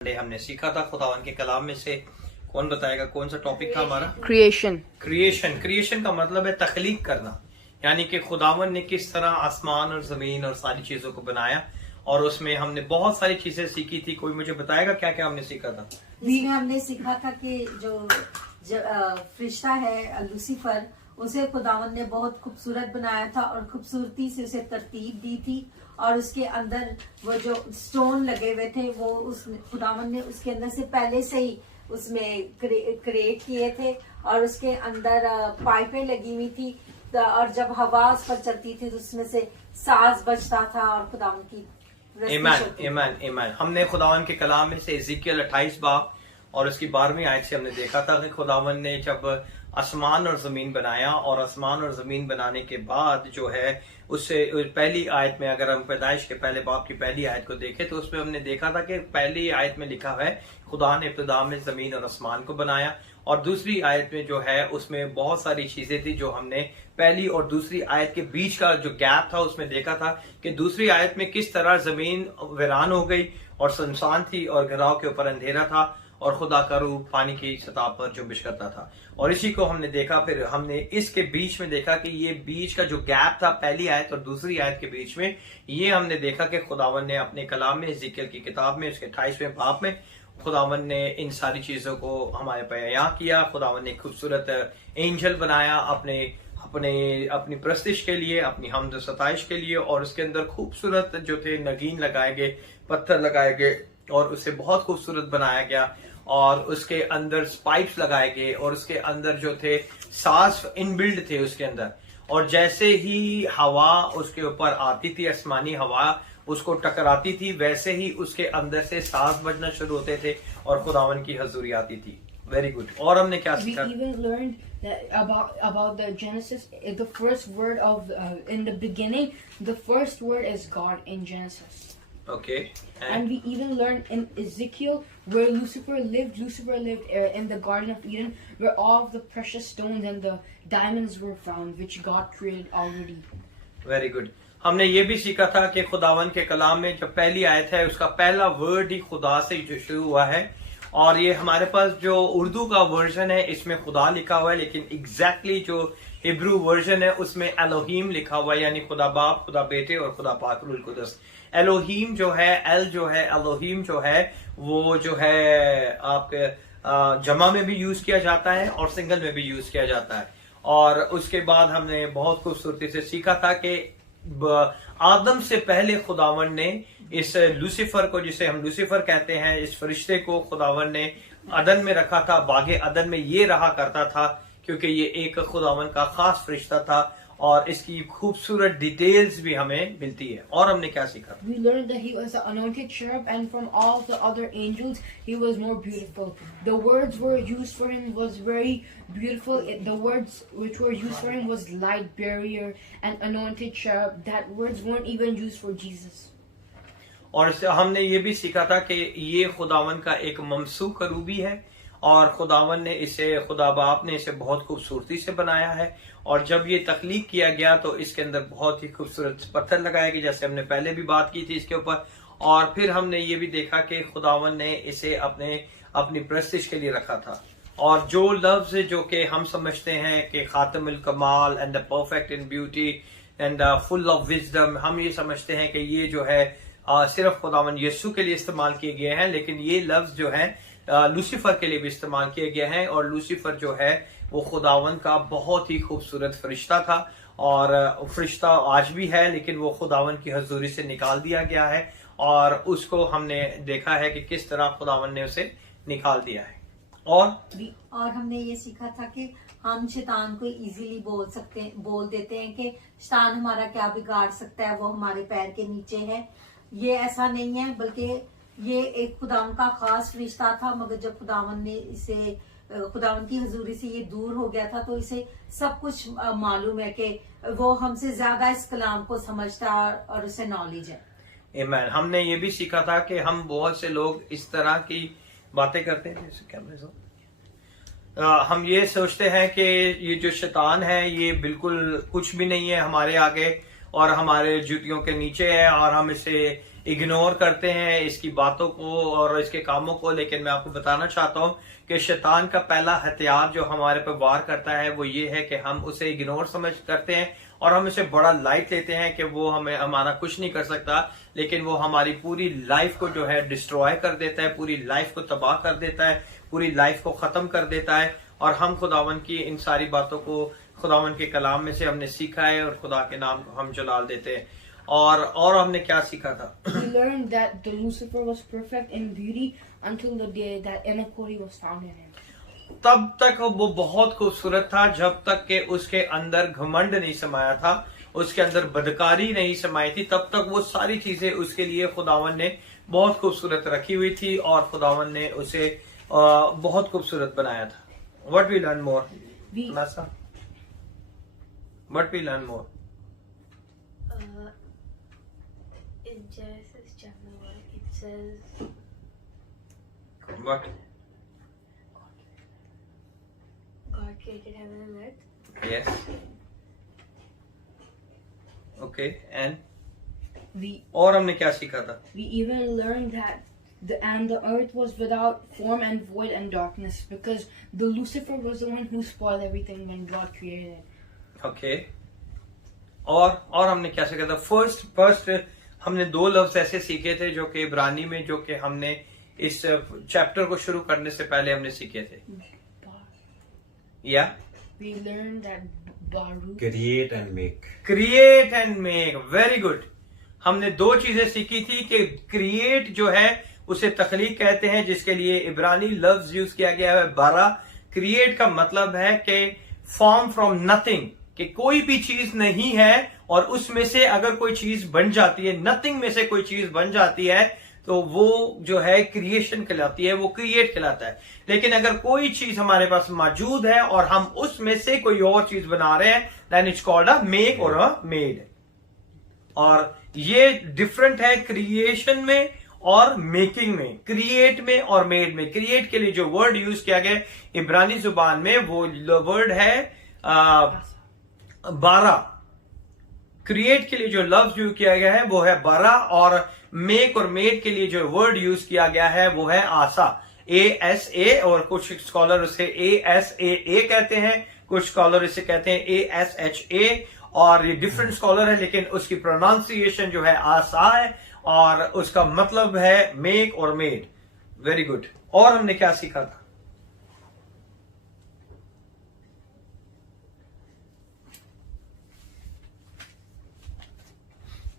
हमने सीखा था खुदावन के कलाम में से। कौन बताएगा कौन सा टॉपिक था हमारा? क्रिएशन का मतलब है तख्लीक करना, यानी कि खुदावन ने किस तरह आसमान और जमीन और सारी चीजों को बनाया, और उसमें हमने बहुत सारी चीजें सीखी थी। कोई मुझे बताएगा क्या क्या हमने सीखा था? इसमें हमने सीखा था कि जो फरिश्ता है लूसीफर, उसे खुदावन ने बहुत खूबसूरत बनाया था और खूबसूरती से उसे तरतीब दी थी, और उसके अंदर वो जो स्टोन लगे हुए थे वो खुदावन ने उसके अंदर से पहले से ही उसमें क्रिएट किए थे, और उसके अंदर पाइपें लगी हुई थी, और जब हवा उस पर चलती थी तो उसमें से साज बजता था और खुदावन की ईमान। हमने खुदावन के कलाम में से इज़िकियल 28 बाब और उसकी 12वीं आयत से हमने देखा था कि खुदावन ने जब आसमान और जमीन बनाया, और आसमान और जमीन बनाने के बाद जो है उससे पहली आयत में, अगर हम पैदाइश के पहले बाब की पहली आयत को देखें तो उसमें हमने देखा था कि पहली आयत में लिखा है खुदा ने इब्तिदा में जमीन और आसमान को बनाया, और दूसरी आयत में जो है उसमें बहुत सारी चीजें थी जो हमने पहली और दूसरी आयत के बीच का जो गैप था उसमें देखा था कि दूसरी आयत में किस तरह जमीन वीरान हो गई और सुनसान थी और घराव के ऊपर अंधेरा था और खुदा का रूह पानी की सतह पर जुम्बिश करता था। और इसी को हमने देखा, फिर हमने इसके बीच में देखा कि ये बीच का जो गैप था पहली आयत और दूसरी आयत के बीच में, ये हमने देखा कि खुदावन ने अपने कलाम में इज़िकियल की किताब में उसके 28वें बाब में खुदावन ने इन सारी चीजों को हमारे बयां किया। खुदावन ने खूबसूरत एंजल बनाया अपनी प्रस्तिश के लिए, अपनी हमद सताइश के लिए, और उसके अंदर खूबसूरत जो थे नगीन लगाए गए, पत्थर लगाए गए, और उसे बहुत खूबसूरत बनाया गया, और उसके अंदर पाइप्स लगाए गए, और उसके अंदर जो थे साज इनबिल्ड थे उसके अंदर, और जैसे ही हवा उसके ऊपर आती थी, आसमानी हवा उसको टकराती थी, वैसे ही उसके अंदर से साज बजना शुरू होते थे और खुदावन की हजूरी आती थी। Very good. और हमने क्या सीखा? We even learned that about the Genesis. The first word of in the beginning, the first word is God in Genesis. Okay. And we even learned in Ezekiel where Lucifer lived. Lucifer lived in the Garden of Eden, where all of the precious stones and the diamonds were found, which God created already. Very good. हमने ये भी सीखा था कि खुदावन के कलाम में जो पहली आयत है उसका पहला वर्ड ही खुदा से जो शुरू हुआ है, और ये हमारे पास जो उर्दू का वर्जन है इसमें खुदा लिखा हुआ है, लेकिन एग्जैक्टली जो हिब्रू वर्जन है उसमें एलोहीम लिखा हुआ है, यानी खुदा बाप, खुदा बेटे और खुदा पाक रूल कुदस। एलोहीम जो है, एल जो है, एलोहीम जो है वो जो है आपके जमा में भी यूज किया जाता है और सिंगल में भी यूज किया जाता है। और उसके बाद हमने बहुत खूबसूरती से सीखा था कि आदम से पहले खुदावन ने इस लूसीफर को, जिसे हम लूसीफर कहते हैं, इस फरिश्ते को खुदावन ने अदन में रखा था, बागे अदन में ये रहा करता था, क्योंकि ये एक खुदावन का खास फरिश्ता था, और इसकी खूबसूरत डिटेल्स भी हमें मिलती है। और हमने क्या सीखा? We learned that he was the anointed cherub, and from all the other angels, he was more beautiful. The words were used for him was very beautiful. The words which were used for him was light barrier and anointed cherub. That words weren't even used for Jesus. और हमने ये भी सीखा था कि ये खुदावन का एक ममसूख करूबी है, और खुदावन ने इसे, खुदा बाप ने इसे बहुत खूबसूरती से बनाया है, और जब ये तख्लीक किया गया तो इसके अंदर बहुत ही खूबसूरत पत्थर लगाए गए, जैसे हमने पहले भी बात की थी इसके ऊपर। और फिर हमने ये भी देखा कि खुदावन ने इसे अपनी प्रस्तिश के लिए रखा था, और जो लफ्ज जो कि हम समझते हैं कि खातमुल कमाल and the perfect in beauty and full of wisdom, हम ये समझते हैं कि ये जो है सिर्फ खुदावन यीशु के लिए इस्तेमाल किए गए हैं, लेकिन ये लफ्ज जो है लूसीफर के लिए भी इस्तेमाल किए गए हैं। और लूसीफर जो है वो खुदावन का बहुत ही खूबसूरत फरिश्ता था, और फरिश्ता आज भी है, लेकिन वो खुदावन की हजूरी से निकाल दिया गया है, और उसको हमने देखा है कि किस तरह खुदावन ने उसे निकाल दिया है। और हमने ये सीखा था कि हम शैतान को इजीली बोल देते हैं कि शैतान हमारा क्या बिगाड़ सकता है, वो हमारे पैर के नीचे है। ये ऐसा नहीं है, बल्कि ये एक खुदावन का खास फरिश्ता था, मगर जब खुदावन ने इसे, खुदावन की हजूरी से ये दूर हो गया था, तो इसे सब कुछ मालूम है कि वो हमसे ज्यादा इस कलाम को समझता और उसे नॉलेज है। आमीन। हमने ये भी सीखा था कि हम बहुत से लोग इस तरह की बातें करते हैं, जैसे कैमरे से हम ये सोचते हैं कि ये जो शैतान है ये बिल्कुल कुछ भी नहीं है हमारे आगे और हमारे जूतियों के नीचे है, और हम इसे इग्नोर करते हैं इसकी बातों को और इसके कामों को। लेकिन मैं आपको बताना चाहता हूं कि शैतान का पहला हथियार जो हमारे पर वार करता है वो ये है कि हम उसे इग्नोर समझ करते हैं और हम इसे बड़ा लाइट लेते हैं कि वो हमें हमारा कुछ नहीं कर सकता। लेकिन वो हमारी पूरी लाइफ को जो है डिस्ट्रॉय कर देता है, पूरी लाइफ को तबाह कर देता है, पूरी लाइफ को खत्म कर देता है। और हम खुदावन की इन सारी बातों को खुदावन के कलाम में से हमने सीखा है और खुदा के नाम को हम जलाल देते हैं। और हमने क्या सीखा था? We learned that the Lucifer was perfect in beauty until the day that iniquity was found in him. तब तक वो बहुत खूबसूरत था जब तक कि उसके अंदर घमंड नहीं समाया था, उसके अंदर बदकारी नहीं समाई थी। तब तक वो सारी चीजें उसके लिए खुदावन ने बहुत खूबसूरत रखी हुई थी और खुदावन ने उसे बहुत खूबसूरत बनाया था। What we learn more? Nasa? What we learn more? In Genesis chapter 1, it says, What? God created heaven and earth. Yes. Okay. And We और हमने क्या सीखा था? we even learned that the earth was without form and void and darkness because the Lucifer was the one who spoiled everything when God created it. Okay. और हमने क्या सीखा था? फर्स्ट हमने 2 लफ्ज ऐसे सीखे थे जो कि इब्रानी में, जो कि हमने इस चैप्टर को शुरू करने से पहले हमने सीखे थे। या We learned that Baruch Create and make. Create and make, very good. हमने 2 चीजें सीखी थी कि क्रिएट जो है उसे तखलीक कहते हैं, जिसके लिए इब्रानी लफ्ज यूज किया गया है बारा। क्रिएट का मतलब है कि फॉर्म फ्रॉम नथिंग, कि कोई भी चीज नहीं है और उसमें से अगर कोई चीज बन जाती है, नथिंग में से कोई चीज बन जाती है तो वो जो है क्रिएशन कहलाती है, वो क्रिएट कहलाता है। लेकिन अगर कोई चीज हमारे पास मौजूद है और हम उसमें से कोई और चीज बना रहे हैं, then it's called a make और अ मेड। और ये डिफरेंट है क्रिएशन में और मेकिंग में, क्रिएट में और मेड में। क्रिएट के लिए जो वर्ड यूज किया गया इब्रानी जुबान में वो वर्ड है 12। क्रिएट के लिए जो लफ्ज यूज किया गया है वो है 12 और मेक और मेड के लिए जो वर्ड यूज किया गया है वो है आसा, ASA। और कुछ स्कॉलर उसे ASAA कहते हैं, कुछ स्कॉलर इसे कहते हैं ASHA। और ये डिफरेंट स्कॉलर है लेकिन उसकी प्रोनाउंसिएशन जो है आसा है और उसका मतलब है मेक और मेड। Very good. और हमने क्या सीखा था?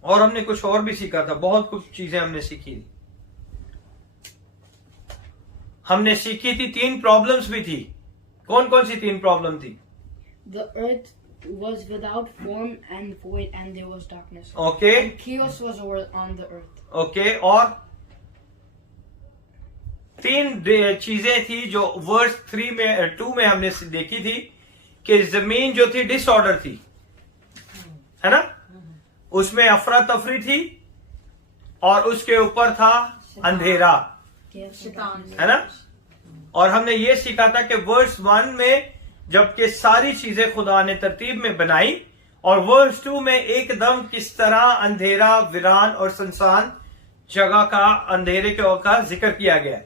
और हमने कुछ और भी सीखा था, बहुत कुछ चीजें हमने सीखी थी। हमने सीखी थी 3 प्रॉब्लम्स भी थी। कौन कौन सी 3 प्रॉब्लम थी? the earth was without form and void and there was darkness. Okay And chaos was on the earth. Okay. और 3 चीजें थी जो वर्स 2 में हमने देखी थी कि जमीन जो थी डिसऑर्डर थी, है ना? उसमें अफरा तफरी थी और उसके ऊपर था अंधेरा, शैतान है ना? और हमने ये सीखा था कि वर्स 1 में जबकि सारी चीजें खुदा ने तरतीब में बनाई और वर्स 2 में एकदम किस तरह अंधेरा, वीरान और सुनसान जगह का, अंधेरे का जिक्र किया गया।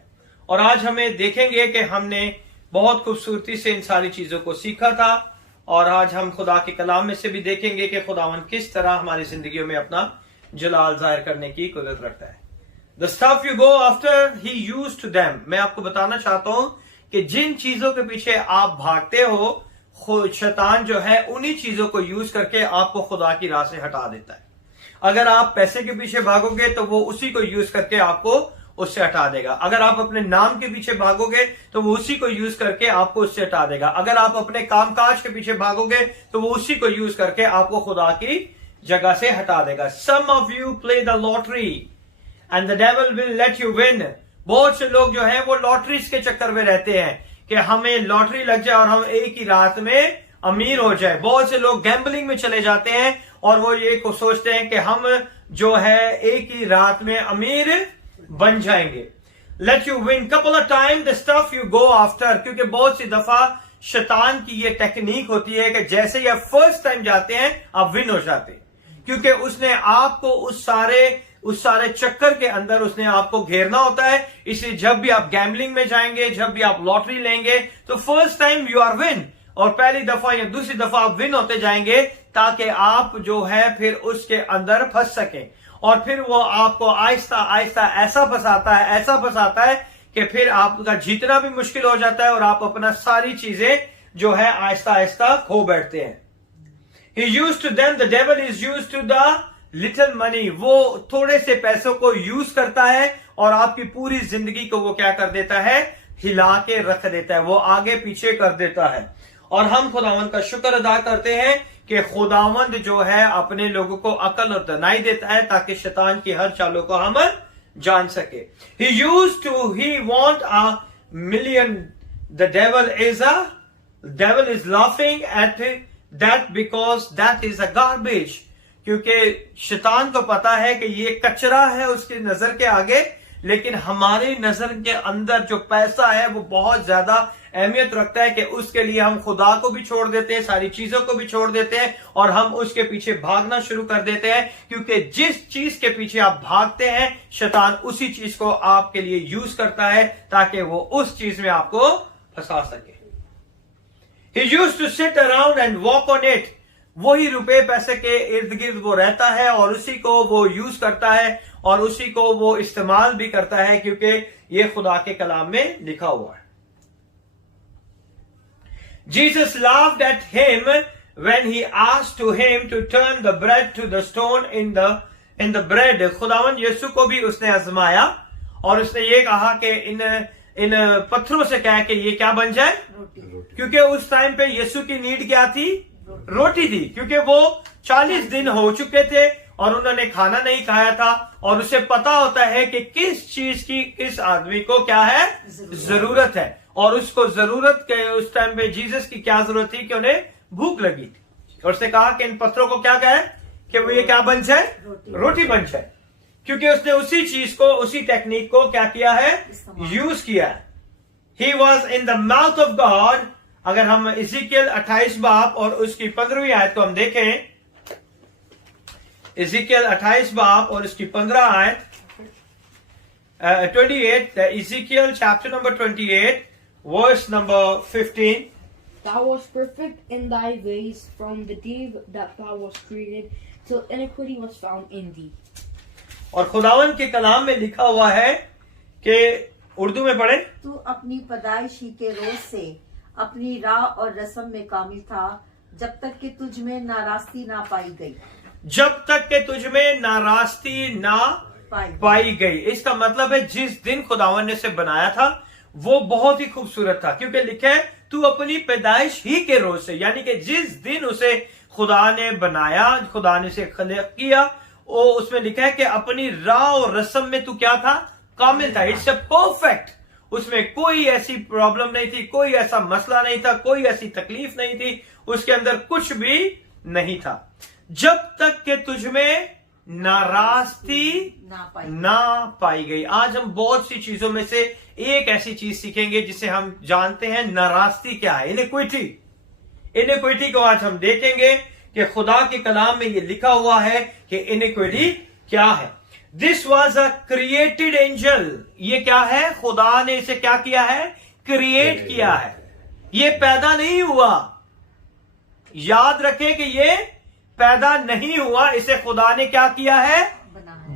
और आज हमें देखेंगे कि हमने बहुत खूबसूरती से इन सारी चीजों को सीखा था और आज हम खुदा के कलाम में से भी देखेंगे कि खुदावन किस तरह हमारी जिंदगियों में अपना जलाल जाहिर करने की कुदरत रखता है। The stuff you go after he used them। मैं आपको बताना चाहता हूं कि जिन चीजों के पीछे आप भागते हो, शैतान जो है उन्हीं चीजों को यूज करके आपको खुदा की राह से हटा देता है। अगर आप पैसे के पीछे भागोगे तो वो उसी को यूज करके आपको उससे हटा देगा। अगर आप अपने नाम के पीछे भागोगे तो वो उसी को यूज करके आपको उससे हटा देगा। अगर आप अपने कामकाज के पीछे भागोगे तो वो उसी को यूज करके आपको खुदा की जगह से हटा देगा। Some of you play the lottery and the devil will let you win। बहुत से लोग जो है वो लॉटरीज के चक्कर में रहते हैं कि हमें लॉटरी लग जाए और हम एक ही रात में अमीर हो जाए। बहुत से लोग गैम्बलिंग में चले जाते हैं और वो ये को सोचते हैं कि हम जो है एक ही रात में अमीर बन जाएंगे। Let you win couple of time the stuff you go after. क्योंकि बहुत सी दफा शैतान की ये टेक्निक होती है कि जैसे ही आप फर्स्ट टाइम जाते हैं आप विन हो जाते हैं, क्योंकि उसने आपको उस सारे उस सारे चक्कर के अंदर उसने आपको घेरना होता है। इसलिए जब भी आप गैम्बलिंग में जाएंगे, जब भी आप लॉटरी लेंगे, तो first time you are win, और पहली दफा या दूसरी दफा आप विन होते जाएंगे, ताकि आप जो है फिर उसके अंदर फंस सके। और फिर वो आपको आहिस्ता आहिस्ता ऐसा फंसाता है कि फिर आपका जीतना भी मुश्किल हो जाता है और आप अपना सारी चीजें जो है आहिस्ता आहिस्ता खो बैठते हैं। He used to them, the devil is used to the little money. वो थोड़े से पैसों को यूज करता है और आपकी पूरी जिंदगी को वो क्या कर देता है, हिला के रख देता है, वो आगे पीछे कर देता है। और हम खुदावंद का शुक्र अदा करते हैं कि खुदावंद जो है अपने लोगों को अकल और दनाई देता है ताकि शैतान की हर चालों को हम जान सके। He want a million. The devil is laughing at that because that is a garbage. क्योंकि शैतान को पता है कि ये कचरा है उसकी नजर के आगे, लेकिन हमारी नजर के अंदर जो पैसा है वो बहुत ज्यादा अहमियत रखता है कि उसके लिए हम खुदा को भी छोड़ देते हैं, सारी चीजों को भी छोड़ देते हैं और हम उसके पीछे भागना शुरू कर देते हैं। क्योंकि जिस चीज के पीछे आप भागते हैं, शैतान उसी चीज को आपके लिए यूज करता है ताकि वो उस चीज में आपको फंसा सके। He used to sit around and walk on it. वही रुपए पैसे के इर्द गिर्द वो रहता है और उसी को वो यूज करता है और उसी को वो इस्तेमाल भी करता है, क्योंकि ये खुदा के कलाम में लिखा हुआ है। Jesus laughed at him when he asked to him to turn the bread to the stone in the bread. खुदावन यीशु को भी उसने आजमाया और उसने ये कहा कि इन पत्थरों से कहा कि ये क्या बन जाए, क्योंकि उस टाइम पे यीशु की नीड क्या थी, रोटी थी, क्योंकि वो 40 दिन हो चुके थे और उन्होंने खाना नहीं खाया था और उसे पता होता है कि किस चीज की किस आदमी को क्या है जरूरत है, और उसको जरूरत के उस टाइम पे जीसस की क्या जरूरत थी कि उन्हें भूख लगी थी, और उसने कहा कि इन पत्थरों को क्या कहे कि वो ये क्या बन जाए, रोटी बन जाए, क्योंकि उसने उसी चीज को, उसी टेक्निक को क्या किया है, यूज किया है। He was in the mouth of God. अगर हम इज़िकियल 28 बाब और उसकी 15वीं आयत को हम देखें, इज़िकियल 28 बाब और उसकी 15 आयत, 28, Ezekiel chapter number 28 verse number 15. Thou wast perfect in thy ways from the day that thou wast created till iniquity was found in thee. और खुदावन के कलाम में लिखा हुआ है कि उर्दू में पढ़े, तू अपनी पैदाइश ही के रोज से अपनी राह और रस्म में कामिल था, जब तक कि तुझ में नारास्ती ना पाई गई। जब तक के तुझ में नारास्ती ना पाई गई। इसका मतलब है जिस दिन खुदावन ने उसे बनाया था वो बहुत ही खूबसूरत था, क्योंकि लिखा है तू अपनी पैदाइश ही के रोज से, यानी कि जिस दिन उसे खुदा ने बनाया, खुदा ने उसे खलक किया, वो उसमें लिखा है कि अपनी राह और रस्म में तू क्या था, कामिल था। It's a perfect. उसमें कोई ऐसी प्रॉब्लम नहीं थी, कोई ऐसा मसला नहीं था, कोई ऐसी तकलीफ नहीं थी, उसके अंदर कुछ भी नहीं था। जब तक के तुझ में नारास्ती ना पाई गई। आज हम बहुत सी चीजों में से एक ऐसी चीज सीखेंगे जिसे हम जानते हैं नारास्ती क्या है, इनइक्विटी। इनइक्विटी को आज हम देखेंगे कि खुदा के कलाम में ये लिखा हुआ है कि इनइक्विटी क्या है। This was a created angel. ये क्या है, खुदा ने इसे क्या किया है, क्रिएट किया है। ये पैदा नहीं हुआ, याद रखें कि ये पैदा नहीं हुआ, इसे खुदा ने क्या किया है,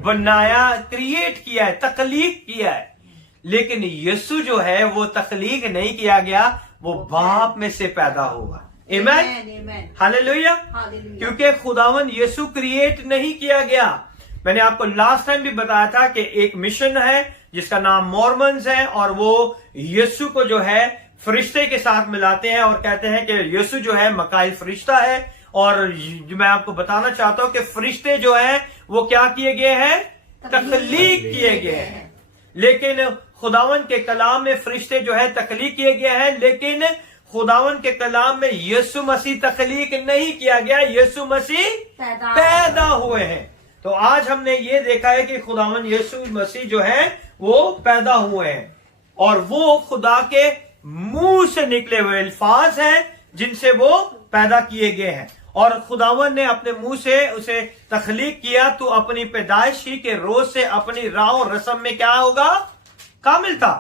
बनाया, क्रिएट किया है, तख्लीक किया है। लेकिन यीशु जो है वो तख्लीक नहीं किया गया, वो बाप में से पैदा हुआ। आमीन, हालेलुया। क्योंकि खुदावन यीशु क्रिएट नहीं किया गया। मैंने आपको लास्ट टाइम भी बताया था कि एक मिशन है जिसका नाम मॉर्मन्स है, और वो यीशु को जो है फरिश्ते के साथ मिलाते हैं और कहते हैं कि यीशु जो है मकाइल फरिश्ता है। और मैं आपको बताना चाहता हूं कि फरिश्ते जो है वो क्या किए गए हैं, तख्लीक किए गए हैं। लेकिन खुदावन के कलाम में फरिश्ते जो है तख्लीक किए गए हैं, लेकिन खुदावन के कलाम में यीशु मसीह तख्लीक नहीं किया गया, यीशु मसीह पैदा हुए हैं। तो आज हमने ये देखा है कि खुदावन यीशु मसीह जो है वो पैदा हुए हैं, और वो खुदा के मुंह से निकले हुए अल्फाज हैं जिनसे वो पैदा किए गए हैं। और खुदावन ने अपने मुंह से उसे तखलीक किया, तो अपनी पैदाइश ही के रोज से अपनी राह और रस्म में क्या होगा? कामिल था,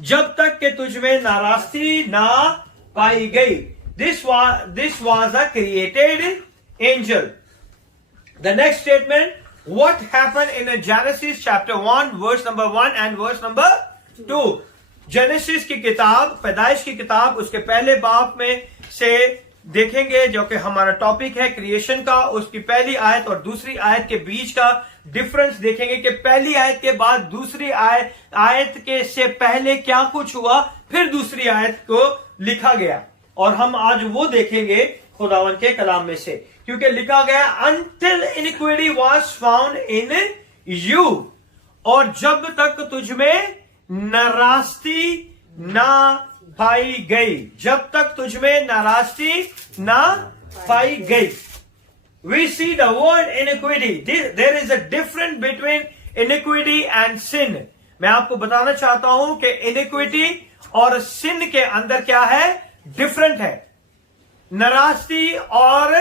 जब तक कि तुझमें नाराजगी ना पाई गई. This was a created angel. The next statement, what happened in Genesis chapter 1 verse number 1 and verse number 2. Genesis की किताब, पैदाइश की किताब, उसके पहले बाब में से देखेंगे, जो कि हमारा टॉपिक है क्रिएशन का. उसकी पहली आयत और दूसरी आयत के बीच का डिफरेंस देखेंगे कि पहली आयत के बाद दूसरी आयत के से पहले क्या कुछ हुआ, फिर दूसरी आयत को लिखा गया. और हम आज वो देखेंगे खुदावन के कलाम में से, क्योंकि लिखा गया until iniquity was found in you, और जब तक तुझमें नाराजगी ना पाई गई, जब तक तुझमें नाराजगी ना पाई गई. We see the word iniquity. There is a difference between iniquity and sin. मैं आपको बताना चाहता हूं कि iniquity और sin के अंदर क्या है? डिफरेंट है. नाराजगी और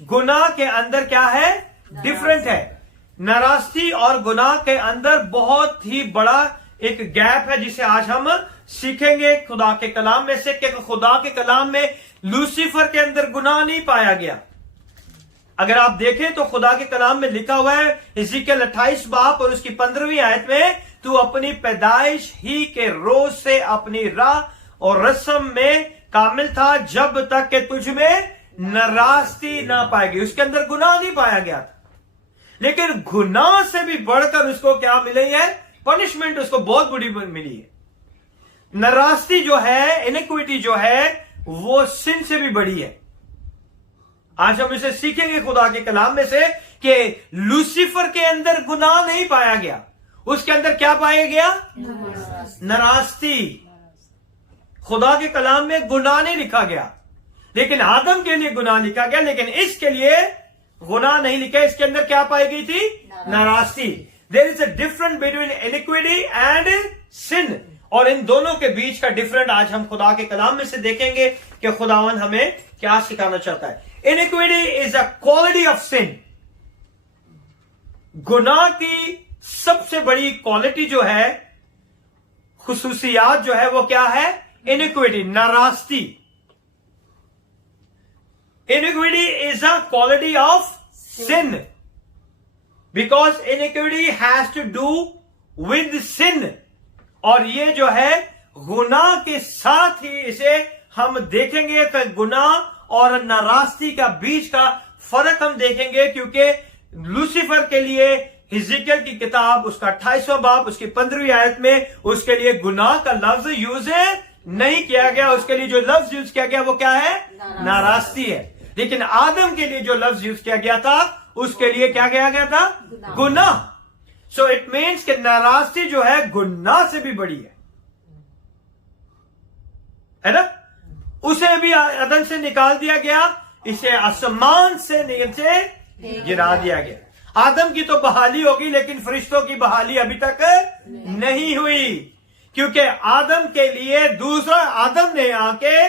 गुनाह के अंदर क्या है? डिफरेंट है. नाराजगी और गुनाह के अंदर बहुत ही बड़ा एक गैप है, जिसे आज हम सीखेंगे खुदा के कलाम में से, कि खुदा के कलाम में लूसीफर के अंदर गुनाह नहीं पाया गया. अगर आप देखें तो खुदा के कलाम में लिखा हुआ है इज़िकियल 28 बाब और उसकी 15वीं आयत में, तू अपनी पैदाइश ही के रोज से अपनी राह और रस्म में कामिल था, जब तक कि तुझ में नाराजगी ना पाएगी. उसके अंदर गुनाह नहीं पाया गया था, लेकिन गुनाह से भी बढ़कर उसको क्या मिली है? पनिशमेंट उसको बहुत बुरी मिली है. नाराजगी जो है, इनिक्विटी जो है, वो सिन से भी बड़ी है. आज हम इसे सीखेंगे खुदा के कलाम में से कि लूसीफर के अंदर गुनाह नहीं पाया गया, उसके अंदर क्या पाया गया? नाराजगी. खुदा के कलाम में गुनाह नहीं लिखा गया, लेकिन आदम के लिए गुनाह लिखा गया, लेकिन इसके लिए गुनाह नहीं लिखा. इसके अंदर क्या पाई गई थी? नाराजगी. There is a difference between iniquity and sin, और इन दोनों के बीच का डिफरेंस आज हम खुदा के कलाम में से देखेंगे कि खुदावन हमें क्या सिखाना चाहता है. Iniquity is a quality of sin. गुनाह की सबसे बड़ी क्वालिटी जो है, खुसूसियात जो है, वो क्या है? इनिक्विटी, नाराजगी. Iniquity is a quality of sin, because iniquity has to do with sin. और ये जो है गुनाह के साथ ही इसे हम देखेंगे कि गुनाह और नाराजगी का बीच का फर्क हम देखेंगे, क्योंकि लूसीफर के लिए हिजकियल की किताब उसका 28वां बाब उसकी 15वीं आयत में उसके लिए गुनाह का लफ्ज यूज नहीं किया गया. उसके लिए जो लफ्ज यूज किया गया वो क्या है? नाराजगी है. लेकिन आदम के लिए जो लफ्ज यूज किया गया था, उसके लिए क्या किया गया था? गुनाह. सो इट मीन्स कि नाराजगी जो है गुनाह से भी बड़ी है ना? उसे भी अदन से निकाल दिया गया, इसे आसमान से नीचे गिरा दिया गया. आदम की तो बहाली होगी, लेकिन फरिश्तों की बहाली अभी तक नहीं हुई, क्योंकि आदम के लिए दूसरा आदम ने आके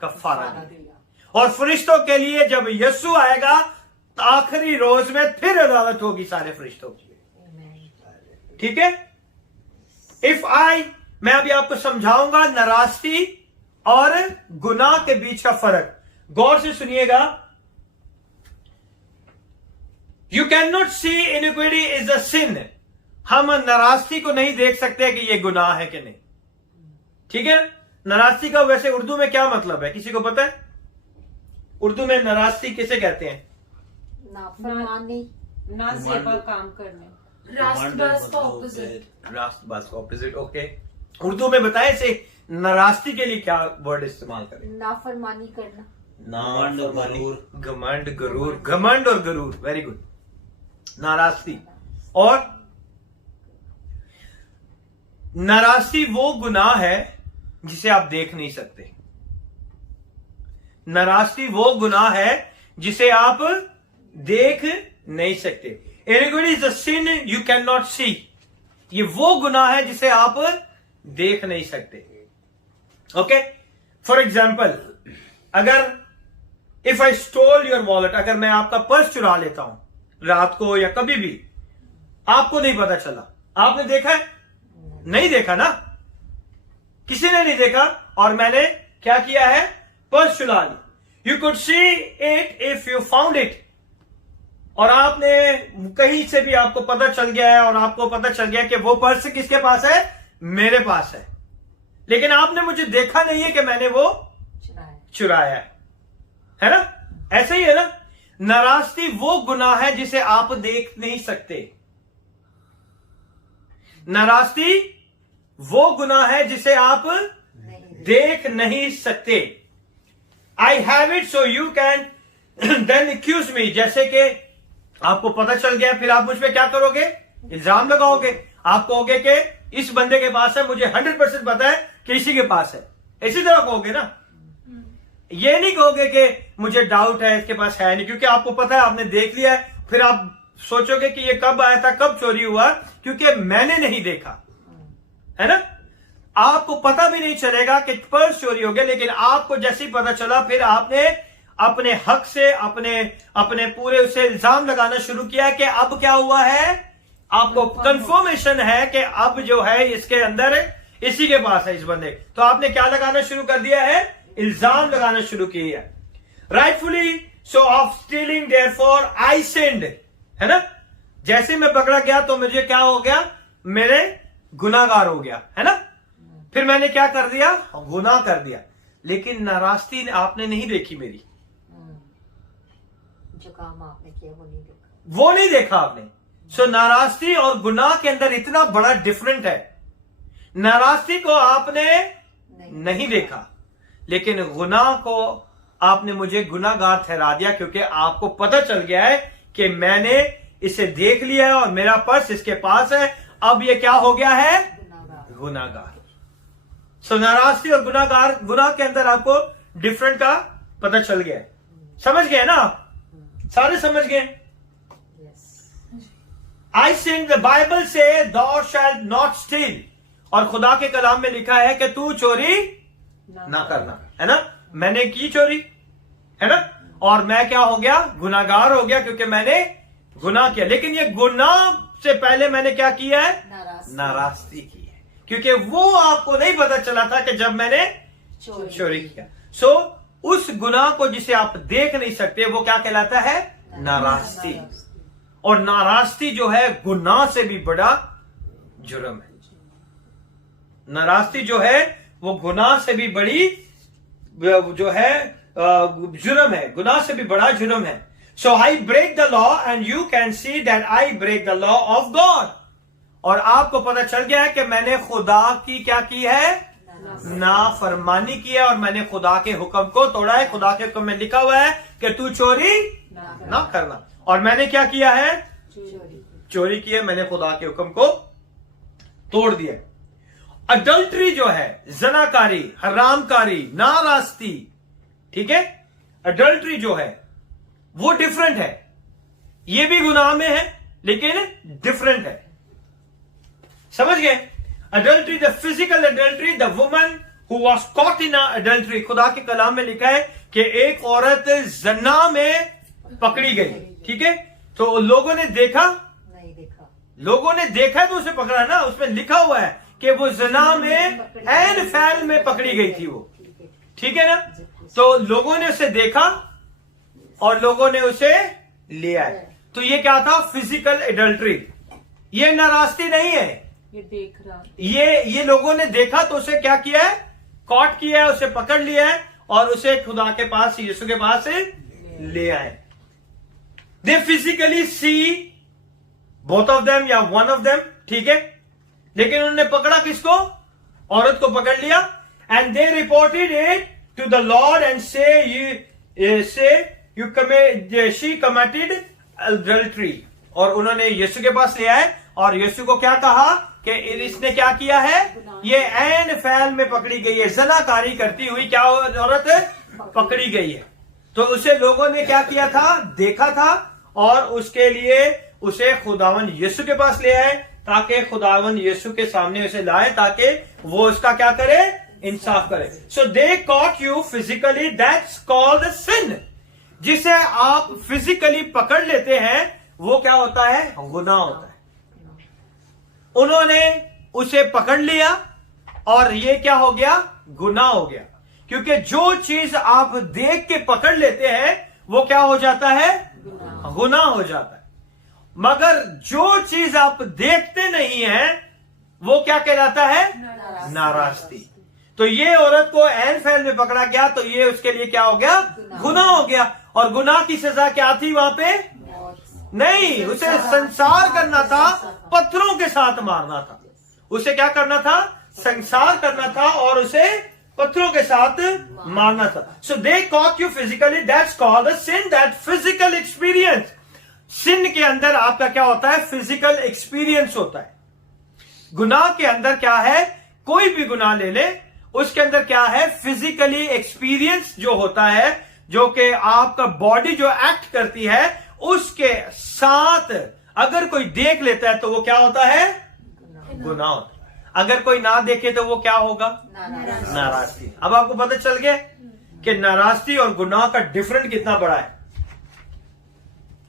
कफारा दिया, और फरिश्तों के लिए जब यीशु आएगा तो आखिरी रोज में फिर अदालत होगी सारे फरिश्तों की. ठीक है? मैं अभी आपको समझाऊंगा नाराजगी और गुनाह के बीच का फर्क. गौर से सुनिएगा. You can not see iniquity is a sin. हम नाराजगी को नहीं देख सकते कि यह गुनाह है कि नहीं. ठीक है? नाराजगी का वैसे उर्दू में क्या मतलब है, किसी को पता है? उर्दू में नाराजगी किसे कहते हैं? नाफरमानी, नाजेबा काम करने. रास्तबाज का ऑपोजिट. रास्तबाज का ऑपोजिट. ओके, उर्दू में बताएं इसे नाराजगी के लिए क्या वर्ड इस्तेमाल करें? नाफरमानी करना. घमंड, गरूर. घमंड और गरूर. Very good. नाराजगी. और नाराजगी वो गुनाह है जिसे आप देख नहीं सकते. नाराजगी वो गुनाह है जिसे आप देख नहीं सकते. Iniquity is a sin you cannot see. ये वो गुनाह है जिसे आप देख नहीं सकते. ओके, फॉर एग्जाम्पल, अगर if I stole your wallet, अगर मैं आपका पर्स चुरा लेता हूं रात को या कभी भी, आपको नहीं पता चला, आपने देखा है? नहीं देखा ना, किसी ने नहीं देखा, और मैंने क्या किया है? पर्स चुरा ली। You could see it if you found it, और आपने कहीं से भी आपको पता चल गया है, और आपको पता चल गया कि वो पर्स किसके पास है? मेरे पास है, लेकिन आपने मुझे देखा नहीं है कि मैंने वो चुराया है ना? ऐसे ही है ना? नाराजगी वो गुनाह है जिसे आप देख नहीं सकते। नाराजगी वो गुनाह है जिसे आप देख नहीं सकते। I have it so you can then accuse me, जैसे कि आपको पता चल गया, फिर आप मुझ पे क्या करोगे? इल्जाम लगाओगे। आप कहोगे कि इस बंदे के पास है, मुझे 100% पता है कि इसी के पास है, इसी तरह कहोगे ना। ये नहीं कहोगे कि मुझे डाउट है, इसके पास है नहीं, क्योंकि आपको पता है, आपने देख लिया है। फिर आप सोचोगे कि ये कब आया था, कब चोरी हुआ, क्योंकि मैंने नहीं देखा, है ना? आपको पता भी नहीं चलेगा कि पर्स चोरी हो गया, लेकिन आपको जैसे ही पता चला, फिर आपने अपने हक से अपने पूरे उसे इल्जाम लगाना शुरू किया कि अब क्या हुआ है? आपको कंफर्मेशन है कि अब जो है इसके अंदर इसी के पास है, इस बंदे। तो आपने क्या लगाना शुरू कर दिया है? इल्जाम लगाना शुरू किया है। Rightfully so of stealing therefore I sinned, है ना? जैसे मैं पकड़ा गया तो मुझे क्या हो गया? मेरे गुनाहगार हो गया, है ना? फिर मैंने क्या कर दिया? गुनाह कर दिया। लेकिन नाराजगी आपने नहीं देखी मेरी, जो काम आपने किया वो नहीं देखा, वो नहीं देखा आपने। सो नाराजगी और गुनाह के अंदर इतना बड़ा डिफरेंट है। नाराजगी को आपने नहीं देखा, लेकिन गुनाह को आपने मुझे गुनाहगार ठहरा दिया, क्योंकि आपको पता चल गया है कि मैंने इसे देख लिया है और मेरा पर्स इसके पास है। अब ये क्या हो गया है? गुनाहगार। सो नाराजगी और गुनाहगार, गुनाह के अंदर आपको डिफरेंट का पता चल गया है। समझ गए ना आप? सारे समझ गए? आई सिंग, द बाइबल से thou shalt not steal, और खुदा के कलाम में लिखा है कि तू चोरी ना करना, है ना? मैंने की चोरी, है ना? और मैं क्या हो गया? गुनाहगार हो गया, क्योंकि मैंने गुनाह किया। लेकिन ये गुनाह से पहले मैंने क्या किया है? नाराजगी की है, क्योंकि वो आपको नहीं पता चला था कि जब मैंने चोरी किया। सो उस गुनाह को जिसे आप देख नहीं सकते, वो क्या कहलाता है? नाराजगी। और नाराजगी जो है गुनाह से भी बड़ा जुर्म है। नाराजगी जो है वो गुनाह से भी बड़ी जो है जुर्म है, गुनाह से भी बड़ा जुर्म है। So I break the law and you can see that I break the law of God, और आपको पता चल गया है कि मैंने खुदा की क्या की है? नाफरमानी की है, और मैंने खुदा के हुक्म को तोड़ा है। खुदा के हुक्म में लिखा हुआ है कि तू चोरी ना करना, और मैंने क्या किया है? चोरी की है, मैंने खुदा के हुक्म को तोड़ दिया। अडल्ट्री जो है, जनाकारी, हरामकारी, नाराजगी, ठीक है? अडल्ट्री जो है वो डिफरेंट है। ये भी गुनाह में है, लेकिन डिफरेंट है। समझ गए? Adultery, the physical adultery, the woman who was caught in adultery. खुदा के कलाम में लिखा है कि एक औरत जना में पकड़ी गई, ठीक है? तो लोगों ने देखा नहीं देखा, लोगों ने देखा तो उसे पकड़ा ना। उसमें लिखा हुआ है कि वो जना में एन फैल में पकड़ी गई थी वो, ठीक है ना? तो लोगों ने उसे देखा और लोगों ने उसे लिया। तो ये क्या था? Physical adultery. ये नाराजगी नहीं है, ये देख रहा, ये लोगों ने देखा तो उसे क्या किया है? कॉट किया है, उसे पकड़ लिया है और उसे खुदा के पास, यीशु के पास ले आए। They physically see both of them या वन ऑफ देम, ठीक है? लेकिन उन्होंने पकड़ा किसको? औरत को पकड़ लिया। And they reported it to the lord and she committed adultery, और उन्होंने यीशु के पास ले आए और यीशु को क्या कहा कि इसने क्या किया है? ये ऐन फैल में पकड़ी गई है, जनाकारी करती हुई क्या औरत पकड़ी गई है। तो उसे लोगों ने क्या किया था? देखा था, और उसके लिए उसे खुदावन यीशु के पास ले आए, ताकि खुदावन यीशु के सामने उसे लाए, ताकि वो उसका क्या करे? इंसाफ करे। So they caught you physically, that's called sin. जिसे आप फिजिकली पकड़ लेते हैं वो क्या होता है? गुनाह होता है। उन्होंने उसे पकड़ लिया और ये क्या हो गया? गुनाह हो गया। क्योंकि जो चीज आप देख के पकड़ लेते हैं वो क्या हो जाता है? गुनाह हो जाता है। मगर जो चीज आप देखते नहीं हैं वो क्या कहलाता है? नाराजगी। तो ये औरत को ऐन फैल में पकड़ा गया तो ये उसके लिए क्या हो गया? गुनाह हो गया। और गुनाह की सजा क्या थी वहां पे? नहीं, उसे संसार करना था, पत्थरों के साथ मारना था। उसे क्या करना था? संसार करना था और उसे पत्थरों के साथ मारना था। So they caught you physically, that's called a sin, that physical experience. Sin के अंदर आपका क्या होता है? फिजिकल एक्सपीरियंस होता है। गुनाह के अंदर क्या है? कोई भी गुनाह ले ले, उसके अंदर क्या है? फिजिकली एक्सपीरियंस जो होता है, जो कि आपका बॉडी जो एक्ट करती है उसके साथ अगर कोई देख लेता है तो वो क्या होता है? गुनाह होता है। अगर कोई ना देखे तो वो क्या होगा? नाराजगी। अब आपको पता चल गया कि नाराजगी और गुनाह का डिफरेंट कितना बड़ा है।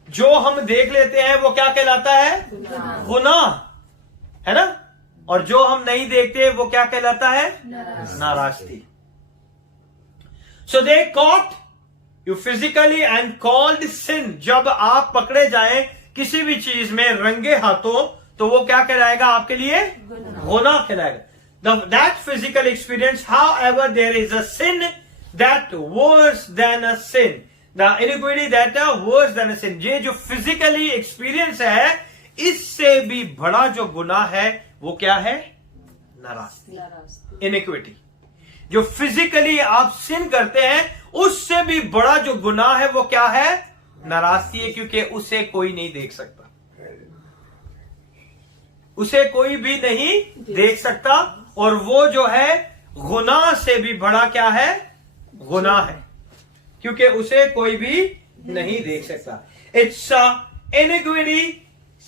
जो हम देख लेते हैं वो क्या कहलाता है? गुनाह, है ना? और जो हम नहीं देखते वो क्या कहलाता है? नाराजगी। So they caught you physically and called sin. जब आप पकड़े जाएं किसी भी चीज में रंगे हाथों तो वो क्या कहलाएगा आपके लिए? गुनाह कहलाएगा। That physical experience, however there is a sin that worse than a sin, the iniquity that are worse than a sin। ये जो फिजिकली एक्सपीरियंस है इससे भी बड़ा जो गुनाह है वो क्या है? नाराजगी, इनिक्विटी। जो फिजिकली आप सिन करते हैं उससे भी बड़ा जो गुनाह है वो क्या है? नाराजगी है, क्योंकि उसे कोई नहीं देख सकता, उसे कोई भी नहीं देख सकता। और वो जो है गुनाह से भी बड़ा क्या है? गुनाह है, क्योंकि उसे कोई भी नहीं देख सकता। It's inequity,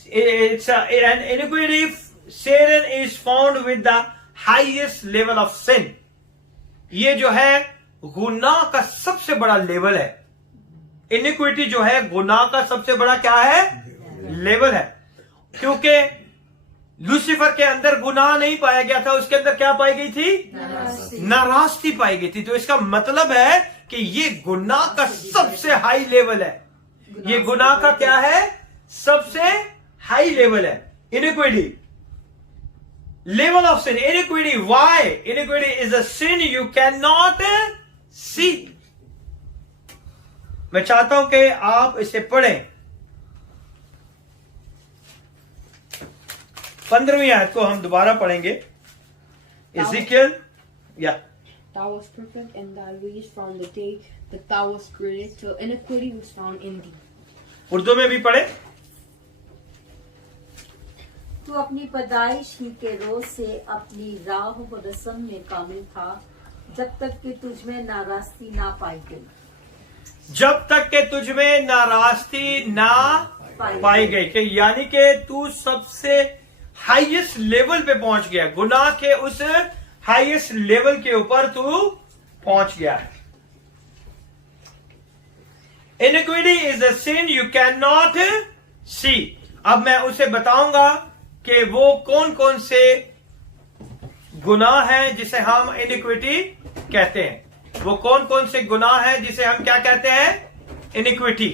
it's an inequity Satan is found with the highest level of sin। ये जो है गुनाह का सबसे बड़ा लेवल है। इनिक्विटी जो है गुनाह का सबसे बड़ा क्या है? लेवल है। क्योंकि लूसीफर के अंदर गुनाह नहीं पाया गया था, उसके अंदर क्या पाई गई थी? नाराजगी पाई गई थी। तो इसका मतलब है कि ये गुनाह का सबसे हाई लेवल है। ये गुनाह का क्या है? सबसे हाई लेवल है inequity, level of sin, iniquity। Why? Iniquity is a sin you cannot see। मैं चाहता हूं कि आप इसे पढ़ें। 15वीं आयत को हम दोबारा पढ़ेंगे। Ezekiel, yeah। Thou wast perfect in thy ways from the day that thou wast created, till iniquity was found in thee। Urdu में भी पढ़े। तू अपनी पैदाइश ही के रोज से अपनी राह व रस्म में कामिल था, जब तक कि तुझमें नाराजगी ना पाई गई। जब तक के तुझमें नाराजगी ना पाई गई, कि यानी कि तू सबसे हाईएस्ट लेवल पे पहुंच गया। गुनाह के उस हाईएस्ट लेवल के ऊपर तू पहुंच गया है। Iniquity is a sin you can not see. अब मैं उसे बताऊंगा कि वो कौन कौन से गुनाह हैं जिसे हम इनिक्विटी कहते हैं। वो कौन कौन से गुनाह हैं जिसे हम क्या कहते हैं? इनिक्विटी।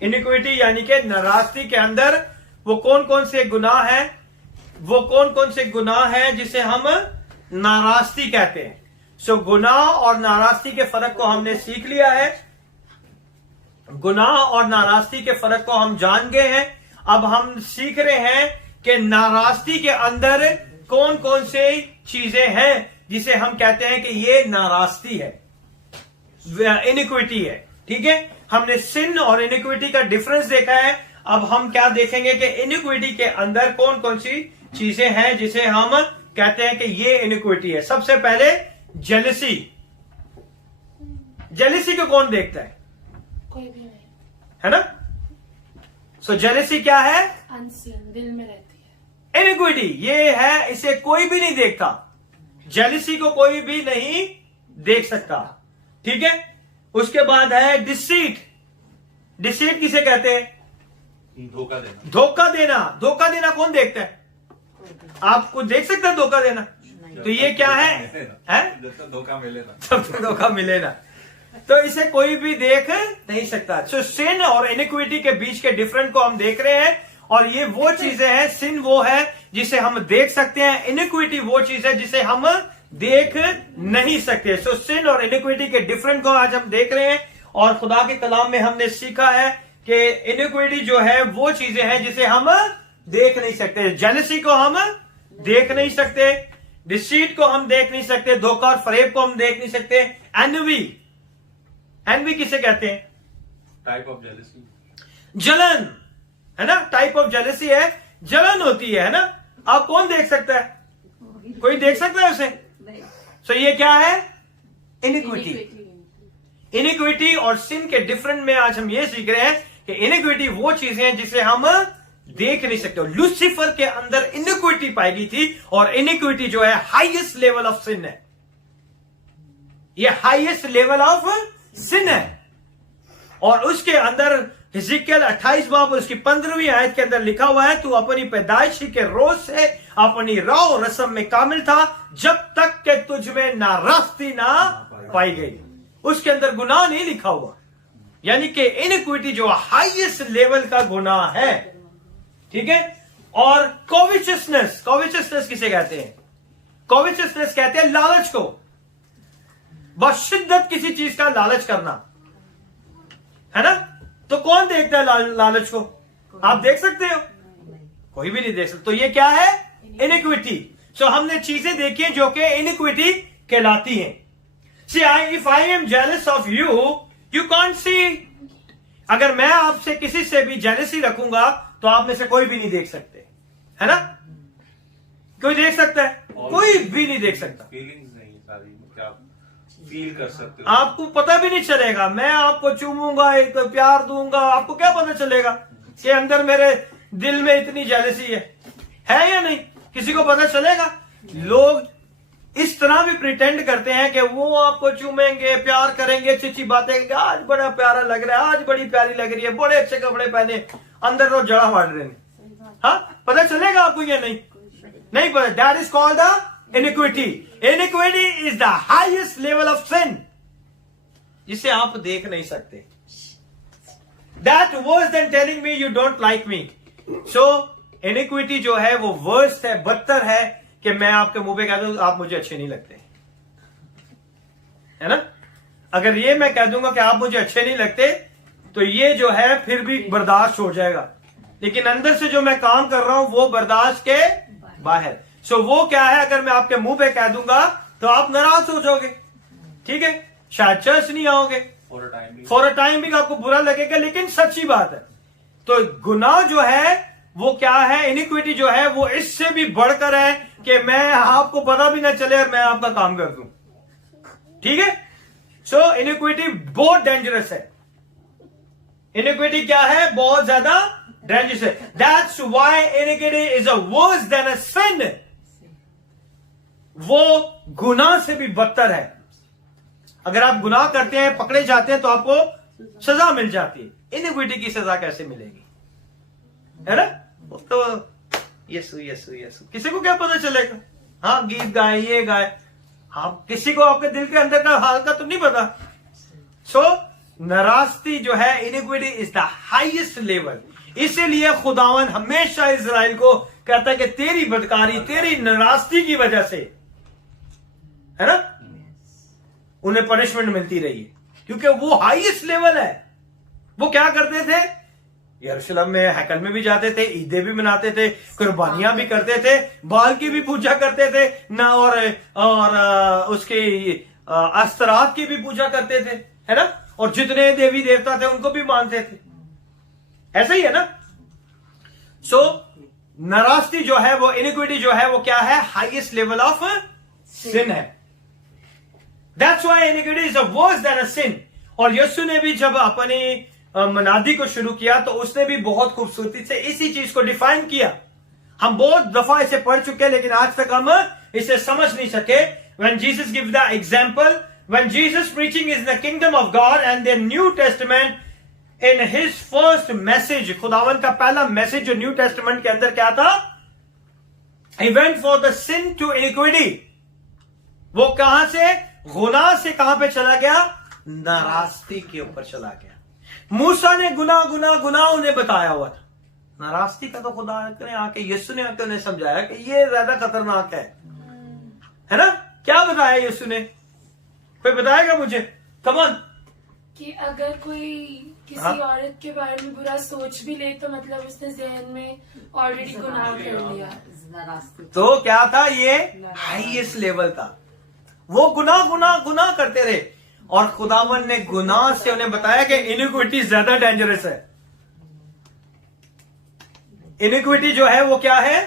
इनिक्विटी यानी कि नाराजगी के अंदर वो कौन कौन से गुनाह हैं, वो कौन कौन से गुनाह हैं जिसे हम नाराजगी कहते हैं। सो गुनाह और नाराजगी के फर्क को हमने सीख लिया है। गुनाह और नाराजगी के फर्क को हम जान गए हैं। अब हम सीख रहे हैं कि नाराजगी के अंदर कौन कौन से चीजें हैं जिसे हम कहते हैं कि ये नाराजगी है, इनिक्विटी है। ठीक है, हमने सिन और इनिक्विटी का डिफरेंस देखा है। अब हम क्या देखेंगे कि इनिक्विटी के अंदर कौन कौन सी चीजें हैं जिसे हम कहते हैं कि ये इनिक्विटी है। सबसे पहले जेलसी। जेलसी को कौन देखता है? कोई भी नहीं। है ना? सो जेलसी क्या है? अनसीन, दिल में रहती है। इनिक्विटी ये है, इसे कोई भी नहीं देखता। जेलसी को कोई भी नहीं देख सकता। ठीक है, उसके बाद है डिसीट। डिसीट किसे कहते हैं? धोखा देना। धोखा देना। धोखा देना कौन देखता है? आपको देख सकते हैं धोखा देना? तो ये क्या है? जब तक धोखा मिले ना, तब तक धोखा मिले ना। तो इसे कोई भी देख नहीं सकता। सो सिन और इनिक्विटी के बीच के डिफरेंट को हम देख रहे हैं, और ये वो चीजें हैं, सिन वो है जिसे हम देख सकते हैं, इनिक्विटी वो चीज है जिसे हम देख नहीं सकते। सो सिन और इनिक्विटी के डिफरेंट को आज हम देख रहे हैं, और खुदा के कलाम में हमने सीखा है कि इनिक्विटी जो है वो चीजें हैं जिसे हम देख नहीं सकते। जेलसी को हम देख नहीं सकते, डिसीट को हम देख नहीं सकते, धोखा और फरेब को हम देख नहीं सकते। एनवी, एनवी किसे कहते हैं? टाइप ऑफ जेलसी, जलन, है ना? टाइप ऑफ जेलसी है, जलन होती है ना? आप कौन देख सकता है? कोई देख सकता है उसे? नहीं। सो ये क्या है? इनिक्विटी। इनिक्विटी और सिन के डिफरेंट में आज हम ये सीख रहे हैं कि इनिक्विटी वो चीजें हैं जिसे हम देख नहीं सकते। लूसीफर के अंदर इनिक्विटी पाई गई थी, और इनिक्विटी जो है हाईएस्ट लेवल ऑफ सिन है। ये हाईएस्ट लेवल ऑफ सिन है, और उसके अंदर हिजकिय्याह 28 बाब और उसकी 15वीं आयत के अंदर लिखा हुआ है, तू अपनी पैदाइशी के रोज से अपनी राव रस्म में कामिल था, जब तक के तुझ में नारास्ती ना पाई गई। उसके अंदर गुनाह नहीं लिखा हुआ, यानी कि इनिक्विटी जो हाईएस्ट लेवल का गुनाह है, ठीक है। और कोविचियसनेस, कोविचियसनेस किसे कहते हैं? कोविचियसनेस कहते हैं लालच को, बस शिद्दत किसी चीज का लालच करना, है ना? तो कौन देखता है लालच को? आप देख सकते हो? कोई भी नहीं देख सकता। तो ये क्या है? इनिक्विटी। सो हमने चीजें देखी जो कि इनिक्विटी कहलाती हैं। See if I am jealous of you, you can't see. अगर मैं आपसे किसी से भी जेलसी रखूंगा तो आप में से कोई भी नहीं देख सकते, है ना? कोई देख सकता है? कोई भी नहीं देख सकता। फीलिंग्स नहीं सारी, क्या फील कर सकते हो? आपको पता भी नहीं चलेगा। मैं आपको चूमूंगा, एक प्यार दूंगा, आपको क्या पता चलेगा कि अंदर मेरे दिल में इतनी जेलसी है या नहीं? किसी को पता चलेगा? लोग इस तरह भी प्रिटेंड करते हैं कि वो आपको चूमेंगे, प्यार करेंगे, अच्छी अच्छी बातें करेंगे, आज बड़ा प्यारा लग रहा है, आज बड़ी प्यारी लग रही है, बड़े अच्छे कपड़े पहने, अंदर तो जड़ा मार रहे हैं। हाँ, पता चलेगा आपको या नहीं? नहीं पता। That is called the iniquity. Iniquity is the highest level of sin, जिसे आप देख नहीं सकते। That worse than telling me you don't like me. So iniquity जो है वो वर्स्ट है, बदतर है कि मैं आपके मुंह पे कह दूं आप मुझे अच्छे नहीं लगते, है ना? अगर ये मैं कह दूंगा कि आप मुझे अच्छे नहीं लगते, तो ये जो है फिर भी बर्दाश्त हो जाएगा, लेकिन अंदर से जो मैं काम कर रहा हूं वो बर्दाश्त के बाहर। सो वो क्या है? अगर मैं आपके मुंह पे कह दूंगा तो आप नाराज हो जाओगे, ठीक है, शायद चर्च नहीं आओगे फॉर अ टाइम भी, आपको बुरा लगेगा, लेकिन सच्ची बात है। तो गुनाह जो है वो क्या है? इनिक्विटी जो है वो इससे भी बढ़कर है कि मैं आपको पता भी ना चले और मैं आपका काम कर दूं, ठीक है। सो इनिक्विटी बहुत डेंजरस है। इनिक्विटी क्या है? बहुत ज्यादा डेंजरस है। That's why iniquity is a worse than a sin. वो गुनाह से भी बदतर है। अगर आप गुनाह करते हैं, पकड़े जाते हैं, तो आपको सजा मिल जाती है। इनिक्विटी की सजा कैसे मिलेगी, है ना? तो यीशु यीशु यीशु, किसी को क्या पता चलेगा? हाँ, गीत गाए, ये गाए, हाँ, किसी को आपके दिल के अंदर का हाल का तो नहीं पता। सो नाराजगी जो है, iniquity is the highest level. इसीलिए खुदावन हमेशा इजराइल को कहता है कि तेरी बदकारी, तेरी नाराजगी की वजह से, है ना, उन्हें पनिशमेंट मिलती रही है, क्योंकि वो हाईएस्ट लेवल है। वो क्या करते थे? यरूशलेम में हैकल में भी जाते थे, ईदें भी मनाते थे, कुर्बानियां भी करते थे, बाल की भी पूजा करते थे ना, और उसके अस्तरात की भी पूजा करते थे, है ना, और जितने देवी देवता थे उनको भी मानते थे। ऐसा ही है ना? सो नाराजगी जो है, वो इनिक्विटी जो है, वो क्या है? हाईएस्ट लेवल ऑफ सिन है। That's why iniquity is worse than a sin. और यीशु ने भी जब अपनी मनादी को शुरू किया तो उसने भी बहुत खूबसूरती से इसी चीज को डिफाइन किया। हम बहुत दफा इसे पढ़ चुके हैं, लेकिन आज तक हम इसे समझ नहीं सके। When Jesus gives the example, when Jesus preaching is the kingdom of God and the New Testament in his first message, खुदावन का पहला मैसेज जो न्यू टेस्टामेंट के अंदर क्या था, he went for the sin to iniquity. वो कहां से, गुनाह से कहां पे चला गया, नाराजगी के ऊपर चला गया। मूसा ने गुनाह गुनाह गुनाह उन्हें बताया हुआ था, नाराजगी का तो खुदा ने आके, यीशु ने आके उन्हें समझाया कि ये ज्यादा खतरनाक है ना। क्या बताया यीशु ने, कोई बताएगा मुझे, कमन। कि अगर कोई किसी हाँ? औरत के बारे में बुरा सोच भी ले तो मतलब उसने जहन में ऑलरेडी गुनाह कर लिया। नाराजगी। तो क्या था, ये हाईएस्ट लेवल था। वो गुनाह गुनाह गुनाह करते रहे और खुदावन ने गुनाह से उन्हें बताया कि इनिक्विटी ज्यादा डेंजरस है। इनिक्विटी जो है वो क्या है,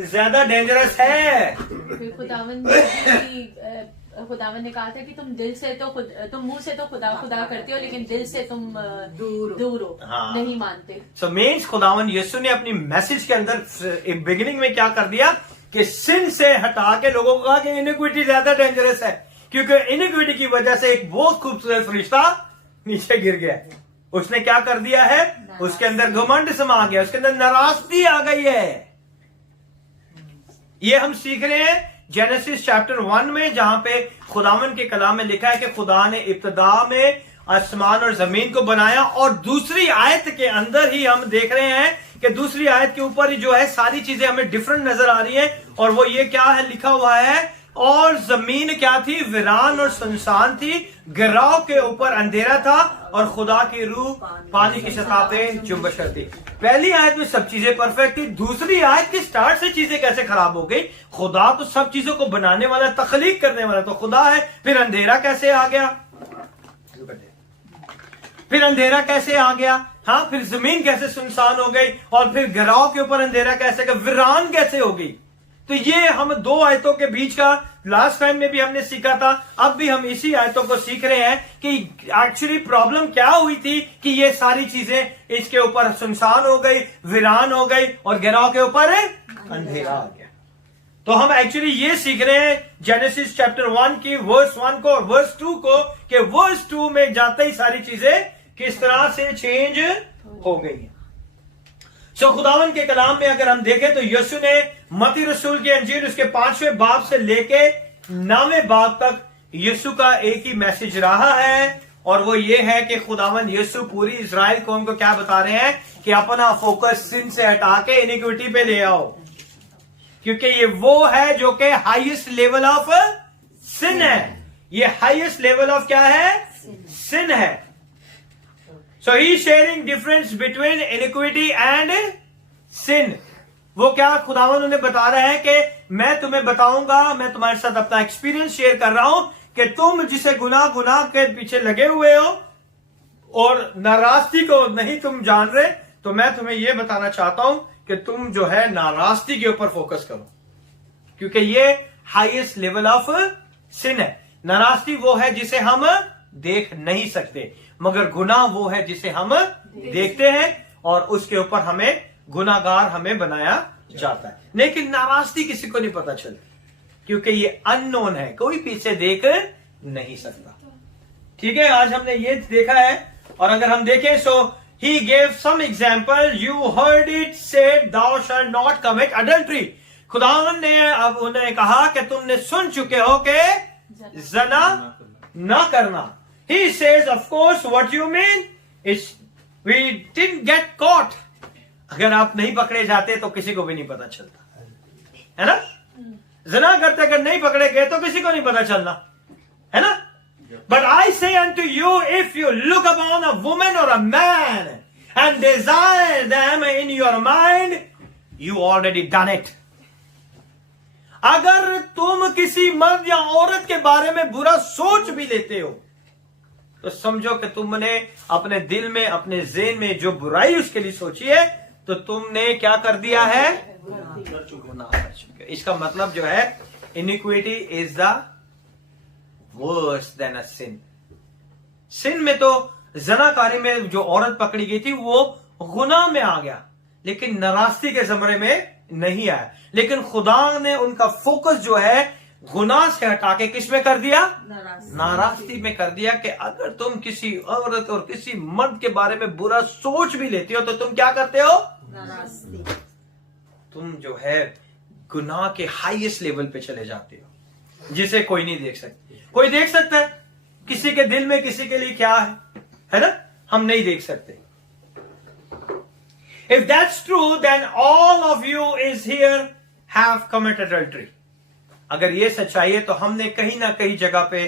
ज्यादा डेंजरस है। फिर खुदावन ने कहा था कि तुम दिल से तो तुम मुंह से तो खुदा खुदा करते हो, लेकिन दिल से तुम दूर हो, हाँ। नहीं मानते। सो मीन्स खुदावन यीशु ने अपनी मैसेज के अंदर बिगिनिंग में क्या कर दिया कि सिन से हटा के लोगों को कहा कि इनिक्विटी ज्यादा डेंजरस है, क्योंकि इनिक्विटी की वजह से एक बहुत खूबसूरत फरिश्ता नीचे गिर गया। उसने क्या कर दिया है, उसके अंदर घमंड समा गया, उसके अंदर नाराजगी आ गई है। ये हम सीख रहे हैं जेनेसिस चैप्टर 1 में, जहां पे खुदावन के कलाम में लिखा है कि खुदा ने इब्तिदा में आसमान और जमीन को बनाया, और दूसरी आयत के अंदर ही हम देख रहे हैं कि दूसरी आयत के ऊपर ही जो है सारी चीजें हमें डिफरेंट नजर आ रही हैं। और वो ये क्या है, लिखा हुआ है, और जमीन क्या थी, वीरान और सुनसान थी, गिराव के ऊपर अंधेरा था, और खुदा की रूह पानी की सतह पे जुम्बशर थी। पहली आयत में सब चीजें परफेक्ट थी, दूसरी आयत के स्टार्ट से चीजें कैसे खराब हो गई। खुदा तो सब चीजों को बनाने वाला, तख्लीक करने वाला तो खुदा है, फिर अंधेरा कैसे आ गया, फिर अंधेरा कैसे आ गया, हाँ, फिर जमीन कैसे सुनसान हो गई, और फिर गिराव के ऊपर अंधेरा कैसे गया, वीरान कैसे हो गई। तो ये हम दो आयतों के बीच का लास्ट टाइम में भी हमने सीखा था, अब भी हम इसी आयतों को सीख रहे हैं कि एक्चुअली प्रॉब्लम क्या हुई थी कि ये सारी चीजें इसके ऊपर सुनसान हो गई, वीरान हो गई, और गिराव के ऊपर अंधेरा आ गया। तो हम एक्चुअली ये सीख रहे हैं जेनेसिस चैप्टर 1 की वर्स 1 को और वर्स 2 को, कि वर्स 2 में जाते ही सारी चीजें किस तरह से चेंज हो गई है। सो खुदावन के कलाम में अगर हम देखें तो यीशु ने मत्ती रसूल की अंजील उसके 5वें बाब से लेके 9वें बाब तक यीशु का एक ही मैसेज रहा है, और वो ये है कि खुदावन यीशु पूरी इजराइल कौम को क्या बता रहे हैं कि अपना फोकस सिन से हटा के इनिक्विटी पे ले आओ, क्योंकि ये वो है जो कि हाईएस्ट लेवल ऑफ सिन है। ये हाईएस्ट लेवल ऑफ क्या है, सिन है। So he is sharing difference between iniquity and sin. वो क्या खुदावन उन्हें बता रहा है कि मैं तुम्हें बताऊंगा, मैं तुम्हारे साथ अपना एक्सपीरियंस शेयर कर रहा हूं कि तुम जिसे गुनाह के पीछे लगे हुए हो और नाराजगी को नहीं तुम जान रहे, तो मैं तुम्हें यह बताना चाहता हूं कि तुम जो है नाराजगी के ऊपर फोकस करो, क्योंकि ये हाईएस्ट लेवल ऑफ सिन है। नाराजगी वो है जिसे हम देख नहीं सकते, मगर गुनाह वो है जिसे हम देखते हैं, और उसके ऊपर हमें गुनाहगार हमें बनाया जाता है। लेकिन नाराजगी किसी को नहीं पता चलती, क्योंकि ये अननोन है, कोई पीछे देख नहीं सकता। ठीक है, आज हमने ये देखा है। और अगर हम देखें, so he gave some example, you heard it said thou shalt not commit adultery. खुदावन ने अब उन्हें कहा कि तुमने सुन चुके हो कि जना ना करना। He says, of course, what you mean is we didn't get caught. अगर आप नहीं पकड़े जाते तो किसी को भी नहीं पता चलता, है ना। ज़िना करते अगर नहीं पकड़े गए तो किसी को नहीं पता चलना, है ना। But I say unto you, if you look upon a woman or a man and desire them in your mind, you already done it. अगर तुम किसी मर्द या औरत के बारे में बुरा सोच भी लेते हो, तो समझो कि तुमने अपने दिल में, अपने ज़हन में जो बुराई उसके लिए सोची है, तो तुमने क्या कर दिया है, गुनाह कर चुके। इसका मतलब जो है, iniquity is the worse than a sin. Sin में तो ज़नाकारी में जो औरत पकड़ी गई थी वो गुनाह में आ गया, लेकिन नाराजगी के ज़मरे में नहीं आया। लेकिन खुदा ने उनका फोकस जो है गुनाह से हटा के किस में कर दिया? नाराज। नाराजगी में कर दिया। कि अगर तुम किसी औरत और किसी मर्द के बारे में बुरा सोच भी लेती हो तो तुम क्या करते हो? नाराजगी। तुम जो है गुनाह के हाईएस्ट लेवल पे चले जाते हो, जिसे कोई नहीं देख सकता। कोई देख सकता है किसी के दिल में किसी के लिए क्या है ना? हम नहीं देख सकते। If that's true, then all of you is here have committed adultery. अगर ये सच्चाई है तो हमने कहीं ना कहीं जगह पे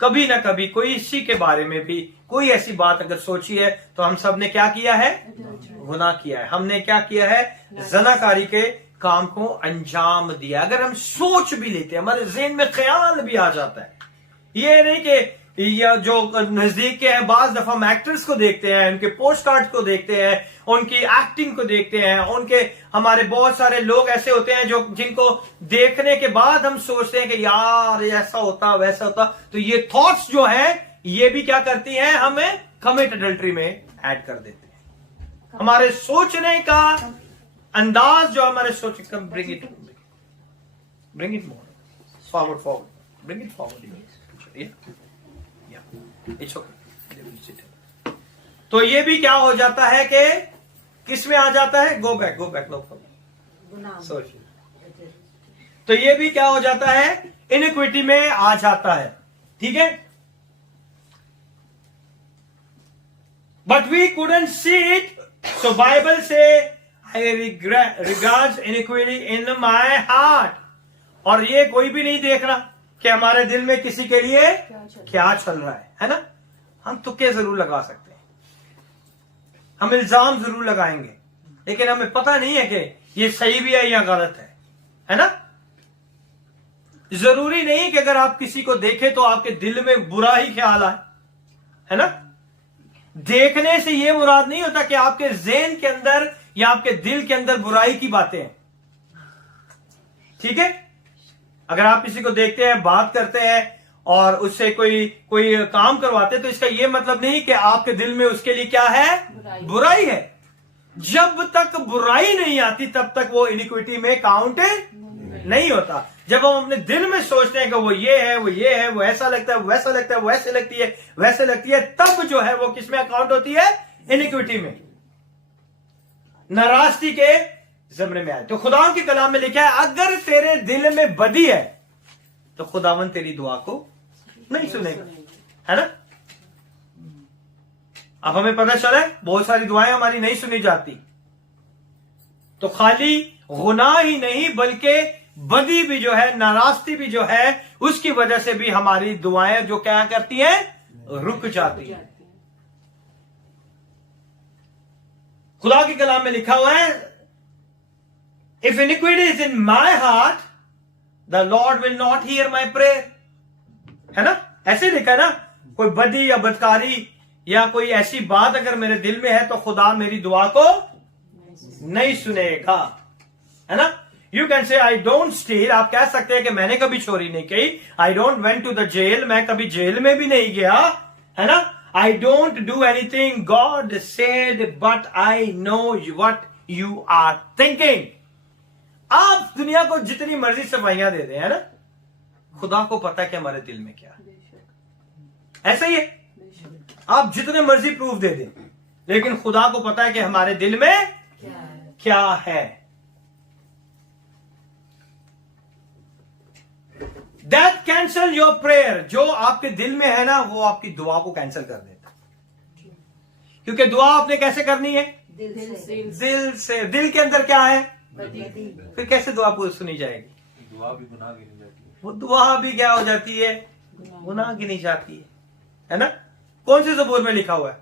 कभी ना कभी कोई इसी के बारे में भी कोई ऐसी बात अगर सोची है तो हम सब ने क्या किया है? गुनाह किया है। हमने क्या किया है? ज़नाकारी के काम को अंजाम दिया। अगर हम सोच भी लेते हैं, हमारे ज़हन में ख्याल भी आ जाता है, ये नहीं कि या जो नजदीक के हैं, बाज दफा हम एक्टर्स को देखते हैं, उनके पोस्ट कार्ड को देखते हैं, उनकी एक्टिंग को देखते हैं, उनके हमारे बहुत सारे लोग ऐसे होते हैं जो जिनको देखने के बाद हम सोचते हैं कि यार ऐसा होता वैसा होता। तो ये थॉट्स जो है ये भी क्या करती हैं? हमें कमिट एडल्ट्री में ऐड कर देते हैं। हमारे सोचने का अंदाज जो हमारे सोच का bring it more forward, bring it forward. It's okay. तो ये भी क्या हो जाता है कि किस में आ जाता है? Go back no problem. गुनाह। सॉरी। तो ये भी क्या हो जाता है? इनइक्विटी में आ जाता है। ठीक है, but we couldn't see it. So Bible से I regards iniquity in my heart. और ये कोई भी नहीं देख रहा कि हमारे दिल में किसी के लिए क्या चल रहा है ना? हम तुक्के जरूर लगा सकते हैं, हम इल्जाम जरूर लगाएंगे, लेकिन हमें पता नहीं है कि ये सही भी है या गलत है ना? जरूरी नहीं कि अगर आप किसी को देखें तो आपके दिल में बुरा ही ख्याल आए, है ना? देखने से ये मुराद नहीं होता कि आपके ज़हन के अंदर या आपके दिल के अंदर बुराई की बातें हैं। ठीक है, अगर आप किसी को देखते हैं, बात करते हैं और उससे कोई काम करवाते हैं तो इसका यह मतलब नहीं कि आपके दिल में उसके लिए क्या है? बुराई है। जब तक बुराई नहीं आती तब तक वो इनिक्विटी में काउंट नहीं होता। जब हम अपने दिल में सोचते हैं कि वो ये है, वो ये है, वो ऐसा लगता है, वैसा लगता है, वैसे लगती है, वैसे लगती है, तब जो है वो किसमें अकाउंट होती है? इनिक्विटी में, नाराजगी के ज़मरे में आए। तो खुदावन के कलाम में लिखा है अगर तेरे दिल में बदी है तो खुदावन तेरी दुआ को नहीं सुनेगा, है ना? अब हमें पता चला है बहुत सारी दुआएं हमारी नहीं सुनी जाती। तो खाली गुनाह ही नहीं बल्कि बदी भी जो है, नाराजगी भी जो है, उसकी वजह से भी हमारी दुआएं जो क्या करती हैं? रुक जाती हैं। खुदा के कलाम में लिखा हुआ है if inequity is in my heart the Lord will not here my prayer, है ना? ऐसे लिखा ना, कोई बदी या बदकारी या कोई ऐसी बात अगर मेरे दिल में है तो खुदा मेरी दुआ को नहीं सुनेगा, है ना? You can say I don't steel, आप कह सकते हैं कि मैंने कभी चोरी नहीं की। I don't went to the jail, मैं कभी जेल में भी नहीं गया, है ना? I don't do anything God said but I know what you are thinking. आप दुनिया को जितनी मर्जी सफाइयां दे दें, है ना, खुदा को पता है कि हमारे दिल में क्या है। ऐसा ही है, आप जितने मर्जी प्रूफ दे दें, लेकिन खुदा को पता है कि हमारे दिल में क्या है। दैट कैंसल योर प्रेयर, जो आपके दिल में है ना वो आपकी दुआ को कैंसिल कर देता है। क्योंकि दुआ आपने कैसे करनी है? दिल से। दिल के अंदर क्या है? फिर कैसे दुआ पूरी सुनी जाएगी? दुआ भी गुनाह गिनी जाती है। वो दुआ भी क्या हो जाती है? गुनाह गिनी जाती है ना? कौन सी ज़बूर में लिखा हुआ है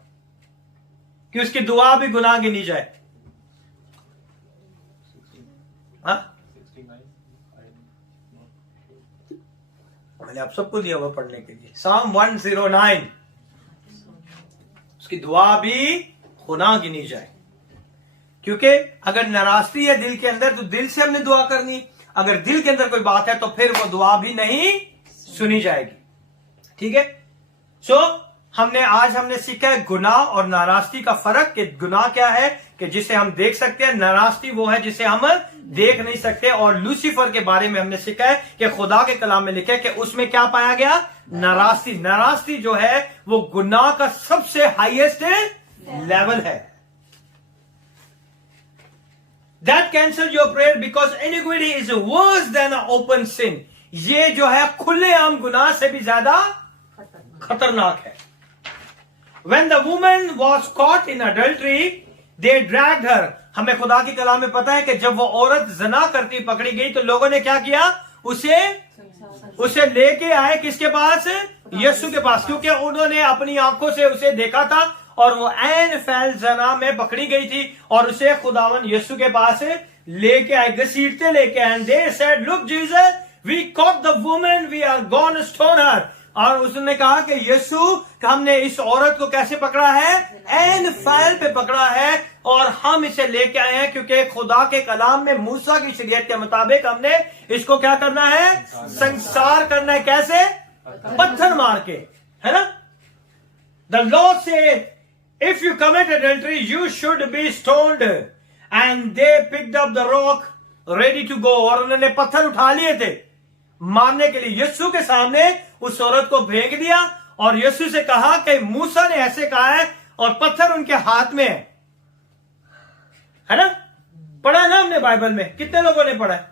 कि उसकी दुआ भी गुनाह गिनी जाए? हाँ, मैंने आप सबको दिया हुआ पढ़ने के लिए। साम 109, उसकी दुआ भी गुनाह गिनी जाए। क्योंकि अगर नाराजगी है दिल के अंदर तो दिल से हमने दुआ करनी, अगर दिल के अंदर कोई बात है तो फिर वो दुआ भी नहीं सुनी जाएगी। ठीक है? सो हमने सीखा है गुनाह और नाराजगी का फर्क, कि गुनाह क्या है कि जिसे हम देख सकते हैं, नाराजगी वो है जिसे हम देख नहीं सकते। और लूसीफर के बारे में हमने सीखा है कि खुदा के कलाम में लिखा है कि उसमें क्या पाया गया, नाराजगी। नाराजगी जो है वो गुनाह का सबसे हाईएस्ट लेवल है। That cancels your prayer because iniquity is worse than an open sin. ये जो है खुलेआम गुनाह से भी ज्यादा खतरनाक है। When the woman was caught in adultery, they dragged her. हमें खुदा की कलाम में पता है कि जब वो औरत जना करती पकड़ी गई तो लोगों ने क्या किया, उसे लेके आए किसके पास, यीशु के पास, क्योंकि उन्होंने अपनी आंखों से उसे देखा था और वो ऐन फैल जना में पकड़ी गई थी और उसे खुदावन यीशु के पास लेके आए, घसीटते लेके आए। They said, look Jesus, we caught the woman, we are gone to stone her. और उसने कहा कि यीशु, हमने इस औरत को कैसे पकड़ा है, ऐन फैल पे पकड़ा है और हम इसे लेके आए हैं क्योंकि खुदा के कलाम में मूसा की शरीयत के मुताबिक हमने इसको क्या करना है, संसार करना है। कैसे, पत्थर मार के, है ना। The law said, if you commit adultery, you should be stoned. And they picked up the rock ready to go. और उन्होंने पत्थर उठा लिए थे मारने के लिए। यीशु के सामने उस औरत को फेंक दिया और यीशु से कहा कि मूसा ने ऐसे कहा है, और पत्थर उनके हाथ में है ना। पढ़ा ना हमने बाइबल में, कितने लोगों ने पढ़ा है,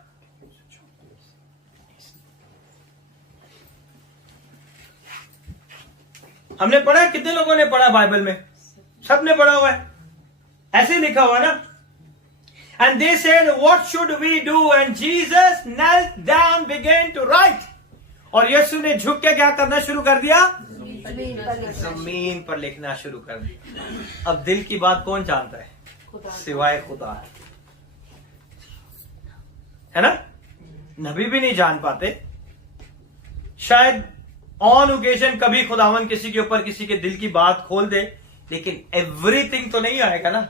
हमने पढ़ा है, कितने लोगों ने पढ़ा बाइबल में, सबने पढ़ा हुआ है, ऐसे ही लिखा हुआ ना। And they said, what should we do? And Jesus knelt down, began to write. और यीशु ने झुक के क्या करना शुरू कर दिया, जमीन पर लिखना शुरू कर दिया। अब दिल की बात कौन जानता है, सिवाय खुदा, है ना। नबी भी नहीं जान पाते। शायद ऑन ओकेजन कभी खुदावन किसी के ऊपर किसी के दिल की बात खोल दे, लेकिन एवरीथिंग तो नहीं आएगा ना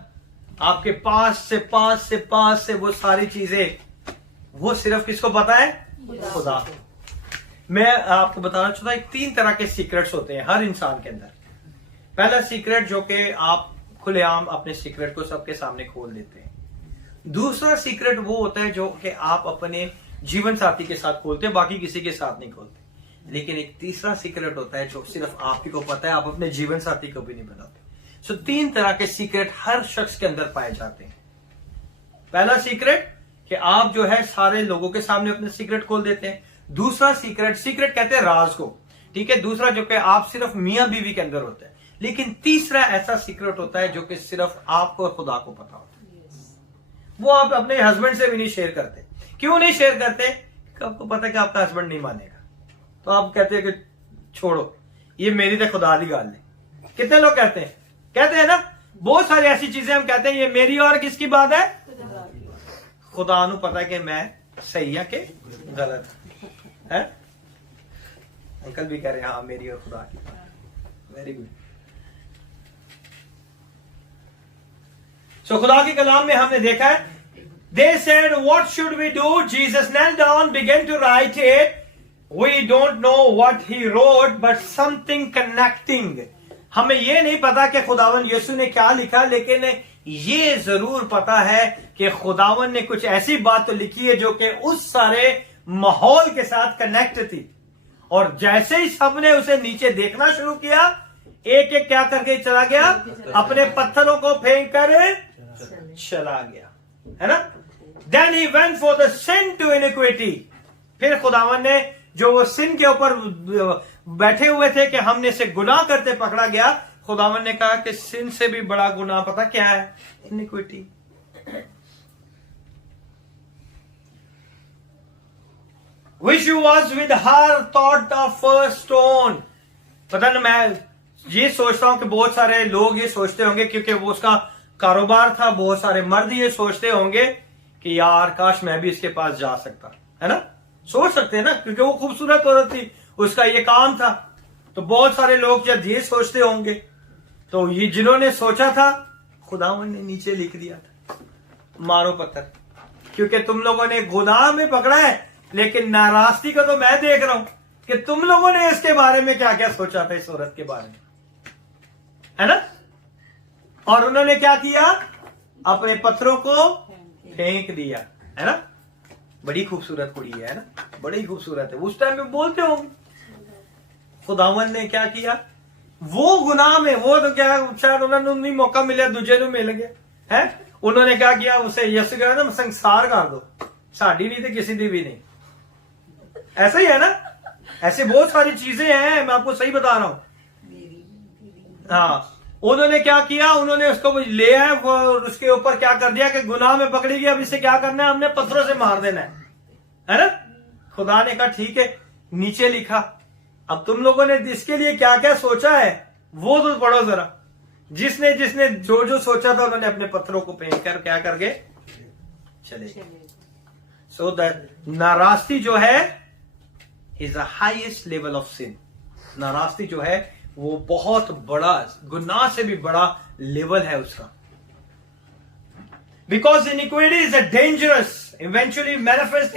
आपके पास से वो सारी चीजें, वो सिर्फ किसको पता है, खुदा। मैं आपको बताना चाहता हूं, 3 तरह के सीक्रेट्स होते हैं हर इंसान के अंदर। पहला सीक्रेट जो कि आप खुलेआम अपने सीक्रेट को सबके सामने खोल देते हैं। दूसरा सीक्रेट वो होता है जो कि आप अपने जीवन साथी के साथ खोलते हैं, बाकी किसी के साथ नहीं खोलते। लेकिन एक तीसरा सीक्रेट होता है जो सिर्फ आप ही को पता है, आप अपने जीवन साथी को भी नहीं बताते। सो 3 तरह के सीक्रेट हर शख्स के अंदर पाए जाते हैं। पहला सीक्रेट कि आप जो है सारे लोगों के सामने अपने सीक्रेट खोल देते हैं। दूसरा सीक्रेट कहते हैं राज को, ठीक है। दूसरा जो कि आप सिर्फ मियां बीवी के अंदर होता है। लेकिन तीसरा ऐसा सीक्रेट होता है जो कि सिर्फ आपको और खुदा को पता होता है। वो आप अपने हस्बैंड से भी नहीं शेयर करते। क्यों नहीं शेयर करते, आपको पता है कि आपका हस्बैंड नहीं मानेगा, तो आप कहते हैं कि छोड़ो, ये मेरी तो खुदा दी गाल है। कितने लोग कहते हैं ना, बहुत सारी ऐसी चीजें हम कहते हैं ये मेरी और किसकी बात है, खुदा नु पता है कि मैं सही है कि गलत है। अंकल भी कह रहे हैं हाँ मेरी और खुदा की बात। Very good. सो खुदा के कलाम में हमने देखा है, they said what should we do, Jesus knelt down, began to write it. We don't know what he wrote, but something connecting. हमें ये नहीं पता कि खुदावन यीशु ने क्या लिखा, लेकिन ये जरूर पता है कि खुदावन ने कुछ ऐसी बात तो लिखी है जो कि उस सारे माहौल के साथ कनेक्ट थी। और जैसे ही सबने उसे नीचे देखना शुरू किया, एक एक क्या करके चला गया, अपने पत्थरों को फेंक कर चला गया, है ना। Then he went for the sin to iniquity. फिर खुदावन ने जो वो सिन के ऊपर बैठे हुए थे कि हमने से गुनाह करते पकड़ा गया, खुदावन ने कहा कि सिन से भी बड़ा गुनाह पता क्या है, inequity. Which was with her thought of first stone. पता ना, मैं ये सोचता हूं कि बहुत सारे लोग ये सोचते होंगे, क्योंकि वो उसका कारोबार था, बहुत सारे मर्द ये सोचते होंगे कि यार काश मैं भी इसके पास जा सकता, है ना। सोच सकते हैं ना, क्योंकि वो खूबसूरत औरत थी, उसका ये काम था। तो बहुत सारे लोग जब ये सोचते होंगे, तो ये जिन्होंने सोचा था खुदावन ने नीचे लिख दिया था, मारो पत्थर, क्योंकि तुम लोगों ने गुनाह में पकड़ा है। लेकिन नाराजगी को तो मैं देख रहा हूं कि तुम लोगों ने इसके बारे में क्या क्या सोचा था, इस औरत के बारे में। है ना। और उन्होंने क्या किया, अपने पत्थरों को फेंक दिया, है ना। बड़ी खूबसूरत कुड़ी है ना, बड़ी खूबसूरत है। उस टाइम में बोलते होंगे खुदावन ने क्या किया, वो गुनाह में, वो तो क्या शायद उन्होंने नहीं मौका मिला, दूजे नु मिल गया है। उन्होंने क्या किया, उसे यसु कहा ना संसार कर दो, साड़ी नहीं तो किसी दी भी नहीं। ऐसा ही है ना, ऐसे बहुत सारी चीजें हैं, मैं आपको सही बता रहा हूं। हाँ, उन्होंने क्या किया, उन्होंने उसको ले आए और उसके ऊपर क्या कर दिया कि गुनाह में पकड़ी गई, अब इसे क्या करना है, हमने पत्थरों से मार देना है ना। खुदा ने कहा ठीक है, नीचे लिखा। अब तुम लोगों ने इसके लिए क्या क्या सोचा है वो तो पढ़ो जरा। जिसने जिसने जो जो सोचा था उन्होंने अपने पत्थरों को फेंक कर क्या करके चले गए। सो दैट नाराजगी जो है is the highest level of sin. नाराजगी जो है वो बहुत बड़ा, गुनाह से भी बड़ा लेवल है उसका। Because iniquity is a dangerous, eventually manifests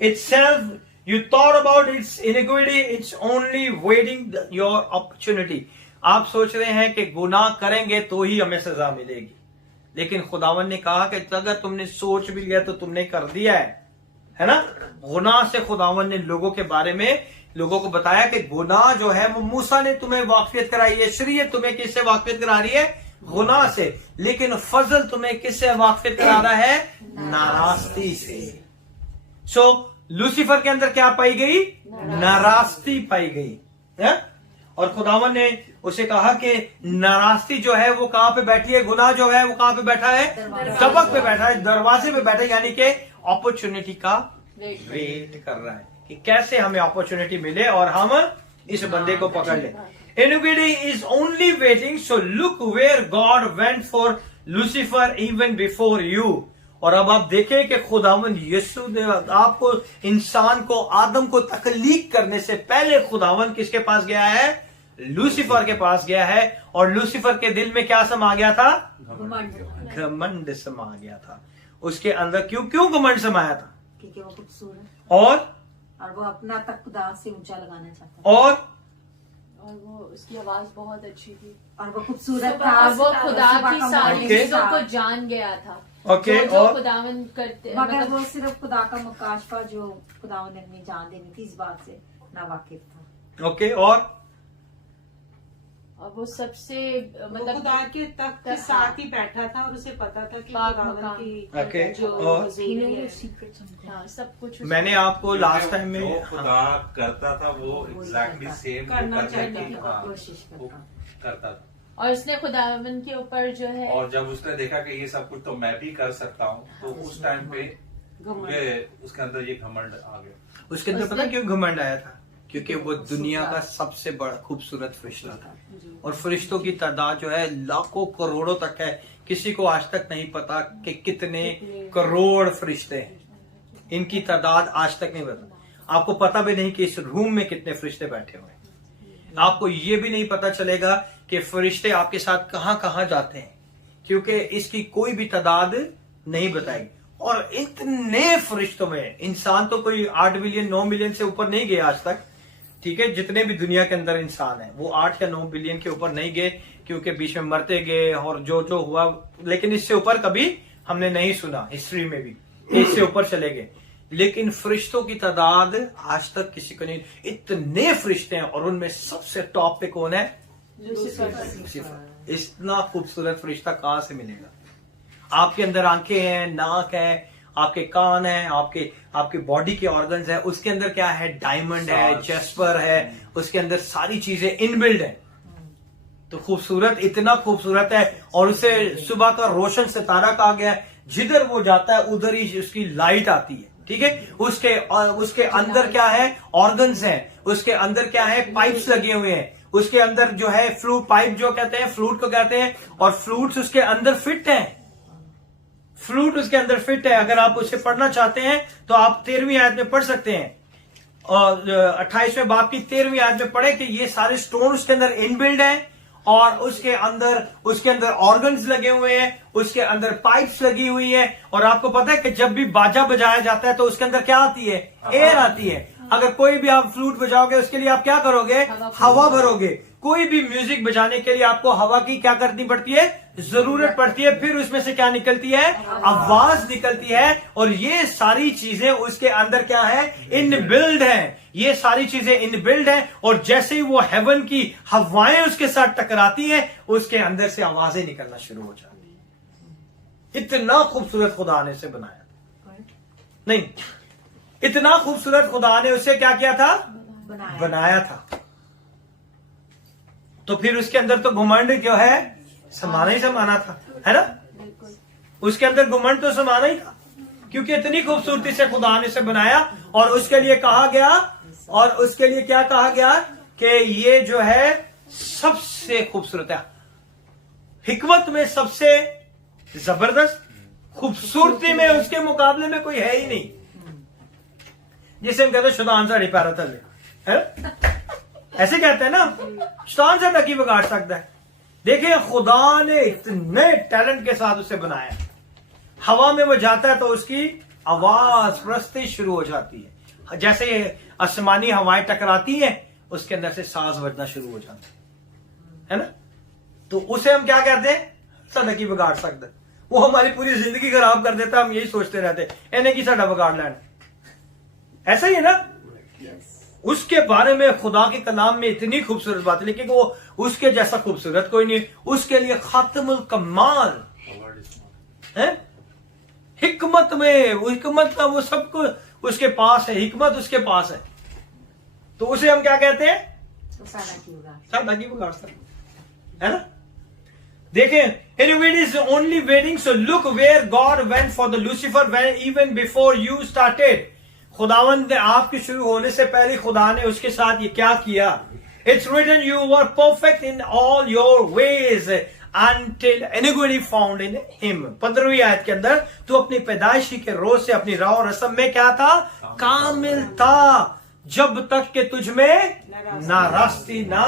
itself. You thought about its iniquity, it's only waiting your opportunity. आप सोच रहे हैं कि गुनाह करेंगे तो ही हमें सजा मिलेगी, लेकिन खुदावन ने कहा कि अगर तुमने सोच भी लिया तो तुमने कर दिया है ना। गुनाह से खुदावन ने लोगों के बारे में लोगों को बताया कि गुनाह जो है वो मूसा ने तुम्हें वाकफियत कराई है, शरीयत तुम्हें किससे वाकफियत करा रही है, गुनाह से, लेकिन फजल तुम्हें किससे वाकफियत करा रहा है, नाराजगी से। सो लूसीफर के अंदर क्या पाई गई, नाराजगी पाई गई है? और खुदावन ने उसे कहा कि नाराजगी जो है वो कहां पे बैठी है, गुनाह जो है वो कहां पे बैठा है, तबक पे बैठा है, दरवाजे पे बैठा है, यानी कि अपॉर्चुनिटी का वेट कर रहा है कि कैसे हमें अपॉर्चुनिटी मिले और हम इस बंदे को पकड़ ले। Iniquity is only waiting, so look where God went for Lucifer even before you. और अब आप देखें कि खुदावन यीशु ने आपको, इंसान को, आदम को तख्लीक करने से पहले खुदावन किसके पास गया है, लूसीफर के पास गया है। और लूसीफर के दिल में क्या समा गया था, घमंड समा गया था उसके अंदर। क्यों घमंड समाया था, क्योंकि वो खूबसूरत और वो अपना तक खुदा से ऊंचा लगाना चाहता था, और वो उसकी आवाज बहुत अच्छी थी, और वो खूबसूरत था, वो खुदा की सारी Okay. चीजों को जान गया था। Okay, जो और खुदावन करते, मगर मतलब वो सिर्फ खुदा का मुकाशफा जो खुदावन ने अपनी जान देनी थी, इस बात से ना वाकिफ था। ओके, और वो सबसे वो मतलब खुदा के तख्त के साथ ही बैठा था और उसे पता था कि पाक खुदावन मकाम। की ओके, जो और हुजूरी है। हाँ, सब कुछ मैंने आपको लास्ट टाइम जो में खुदा करता था वो एग्जैक्टली सेम करना करने चाहिए की था, कोशिश वो करता। करता था। और उसने खुदावन के ऊपर जो है, और जब उसने देखा कि ये सब कुछ तो मैं भी कर सकता हूँ, तो उस टाइम पे ये उसके अंदर ये घमंड आ गया। उसके अंदर पता क्यों घमंड आया था, क्योंकि वो दुनिया का सबसे बड़ा खूबसूरत फरिश्ता था। और फरिश्तों की तादाद जो है लाखों करोड़ों तक है। किसी को आज तक नहीं पता कि कितने करोड़ फरिश्ते हैं, इनकी तादाद आज तक नहीं पता। आपको पता भी नहीं कि इस रूम में कितने फरिश्ते बैठे हुए हैं। आपको ये भी नहीं पता चलेगा कि फरिश्ते आपके साथ कहां कहां जाते हैं, क्योंकि इसकी कोई भी तादाद नहीं बताएगी। और इतने फरिश्तों में इंसान तो कोई 8 बिलियन 9 बिलियन से ऊपर नहीं गए आज तक, ठीक है। जितने भी दुनिया के अंदर इंसान है वो 8 या 9 बिलियन के ऊपर नहीं गए, क्योंकि बीच में मरते गए और जो जो हुआ, लेकिन इससे ऊपर कभी हमने नहीं सुना हिस्ट्री में भी, इससे ऊपर चले गए। लेकिन फरिश्तों की तादाद आज तक किसी को नहीं, इतने फरिश्ते हैं। और उनमें सबसे टॉप पे कौन है, लूसीफर। इतना खूबसूरत फरिश्ता कहां से मिलेगा। आपके अंदर आंखें हैं, नाक है, आपके कान है, आपके बॉडी के ऑर्गन्स है, उसके अंदर क्या है, डायमंड है, जेस्पर है, उसके अंदर सारी चीजें इनबिल्ड है। तो खूबसूरत, इतना खूबसूरत है। और उसे सुबह का रोशन सितारा कहा गया है। जिधर वो जाता है उधर ही उसकी लाइट आती है, ठीक है। उसके अंदर क्या है, ऑर्गन्स हैं, उसके अंदर क्या है, पाइप्स लगे हुए हैं, उसके अंदर जो है फ्लूट पाइप जो कहते हैं, फ्लूट को कहते हैं, और फ्लूट्स उसके अंदर फिट हैं। फ्लूट उसके अंदर फिट है। अगर आप उसे पढ़ना चाहते हैं तो आप 13वीं आयत में पढ़ सकते हैं, और 28वें बाब की 13वीं आयत में पढ़े कि ये सारे स्टोन उसके अंदर इनबिल्ड हैं, और उसके अंदर ऑर्गन्स लगे हुए हैं, उसके अंदर पाइप्स लगी हुई है। और आपको पता है कि जब भी बाजा बजाया जाता है तो उसके अंदर क्या आती है, एयर आती है। अगर कोई भी आप फ्लूट बजाओगे उसके लिए आप क्या करोगे, हवा भरोगे। कोई भी म्यूजिक बजाने के लिए आपको हवा की क्या करनी पड़ती है, जरूरत पड़ती है। फिर उसमें से क्या निकलती है, आवाज निकलती है। और ये सारी चीजें उसके अंदर क्या है, इनबिल्ड है। ये सारी चीजें इनबिल्ड है। और जैसे ही वो हेवन की हवाएं उसके साथ टकराती हैं, उसके अंदर से आवाजें निकलना शुरू हो जाती है। इतना खूबसूरत खुदा ने उसे बनाया नहीं, इतना खूबसूरत खुदा ने उसे क्या किया था, बनाया था। तो फिर उसके अंदर तो घुमंड जो है समाना ही समाना था, है ना। उसके अंदर घुमंड तो समाना ही था, क्योंकि इतनी खूबसूरती से खुदा ने उसे बनाया। और उसके लिए कहा गया, और उसके लिए क्या कहा गया कि ये जो है सबसे खूबसूरत है, हिकमत में सबसे जबरदस्त, खूबसूरती में उसके मुकाबले में कोई है ही नहीं। जिसे हम कहते हैं शैतान साड़ी पैरा तले, है ना? ऐसे कहते हैं ना, शैतान से नकी बिगाड़ सकता है। देखिए खुदा ने इतने टैलेंट के साथ उसे बनाया। हवा में वो जाता है तो उसकी आवाज प्रस्ती शुरू हो जाती है। जैसे आसमानी हवाएं टकराती हैं, उसके अंदर से सांस बजना शुरू हो जाता है ना। तो उसे हम क्या कहते हैं, सदकी बिगाड़ सकता है। वो हमारी पूरी जिंदगी खराब कर देता है। हम यही सोचते रहते इन्हें की साडा बिगाड़ लेना, ऐसा ही है ना। उसके बारे में खुदा के कलाम में इतनी खूबसूरत बात है, लेकिन वो उसके जैसा खूबसूरत कोई नहीं। उसके लिए खातमुल कमाल है, हिकमत में, हिकमत का वो सब कुछ उसके पास है, हिकमत उसके पास है। तो उसे हम क्या कहते हैं, साडा की बिगाड़ सकता है ना। देखें, anybody is only waiting, so look where God went for the Lucifer when even before you started. खुदावंद ने आपके शुरू होने से पहले खुदा ने उसके साथ ये क्या किया। It's written you were perfect in all your ways until iniquity found in him. 15वीं आयत के अंदर तू अपनी पैदाइशी के रोज से अपनी राह और रस्म में क्या था, कामिल था, जब तक के तुझ में नारास्ती ना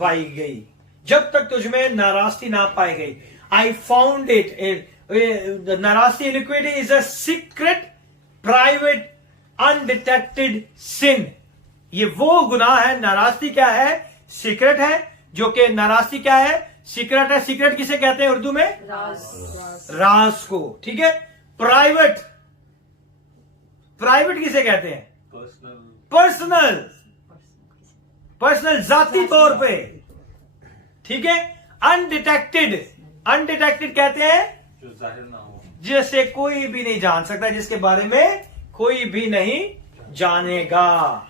पाई गई, जब तक तुझ में नारास्ती ना पाई गई। I found it. The नारास्ती iniquity is a secret, private, undetected sin. ये वो गुनाह है। नारास्ती क्या है, सीक्रेट है। जो कि नारास्ती क्या है, सीक्रेट है। सीक्रेट किसे कहते हैं उर्दू में, राज को, ठीक है। प्राइवेट, प्राइवेट किसे कहते हैं, पर्सनल, पर्सनल जाती तौर पे, ठीक है। अनडिटेक्टेड, अनडिटेक्टेड कहते हैं जो जाहिर ना हो, जिसे कोई भी नहीं जान सकता, जिसके बारे में कोई भी नहीं जानेगा।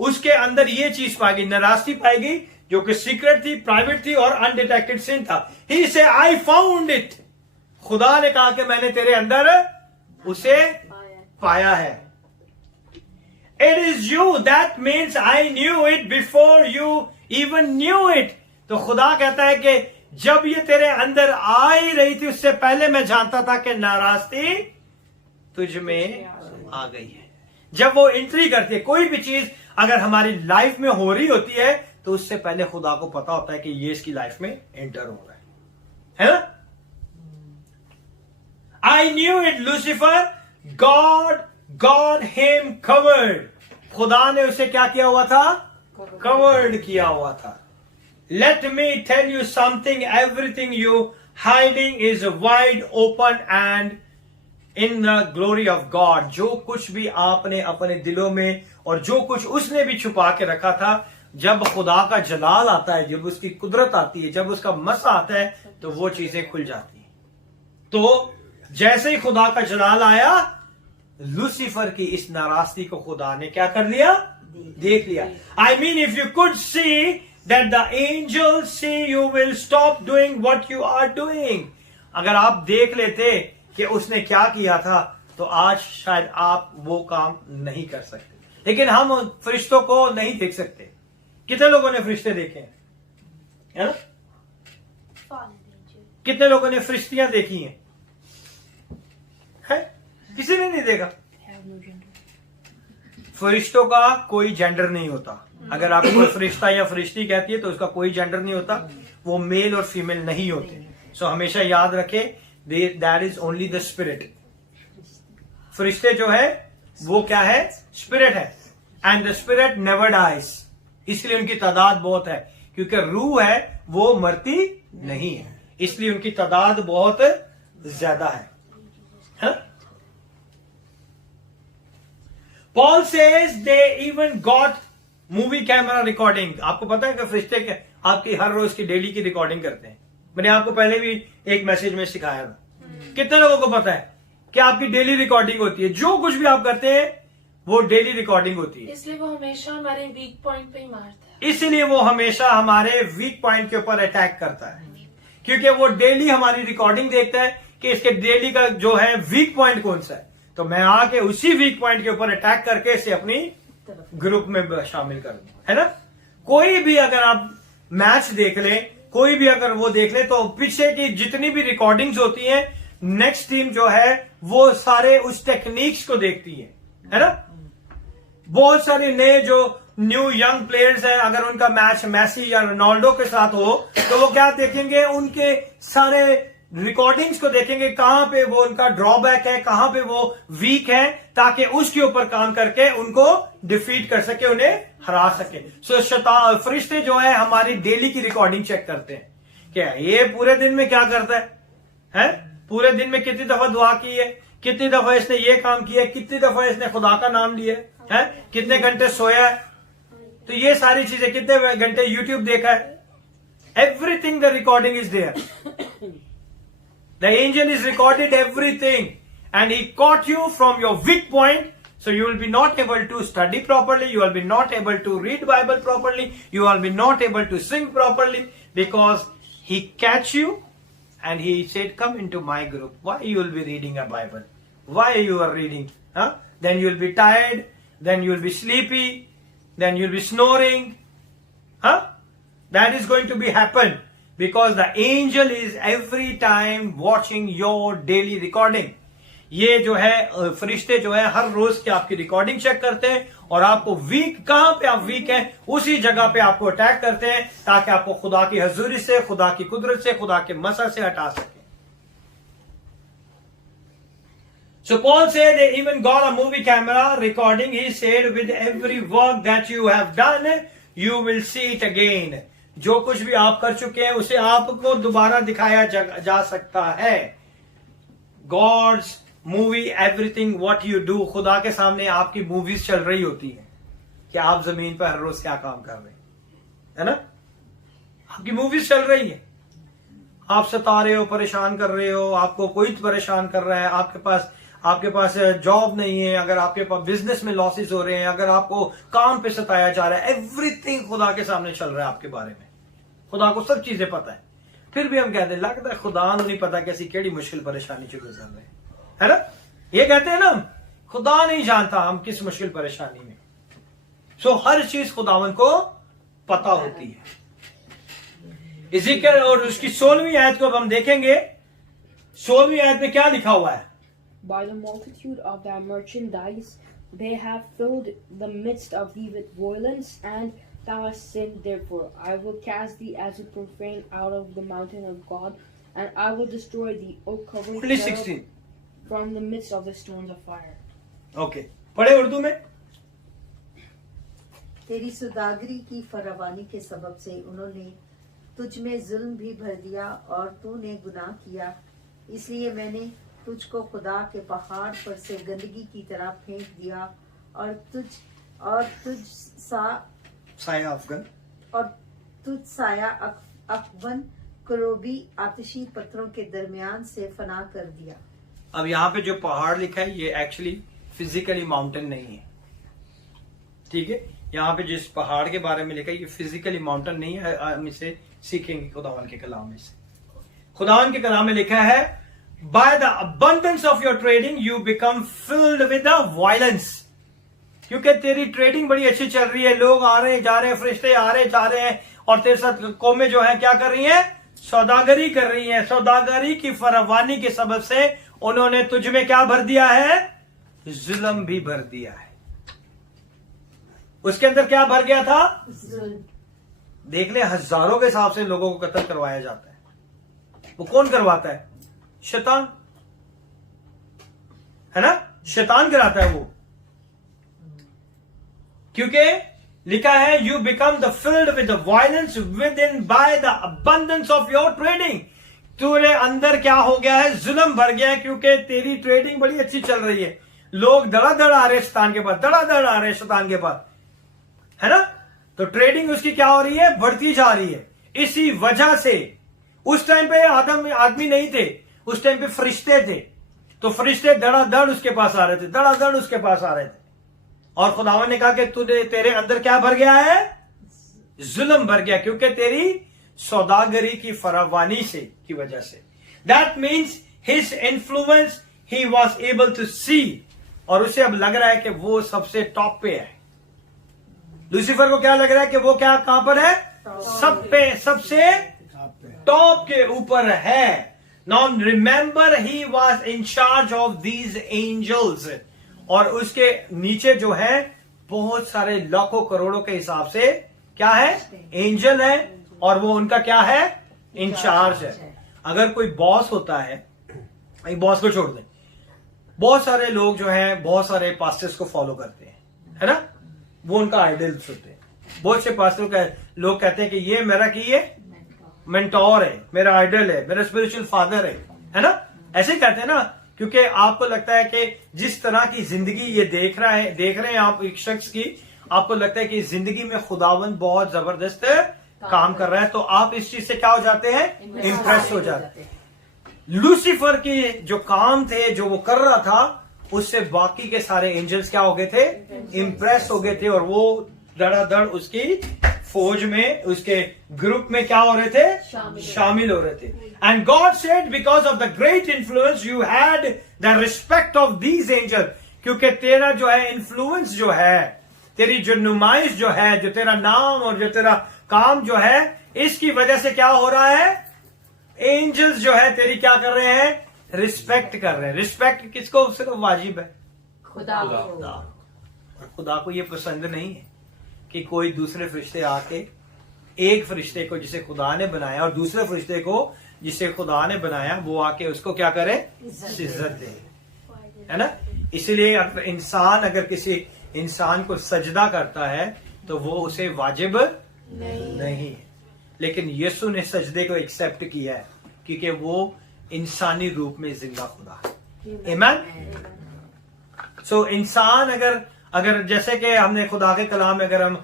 उसके अंदर ये चीज पाएगी, नाराजगी पाएगी, जो कि सीक्रेट थी, प्राइवेट थी और अनडिटेक्टेड सिन था। ही से आई फाउंड इट, खुदा ने कहा कि मैंने तेरे अंदर उसे पाया है। It is you, that means I knew it before you even knew it. तो खुदा कहता है कि जब ये तेरे अंदर आ ही रही थी, उससे पहले मैं जानता था कि नाराजगी तुझ में आ गई है। जब वो एंट्री करती है, कोई भी चीज अगर हमारी लाइफ में हो रही होती है, तो उससे पहले खुदा को पता होता है कि ये इसकी लाइफ में एंटर हो रहा है ना। I knew it Lucifer, God him covered. खुदा ने उसे क्या किया हुआ था, कवर्ड किया हुआ था। Let me tell you something, everything you hiding is wide open and in the glory of God. जो कुछ भी आपने अपने दिलों में और जो कुछ उसने भी छुपा के रखा था, जब खुदा का जलाल आता है, जब उसकी कुदरत आती है, जब उसका मसा आता है, तो वो चीजें खुल जाती हैं। तो जैसे ही खुदा का जलाल आया, लूसीफर की इस नाराजगी को खुदा ने क्या कर लिया, देख लिया। I mean, if you could see that the angels see, you will stop doing what you are doing. अगर आप देख लेते कि उसने क्या किया था, तो आज शायद आप वो काम नहीं कर सकते। लेकिन हम फरिश्तों को नहीं देख सकते। कितने लोगों ने फरिश्ते देखे हैं, है ना? कितने लोगों ने फरिश्तियां देखी हैं? है? किसी ने नहीं देखा। फरिश्तों का कोई जेंडर नहीं होता। अगर आपको कोई फरिश्ता या फरिश्ती कहती है तो उसका कोई जेंडर नहीं होता, वो मेल और फीमेल नहीं होते। सो हमेशा याद रखें, that is only the spirit. फरिश्ते जो है वो क्या है, स्पिरिट है। And the spirit never dies, इसलिए उनकी तादाद बहुत है, क्योंकि रूह है वो मरती नहीं है, इसलिए उनकी तादाद बहुत ज्यादा है? Paul says they even got movie camera recording. आपको पता है कि फरिश्ते आपकी हर रोज की डेली की रिकॉर्डिंग करते हैं। मैंने आपको पहले भी एक मैसेज में सिखाया था। कितने लोगों को पता है कि आपकी डेली रिकॉर्डिंग होती है? जो कुछ भी आप करते हैं वो डेली रिकॉर्डिंग होती है। इसलिए वो हमेशा हमारे वीक पॉइंट पे ही मारता है। इसलिए वो हमेशा हमारे वीक पॉइंट के ऊपर अटैक करता है, क्योंकि वो डेली हमारी रिकॉर्डिंग देखता है कि इसके डेली का जो है वीक पॉइंट कौन सा है। तो मैं आके उसी वीक पॉइंट के ऊपर अटैक करके इसे अपनी ग्रुप में शामिल कर दूं, है ना? कोई भी अगर आप मैच देख लें, कोई भी अगर वो देख ले, तो पीछे की जितनी भी रिकॉर्डिंग्स होती हैं, नेक्स्ट टीम जो है वो सारे उस टेक्निक्स को देखती है ना? बहुत सारे नए जो न्यू यंग प्लेयर्स हैं, अगर उनका मैच मैसी या रोनाल्डो के साथ हो तो वो क्या देखेंगे? उनके सारे रिकॉर्डिंग्स को देखेंगे, कहां पे वो उनका ड्रॉबैक है, कहां पे वो वीक है, ताकि उसके ऊपर काम करके उनको डिफीट कर सके, उन्हें हरा सके। सो फरिश्ते जो है हमारी डेली की रिकॉर्डिंग चेक करते हैं, क्या ये पूरे दिन में क्या करता है? पूरे दिन में कितनी दफा दुआ की है, कितनी दफा इसने ये काम किया है, कितनी दफा इसने खुदा का नाम लिया है, कितने घंटे सोया है, तो ये सारी चीजें, कितने घंटे यूट्यूब देखा है, everything the recording is there. The angel is recorded everything, and he caught you from your weak point, so you will be not able to study properly, you will be not able to read Bible properly, you will be not able to sing properly, because he catch you and he said, come into my group. Why you will be reading a Bible? Why you are reading? Then you will be tired, then you will be sleepy, then you will be snoring. That is going to be happen. Because the angel is every time watching your daily recording. ये जो है फरिश्ते जो है हर रोज की आपकी recording check करते हैं, और आपको वीक, कहां पे आप वीक हैं उसी जगह पे आपको अटैक करते हैं, ताकि आपको खुदा की हजूरी से, खुदा की कुदरत से, खुदा के मसा से हटा सके। So Paul said they even got a movie camera recording. He said, with every work that you have done, you will see it again. जो कुछ भी आप कर चुके हैं उसे आपको दोबारा दिखाया जा सकता है। God's movie, everything what you do, खुदा के सामने आपकी मूवीज चल रही होती है कि आप जमीन पर हर रोज क्या काम कर रहे हैं, है ना? आपकी मूवीज चल रही है, आप सता रहे हो, परेशान कर रहे हो, आपको कोई परेशान कर रहा है, आपके पास जॉब नहीं है, अगर आपके पास बिजनेस में लॉसेस हो रहे हैं, अगर आपको काम पे सताया जा रहा है, एवरीथिंग खुदा के सामने चल रहा है आपके बारे में। खुदा को सब चीजें पता है, फिर भी हम कहते हैं लगता है खुदा को नहीं पता कैसी केड़ी मुश्किल परेशानी से गुजर रहे हैं, है ना? ये कहते हैं ना, खुदा नहीं जानता हम किस मुश्किल परेशानी में। सो हर चीज खुदावन को पता होती है। इज़िकियल और उसकी 16वीं आयत को अब हम देखेंगे। 16वीं आयत में क्या लिखा हुआ है? By the multitude of thy merchandise they have filled the midst of thee with violence, and thou hast sinned. Therefore I will cast thee as a profane out of the mountain of God, and I will destroy thee, O covenant Only cherub, 16. from the midst of the stones of fire. Okay, पढ़े उर्दू में। तेरी सुदागरी की फरावानी के सबब से उन्होंने तुझ में जुल्म भी भर दिया और तूने गुनाह किया, इसलिए मैंने तुझको खुदा के पहाड़ पर से गंदगी की तरह फेंक दिया, और तुझ साया अफगन करोबी आतिशी पत्थरों के दरमियान से फना कर दिया। अब यहाँ पे जो पहाड़ लिखा है ये एक्चुअली फिजिकली माउंटेन नहीं है, ठीक है? यहाँ पे जिस पहाड़ के बारे में लिखा है ये फिजिकली माउंटेन नहीं है। हम इसे सीखेंगे खुदावन के कलाम में से। खुदावन के कलाम में लिखा है, by the abundance of your trading you become filled with the violence. क्योंकि तेरी ट्रेडिंग बड़ी अच्छी चल रही है, लोग आ रहे हैं जा रहे हैं, फरिश्ते आ रहे जा रहे हैं, और तेरे साथ कौमें जो है क्या कर रही हैं? सौदागरी कर रही हैं। सौदागरी की फरावानी के सबब से उन्होंने तुझ में क्या भर दिया है? जुल्म भी भर दिया है। उसके अंदर क्या भर गया था? देख ले, हजारों के हिसाब से लोगों को कत्ल करवाया जाता है। वो कौन करवाता है? शैतान, है ना? शैतान कराता है वो, क्योंकि लिखा है you become the filled with the violence with in by the abundance of your trading. तेरे अंदर क्या हो गया है, जुल्म भर गया है, क्योंकि तेरी ट्रेडिंग बड़ी अच्छी चल रही है। लोग धड़ाधड़ आ रहे शैतान के पास, धड़ाधड़ आ रहे शैतान के पास, है ना। तो ट्रेडिंग उसकी क्या हो रही है, बढ़ती जा रही है। इसी वजह से उस टाइम पे आदमी नहीं थे, उस टाइम पे फरिश्ते थे। तो फरिश्ते धड़ाधड़ उसके पास आ रहे थे, धड़ाधड़ उसके पास आ रहे थे। और खुदावन ने कहा कि तेरे अंदर क्या भर गया है, जुल्म भर गया, क्योंकि तेरी सौदागरी की फरावानी से की वजह से। That means his influence he was able to see, और उसे अब लग रहा है कि वो सबसे टॉप पे है। लूसीफर को क्या लग रहा है कि वो क्या कहां पर है, सब पे सबसे टॉप के ऊपर है। Now remember he was in charge of these angels, और उसके नीचे जो है बहुत सारे लाखों करोड़ों के हिसाब से क्या है, एंजल है, और वो उनका क्या है, इंचार्ज है। अगर कोई बॉस होता है, बॉस को छोड़ दें, बहुत सारे लोग जो हैं बहुत सारे पास्टर्स को फॉलो करते हैं, है ना, वो उनका आइडल्स होते हैं। बहुत से पास्टर लोग कहते हैं कि ये मेरा की ये मेंटोर है, मेरा आइडल है, मेरा स्पिरिचुअल फादर है ना, ऐसे कहते हैं ना, क्योंकि आपको लगता है कि जिस तरह की जिंदगी ये देख रहे हैं आप एक शख्स की, आपको लगता है कि जिंदगी में खुदावन बहुत जबरदस्त काम कर रहा है, तो आप इस चीज से क्या हो जाते हैं, इंप्रेस हो जाते हैं। लूसीफर के जो काम थे, जो वो कर रहा था, उससे बाकी के सारे एंजल्स क्या हो गए थे, इंप्रेस हो गए थे, और वो धड़ाधड़ उसकी फौज में, उसके ग्रुप में क्या हो रहे थे, शामिल हो रहे थे। And God said because of the great influence you had the respect of these angel, क्योंकि तेरा जो है इन्फ्लुएंस जो है, तेरी जो नुमाइश जो है, जो तेरा नाम और जो तेरा काम जो है, इसकी वजह से क्या हो रहा है, एंजल्स जो है तेरी क्या कर रहे हैं, रिस्पेक्ट कर रहे हैं। रिस्पेक्ट किसको सिर्फ वाजिब है, खुदा खुदा को ये पसंद नहीं है कि कोई दूसरे फरिश्ते आके, एक फरिश्ते को जिसे खुदा ने बनाया और दूसरे फरिश्ते को जिसे खुदा ने बनाया, वो आके उसको क्या करे, इज्जत दे, है ना। इसीलिए अगर किसी इंसान को सजदा करता है तो वो उसे वाजिब नहीं है, लेकिन यीशु ने सजदे को एक्सेप्ट किया है, क्योंकि वो इंसानी रूप में जिंदा खुदा है। आमीन। सो इंसान अगर जैसे कि हमने खुदा के कलाम में अगर हम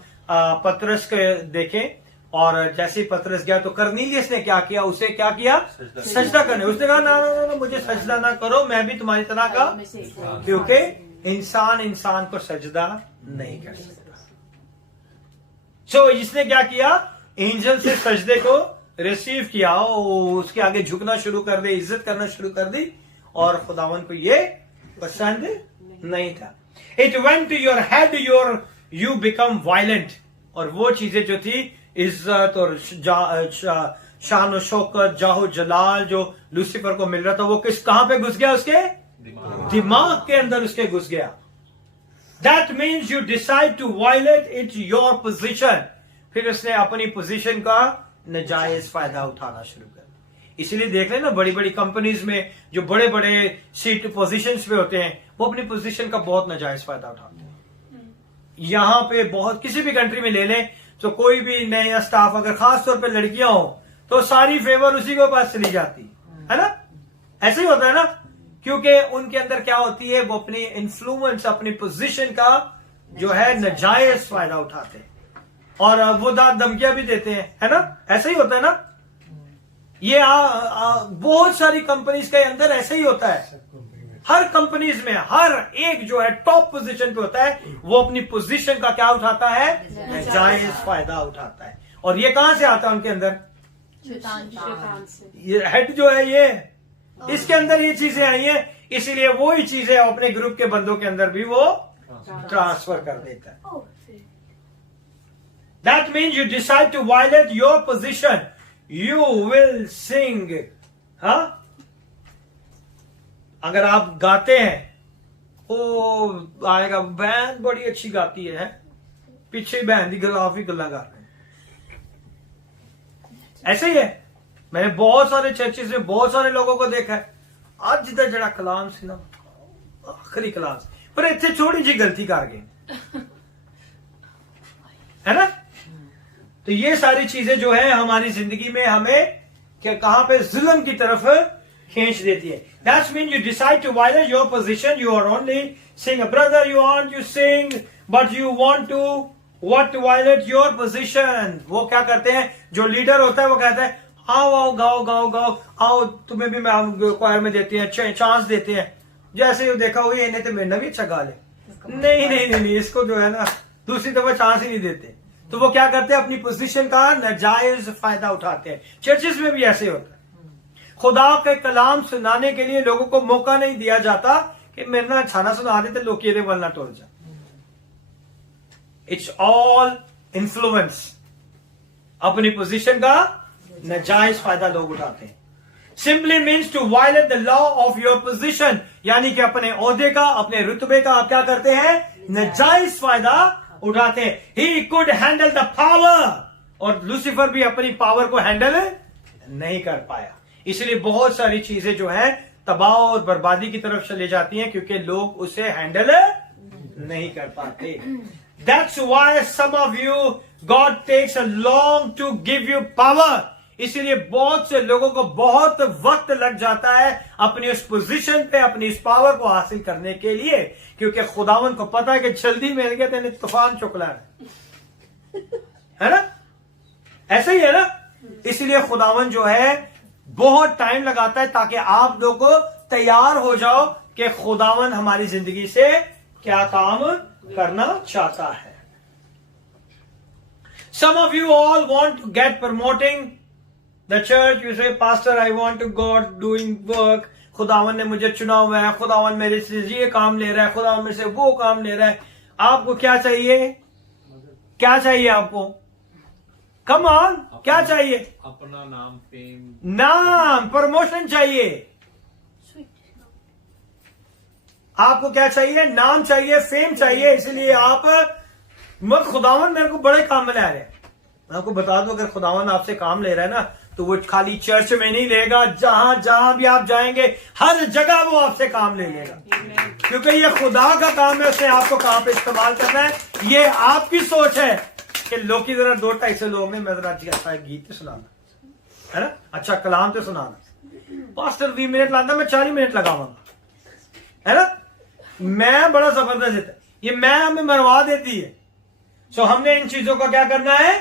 पतरस के देखें, और जैसे ही पतरस गया तो करनीलियस ने क्या किया, उसे क्या किया, सजदा करने। उसने कहा ना मुझे सजदा ना करो, मैं भी तुम्हारी तरह का, क्योंकि इंसान को सजदा नहीं कर सकता। सो इसने क्या किया, एंजल से सजदे को रिसीव किया, उसके आगे झुकना शुरू कर दे, इज्जत करना शुरू कर दी, और खुदावन को ये पसंद नहीं था। It went to your head, you become violent, और वो चीजें जो थी इज्जत और शान शौकत, जाहो जलाल जो लूसीफर को मिल रहा था, वो कहां पे घुस गया, उसके दिमाग के अंदर उसके घुस गया। That means you decide to violate it your position, फिर उसने अपनी पोजीशन का नाजायज फायदा उठाना शुरू कर। इसलिए देख लें ना, बड़ी बड़ी कंपनीज में जो बड़े बड़े सीट पोजीशंस पे होते हैं, वो अपनी पोजीशन का बहुत नाजायज फायदा उठाते हैं। यहां पे बहुत, किसी भी कंट्री में ले लें तो कोई भी नया स्टाफ, अगर खास तौर पे लड़कियां हो तो सारी फेवर उसी के पास चली जाती है ना, ऐसे ही होता है ना, क्योंकि उनके अंदर क्या होती है, वो अपनी इन्फ्लुएंस, अपनी पोजीशन का जो है नाजायज फायदा उठाते हैं, और वो धमकियां भी देते हैं, है ना, ऐसा ही होता है ना। ये बहुत सारी कंपनीज के अंदर ऐसे ही होता है। हर कंपनीज में हर एक जो है टॉप पोजीशन पे होता है, वो अपनी पोजीशन का क्या उठाता है, नाजायज फायदा उठाता है। और ये कहां से आता है उनके अंदर, शैतान से। ये हेड जो है, ये इसके अंदर ये चीजें आई हैं, इसीलिए वो ही चीजें अपने ग्रुप के बंदों के अंदर भी वो ट्रांसफर कर देता है। That means you decide to violate your position. You will sing. हाँ? अगर आप गाते हैं, ओ आएगा बहन बड़ी अच्छी गाती है, पीछे बहन की गलाफ ही गल्ला गा रहे हैं, ऐसे ही है। मैंने बहुत सारे चर्चेस में बहुत सारे लोगों को देखा है, आज तक जड़ा कलाम से ना आखिरी कलाम, पर इतने छोटी जी गलती कर गए, है ना? तो ये सारी चीजें जो है हमारी जिंदगी में हमें क्या कहां पे जुल्म की तरफ खींच देती है. That's mean you decide to violate your position. You are only saying, brother, you aren't you sing, but you want to what to violate your position. वो क्या करते हैं, जो लीडर होता है वो कहता है आओ आओ गाओ गाओ गाओ, आओ तुम्हें भी हम क्वायर में देते हैं, चांस देते हैं. जैसे ही देखा हुई इन्हें तो मेरा भी अच्छा गा ले, नहीं नहीं नहीं नहीं, इसको जो है ना दूसरी दफा चांस ही नहीं देते. तो वो क्या करते हैं, अपनी पोजीशन का नाजायज फायदा उठाते हैं. चर्चेस में भी ऐसे होता है. खुदा के कलाम सुनाने के लिए लोगों को मौका नहीं दिया जाता कि मेरे ना छाना सुना देते लोग ये बनना टोल जा. It's all influence. अपनी पोजीशन का नाजायज फायदा लोग उठाते हैं. Simply means to violate the law of your position, यानी कि अपने ओहदे का, अपने रुतबे का आप क्या करते हैं, नाजायज फायदा उठाते हैं. He could handle the power, और लूसीफर भी अपनी पावर को हैंडल नहीं कर पाया. इसलिए बहुत सारी चीजें जो है तबाह और बर्बादी की तरफ चले जाती हैं क्योंकि लोग उसे हैंडल नहीं कर पाते. That's why some of you God takes a long to give you power. इसलिए बहुत से लोगों को बहुत वक्त लग जाता है अपनी उस पोजीशन पे, अपनी इस पावर को हासिल करने के लिए, क्योंकि खुदावन को पता है कि जल्दी मिल गया तेने तूफान चुकला है ना. ऐसा ही है ना. इसलिए खुदावन जो है बहुत टाइम लगाता है ताकि आप लोग को तैयार हो जाओ कि खुदावन हमारी जिंदगी से क्या काम करना चाहता है. Some of you all want to get promoting the church. You say, Pastor, I want to God doing work. खुदावन ने मुझे चुना हुआ है, खुदावन मेरे से ये काम ले रहा है, खुदावन मेरे से वो काम ले रहा है. आपको क्या चाहिए, क्या चाहिए आपको? कम ऑन, क्या चाहिए? अपना नाम, फेम, नाम, प्रमोशन चाहिए. आपको क्या चाहिए? नाम चाहिए, फेम चाहिए. इसलिए आप मत, खुदावन मेरे को बड़े काम में ला रहे हैं. मैं आपको बता दूं, अगर खुदावन आपसे काम ले रहा है ना, तो वो खाली चर्च में नहीं लेगा, जहां जहां भी आप जाएंगे हर जगह वो आपसे काम ले लेगा, क्योंकि ये खुदा का काम है. उसने आपको कहां पे इस्तेमाल करना है. ये आपकी सोच है कि लोग की जरा 200-250 लोग ने मैं जरा अच्छा गीत तो सुनाना है ना, अच्छा कलाम तो सुनाना. पास्टर 20 मिनट लाता, मैं 40 मिनट लगाऊंगा, है ना. मैं बड़ा जबरदस्त है, ये मैं हमें मरवा देती है. सो हमने इन चीजों का क्या करना है,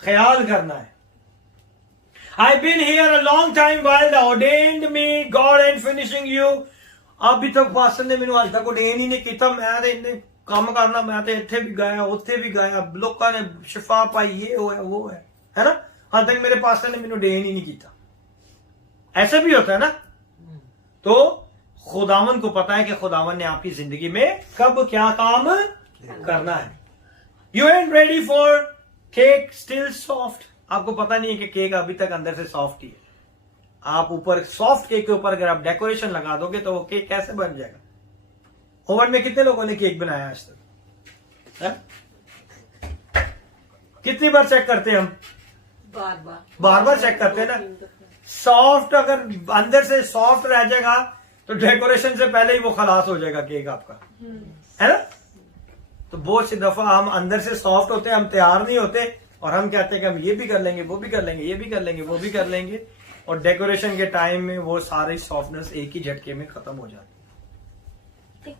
ख्याल करना है. I've been here a long time while they ordained me, God ain't finishing you. अभी तक पास्टर ने मैंने आज तक ordain ही नहीं किया. मैं तो इन्हें काम करना, मैं तो इत्थे भी गया, उत्थे भी गया, लोगों ने शिफा पाई, ये हो है वो है ना. हाल तक मेरे पास्टर ने मैंने ordain ही नहीं किया. ऐसा भी होता है ना. तो खुदावन को पता है कि खुदावन ने आपकी जिंदगी में कब क्या काम करना है. You ain't ready for cake still soft. आपको पता नहीं है कि केक अभी तक अंदर से सॉफ्ट ही है. आप ऊपर सॉफ्ट केक के ऊपर अगर आप डेकोरेशन लगा दोगे तो वो केक कैसे बन जाएगा. ओवन में कितने लोगों ने केक बनाया आज तक? कितनी बार चेक करते हैं हम? बार बार चेक करते हैं ना. सॉफ्ट अगर अंदर से सॉफ्ट रह जाएगा तो डेकोरेशन से पहले ही वो खलास हो जाएगा केक आपका, है ना. तो बहुत सी दफा हम अंदर से सॉफ्ट होते हैं, हम तैयार नहीं होते, और हम कहते हैं कि हम ये भी कर लेंगे, वो भी कर लेंगे, ये भी कर लेंगे, वो भी कर लेंगे, और डेकोरेशन के टाइम में वो सारी सॉफ्टनेस एक ही झटके में खत्म हो जाती है.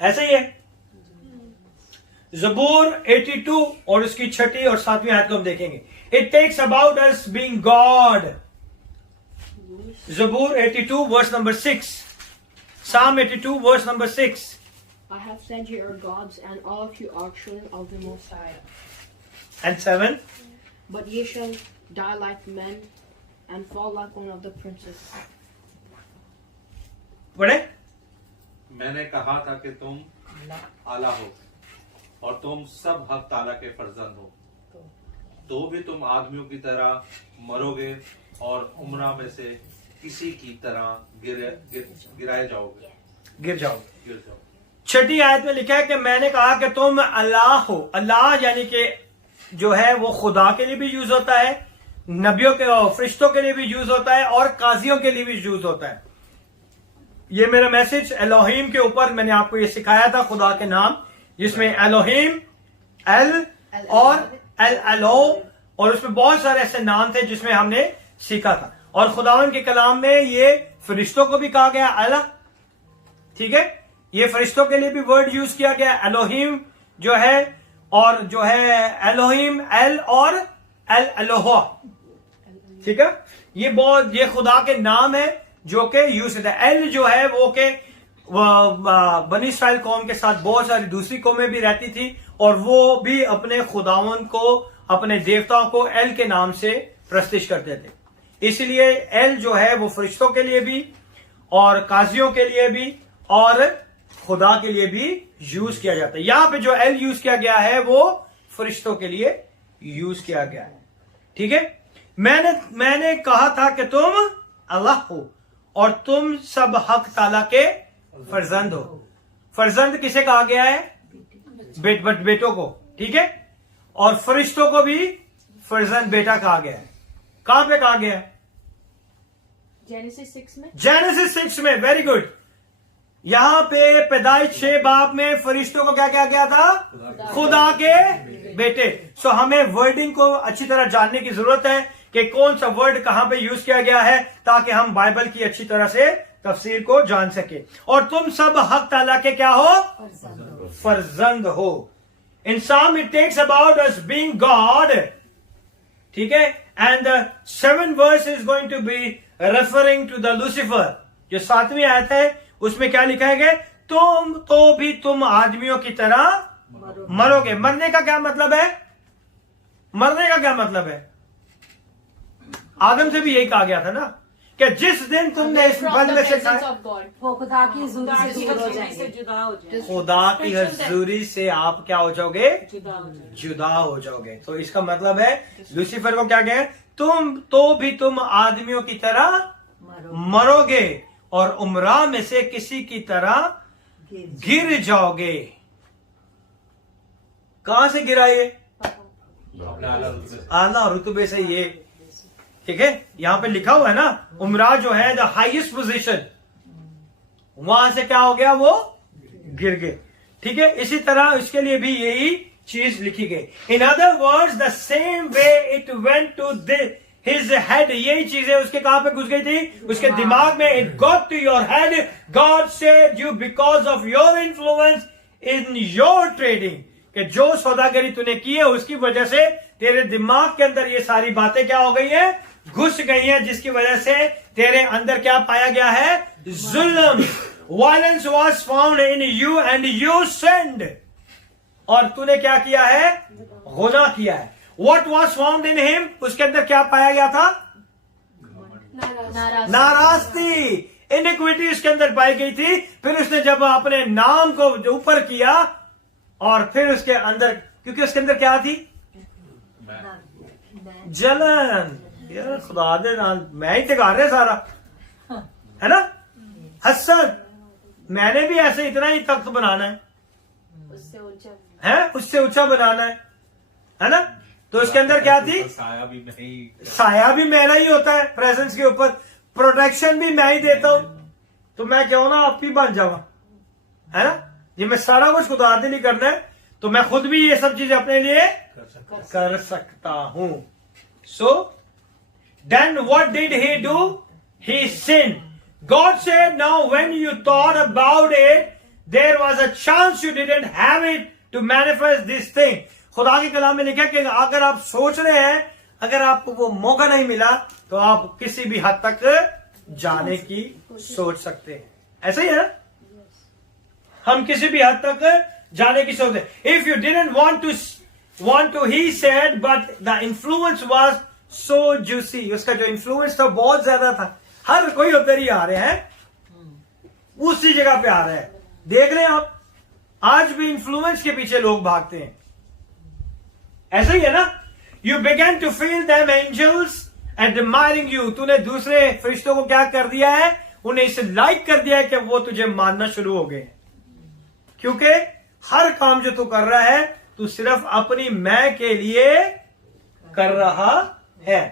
ऐसे ही है. ज़बूर 82 और उसकी 6ठी और 7वीं आयत को हम देखेंगे. It takes about us being God. ज़बूर 82 verse number 6. Psalm 82 verse number 6. I have said you are gods, and all of you are children of the Most High. And 7. But ye shall die like men, and fall like one of the princes. पढ़े. मैंने कहा था कि तुम आला हो और तुम सब हक ताला के फर्जंद हो, तो भी तुम आदमियों की तरह मरोगे और उम्रा में से किसी की तरह गिराए जाओगे, गिर जाओगे. 6ठी आयत में लिखा है कि मैंने कहा कि तुम अल्लाह हो. अल्लाह यानी कि जो है वो खुदा के लिए भी यूज होता है, नबियों के और फरिश्तों के लिए भी यूज होता है, और काजियों के लिए भी यूज होता है. ये मेरा मैसेज एलोहीम के ऊपर मैंने आपको ये सिखाया था, खुदा के नाम जिसमें एलोहिम, एल और एल एलो, और उसमें बहुत सारे ऐसे नाम थे जिसमें हमने सीखा था। और खुदावन के कलाम में ये फरिश्तों को भी कहा गया अला, ठीक है, ये फरिश्तों के लिए भी वर्ड यूज किया गया एलोहिम जो है, और जो है एलोहिम, एल और एल एलोहा, ठीक है। ये खुदा के नाम है जो के यूज होता है। एल जो है वो के बनी इस्राइल कौम के साथ बहुत सारी दूसरी कौमें भी रहती थी, और वो भी अपने खुदावन को, अपने देवताओं को एल के नाम से प्रस्तिश करते थे। इसलिए एल जो है वो फरिश्तों के लिए भी और काजियों के लिए भी और खुदा के लिए भी यूज किया जाता है। यहां पे जो एल यूज किया गया है वो फरिश्तों के लिए यूज किया गया है, ठीक है। मैंने कहा था कि तुम अल्लाह हो और तुम सब हक ताला के फर्जंद हो। फर्जंद किसे कहा गया है? बेटों को, ठीक है। और फरिश्तों को भी फर्जंद बेटा कहा गया है। कहां पे कहा गया है? जेनेसिस 6 में। जेनेसिस 6 में, वेरी गुड। यहां पे पैदाइश 6 बाब में फरिश्तों को क्या कहा गया था? खुदा के बेटे। सो हमें वर्डिंग को अच्छी तरह जानने की जरूरत है कि कौन सा वर्ड कहां पे यूज किया गया है, ताकि हम बाइबल की अच्छी तरह से तफसीर को जान सके। और तुम सब हक ताला के क्या हो? फर्जंद हो। In Psalm it takes about us being God, ठीक है। And the 7th verse is going to be referring to the Lucifer. जो 7वीं आयत है उसमें क्या लिखा है? तुम आदमियों की तरह मरोगे। मरने का क्या मतलब है? मरने का क्या मतलब है? आदम से भी यही कहा गया था ना कि जिस दिन तुमने इस फल में से खाया, वो खुदा की हुजूरी से दूर हो जाएंगे, जुदा हो जाए, खुदा की हजूरी से आप क्या हो जाओगे? जुदा हो जाए। जुदा हो जाओगे। तो इसका मतलब है लूसीफर को क्या कहे? तुम आदमियों की तरह मरोगे और उमरा में से किसी की तरह गिर जाओगे। कहां से गिरा ये? आला रुतबे से। ये ठीक है, यहां पे लिखा हुआ है ना, उमरा जो है द हाईएस्ट पोजीशन, वहां से क्या हो गया? वो गिर गए, ठीक है। इसी तरह इसके लिए भी यही चीज लिखी गई। In other words the same way it went to his head, यही चीजें उसके कहां पे घुस गई थी? उसके दिमाग में। It got to your head, God said you because of your influence in your trading, कि जो सौदागरी तूने की है उसकी वजह से तेरे दिमाग के अंदर ये सारी बातें क्या हो गई है? घुस गई है, जिसकी वजह से तेरे अंदर क्या पाया गया है? जुल्म। Violence was found in you and you sinned, और तूने क्या किया है? गुनाह किया है। What was found in him, उसके अंदर क्या पाया गया था? नाराजगी, इनिक्विटी उसके अंदर पाई गई थी। फिर उसने जब अपने नाम को ऊपर किया, और फिर उसके अंदर, क्योंकि उसके अंदर क्या थी? जलन। यार खुदा दे नाल मैं ही टिका रहे सारा, है ना? हसद, मैंने भी ऐसे इतना ही तख्त बनाना है, उससे ऊंचा है उससे ऊंचा बनाना है ना? तो उसके अंदर क्या थी? साया भी मेरा ही होता है प्रेजेंस के ऊपर, प्रोटेक्शन भी मैं ही देता हूं, तो मैं क्यों ना आप ही बन जाऊं, है ना? ये मैं सारा कुछ खुदा नहीं करना है, तो मैं खुद भी ये सब चीजें अपने लिए कर सकता हूं। So then what did he do? He sin. God said now when you thought about it there was a chance you didn't have it to manifest this thing. खुदा के कलाम में लिखा कि अगर आप सोच रहे हैं, अगर आपको वो मौका नहीं मिला, तो आप किसी भी हद तक जाने की सोच सकते हैं। ऐसा ही है ना? हम किसी भी हद तक जाने की सोचते हैं। If you didn't want to he said, but the influence was so juicy. उसका जो इन्फ्लुएंस था बहुत ज्यादा था। हर कोई उधर ही आ रहे हैं, उसी जगह पे आ रहे हैं। देख रहे हैं आप, आज भी इन्फ्लुएंस के पीछे लोग भागते हैं। ऐसा ही है ना? You began to feel them angels admiring you. तूने दूसरे फरिश्तों को क्या कर दिया है? उन्हें इसे लाइक कर दिया है कि वो तुझे मानना शुरू हो गए, क्योंकि हर काम जो तू कर रहा है, तू सिर्फ अपनी मैं के लिए कर रहा है।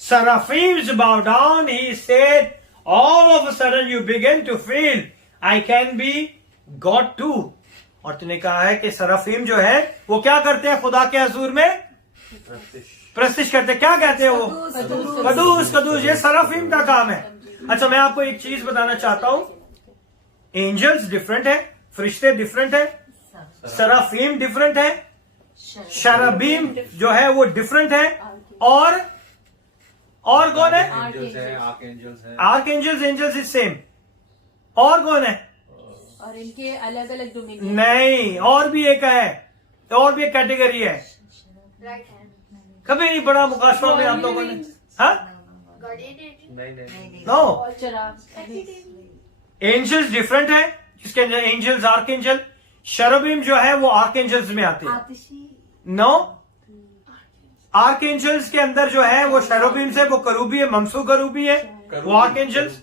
Seraphims bow down, he said, all of a sudden you begin to feel, I can be God too. और तूने कहा है कि सराफीम जो है वो क्या करते हैं खुदा के हजूर में प्रस्तिश करते हैं। क्या कहते हैं वो? कदूस कदूस। ये सराफीम का काम है। अच्छा, मैं आपको एक चीज बताना चाहता हूं, एंजल्स डिफरेंट है, फरिश्ते डिफरेंट है, सराफीम डिफरेंट है, शराबीम जो है वो डिफरेंट है, और कौन है? एंजल्स है, आर्कएंजल्स है। Archangels, angels is same. और कौन है? और इनके अलग अलग डोमिनियन। नहीं, और भी एक है, और भी एक कैटेगरी है। कभी नहीं पढ़ा मुकाशवा में आप लोगों ने? हाँ, नहीं नो। चराग। एंजल्स डिफरेंट है, जिसके अंदर एंजल्स, आर्क एंजल, शरबीम जो है वो आर्क एंजल्स में आते हैं। आतिशी नो, आर्क एंजल्स के अंदर जो है वो शरबीम से वो करूबी है, ममसू करूबी है, वो आर्क एंजल्स।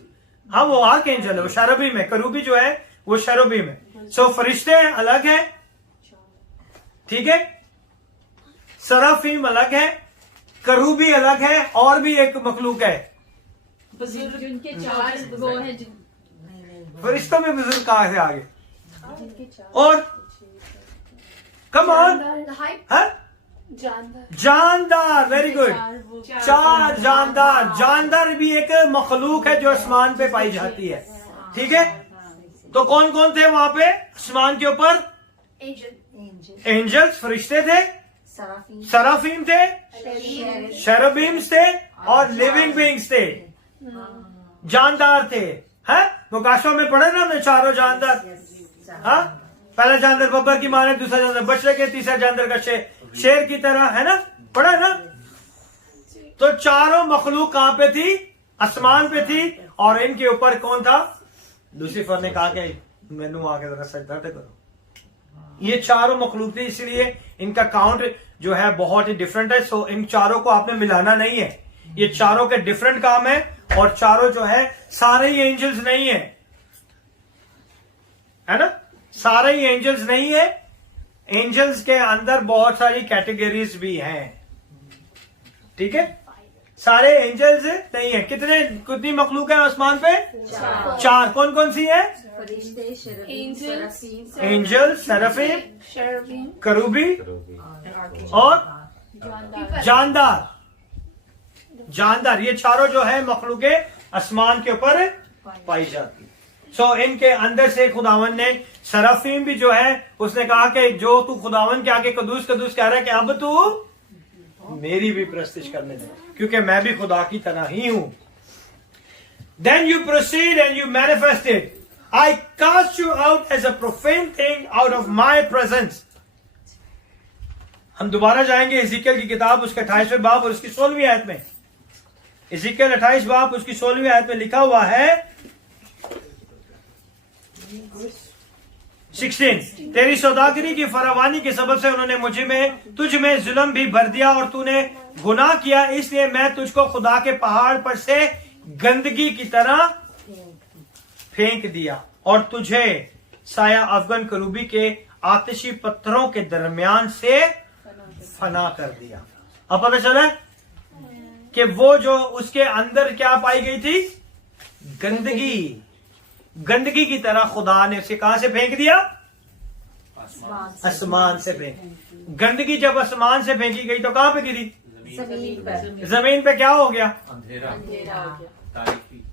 हाँ, वो आर्क एंजल है, वो शरबीम है। करूबी जो है वो शरबीम है। सो फरिश्ते अलग है, ठीक है, सराफीम अलग है, करूबी अलग है, और भी एक मखलूक है। जिनके चार वो है, फरिश्तों में बुजुर्ग कहां से आगे? जिनके चार और कम ऑन, जानदार। जानदार, वेरी गुड। चार वो चार जानदार। जानदार भी एक मखलूक है जो आसमान पे पाई जाती है, ठीक है। तो कौन कौन थे वहां पे आसमान के ऊपर? एंजल, एंजल्स, फरिश्ते थे, सराफीम, सराफीम थे, शेरबीम्स थे, और लिविंग बीइंग्स थे, जानदार थे। हैं, मुकाशवा में पढ़े ना हमने चारों जानदार। हाँ, पहला जानदार बब्बर की माने, दूसरा जानदार बछड़े के, तीसरा जानदार का शेर की तरह, है ना, पढ़ा ना। तो चारों मखलूक कहां पे थी? आसमान पे थी। और इनके ऊपर कौन था? लूसीफर ने कहा कि मैनू आके जरा सजदा तो करो। ये चारों मखलूक थे, इसलिए इनका काउंट जो है बहुत ही डिफरेंट है। सो इन चारों को आपने मिलाना नहीं है, ये चारों के डिफरेंट काम है, और चारों जो है सारे ही एंजल्स नहीं है ना, सारे ही एंजल्स नहीं है। एंजल्स के अंदर बहुत सारी कैटेगरीज भी हैं, ठीक है। सारे एंजल्स नहीं है। कितनी मखलूक है आसमान पे? चार। कौन कौन सी है? फरिश्ते, शेरबीम, एंजल्स, सराफीम, एंजल, सेराफिम, शरबीम, करूबी और जानदार। जानदार। जानदार, ये चारों जो है मखलूके आसमान के ऊपर पाई जाती है। सो इनके अंदर से खुदावन ने, सराफीम भी जो है उसने कहा कि जो तू खुदावन के आगे कदूस कदूस कह रहा है कि अब तू मेरी भी प्रस्तिश करने दे, क्योंकि मैं भी खुदा की तरह ही हूं। Then you proceed and you manifested. I cast you out as a profane thing out of my presence. हम दोबारा जाएंगे इज़िकियल की किताब, उसके 28वें बाब और उसकी 16वीं आयत में। इज़िकियल 28 बाब उसकी 16वीं आयत में लिखा हुआ है 16, तेरी सौदागरी की फरावानी के सबब से उन्होंने तुझ में जुल्म भी भर दिया, और तूने गुनाह किया, इसलिए मैं तुझको खुदा के पहाड़ पर से गंदगी की तरह फेंक दिया, और तुझे साया अफगन करूबी के आतिशी पत्थरों के दरमियान से फना कर दिया। अब पता चला कि वो जो उसके अंदर क्या पाई गई थी? गंदगी। गंदगी की तरह खुदा ने उसे कहां से फेंक दिया? आसमान से फेंक। गंदगी जब आसमान से फेंकी गई तो कहां पे गिरी? जमीन पर, जमीन पे क्या हो गया? अंधेरा, अंधेरा हो गया। तारीकी।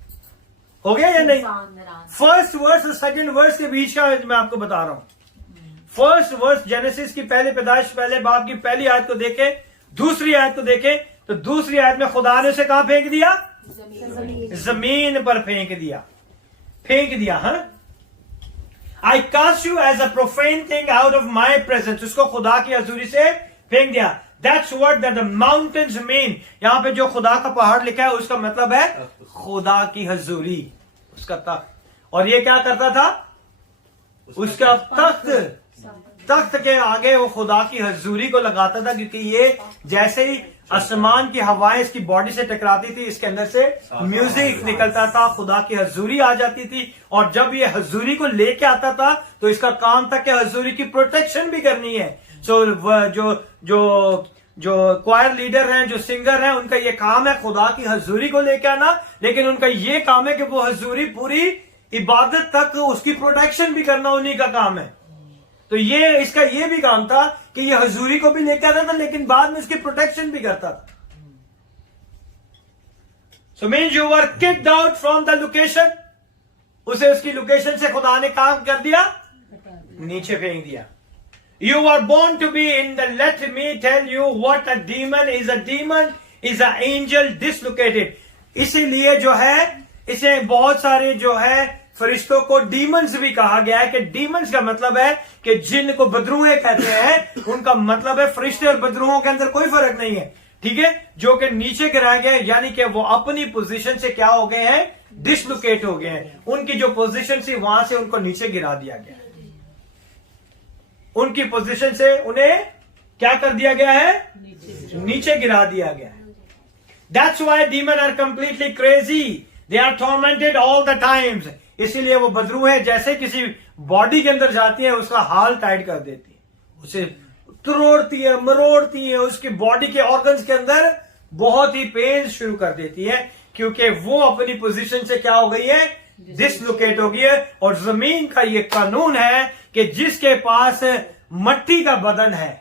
हो गया या नहीं? सांवरान। फर्स्ट वर्स और सेकंड वर्स के बीच का मैं आपको बता रहा हूं। फर्स्ट वर्स जेनेसिस की पहले पैदाइश पहले बाप की पहली आयत को देखे, दूसरी आयत को देखे, तो दूसरी आयत में खुदा ने उसे कहां फेंक दिया? जमीन पर फेंक दिया। फेंक दिया। हाँ, I cast you as a profane thing out of my presence. उसको खुदा की हजूरी से फेंक दिया। That's what that the mountains mean. यहां पे जो खुदा का पहाड़ लिखा है उसका मतलब है खुदा की हजूरी, उसका तख्त। और ये क्या करता था? उसका तख्त। तख्त के आगे वो खुदा की हजूरी को लगाता था, क्योंकि ये जैसे ही आसमान की हवाएं इसकी बॉडी से टकराती थी, इसके अंदर से म्यूजिक निकलता था, खुदा की हजूरी आ जाती थी। और जब ये हजूरी को लेके आता था तो इसका काम था कि हजूरी की प्रोटेक्शन भी करनी है। सो जो क्वायर लीडर हैं, जो सिंगर हैं, उनका ये काम है खुदा की हजूरी को लेके आना, लेकिन उनका ये काम है कि वो हजूरी पूरी इबादत तक उसकी प्रोटेक्शन भी करना उन्हीं का काम है। तो ये इसका ये भी काम था कि ये हजूरी को भी लेकर आता था, लेकिन बाद में उसकी प्रोटेक्शन भी करता था. So means you were kicked out from the location. उसे उसकी लोकेशन से खुदा ने काम कर दिया, नीचे फेंक दिया. You were born to be in the, let me tell you what a demon is. A demon is an angel dislocated. इसीलिए जो है, इसे बहुत सारे जो है फरिश्तों को डीमंस भी कहा गया है, कि डीमंस का मतलब है कि जिन को बदरूहे कहते हैं, उनका मतलब है फरिश्ते और बदरूहों के अंदर कोई फर्क नहीं है, ठीक है, जो कि नीचे गिराए गए, यानी कि वो अपनी पोजीशन से क्या हो गए हैं, डिसलोकेट हो गए हैं. उनकी जो पोजीशन थी वहां से उनको नीचे गिरा दिया गया. उनकी पोजीशन से उन्हें क्या कर दिया गया है, नीचे गिरा दिया गया है. That's why demons are completely crazy. They are tormented all the times. इसीलिए वो बदरूहें जैसे किसी बॉडी के अंदर जाती है, उसका हाल टाइट कर देती है, उसे तोड़ती है, मरोड़ती है, उसकी बॉडी के ऑर्गन्स के अंदर बहुत ही पेन शुरू कर देती है, क्योंकि वो अपनी पोजीशन से क्या हो गई है, डिसलोकेट हो गई है. और जमीन का ये कानून है कि जिसके पास मट्टी का बदन है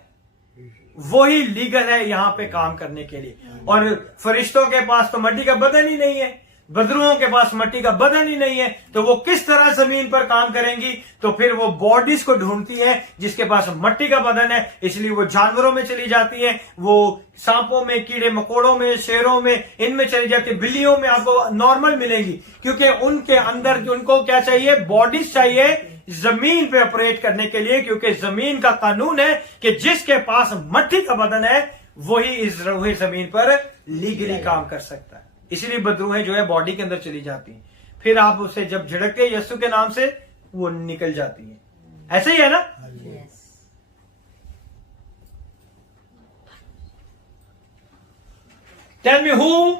वही लीगल है यहां पे काम करने के लिए. और फरिश्तों के पास तो मट्टी का बदन ही नहीं है, बदरूहों के पास मट्टी का बदन ही नहीं है, तो वो किस तरह जमीन पर काम करेंगी. तो फिर वो बॉडीज को ढूंढती है जिसके पास मट्टी का बदन है, इसलिए वो जानवरों में चली जाती है, वो सांपों में, कीड़े मकोड़ों में, शेरों में, इनमें चली जाती है. बिल्लियों में आपको नॉर्मल मिलेंगी, क्योंकि उनके अंदर उनको क्या चाहिए, बॉडीज चाहिए जमीन पे ऑपरेट करने के लिए, क्योंकि जमीन का कानून है कि जिसके पास मट्टी का बदन है वही इस रूहे जमीन पर लीगली काम कर सकता है. इसलिए बदरूहें जो है बॉडी के अंदर चली जाती हैं, फिर आप उसे जब झड़के यीशु के नाम से वो निकल जाती है. ऐसे ही है ना. Tell me who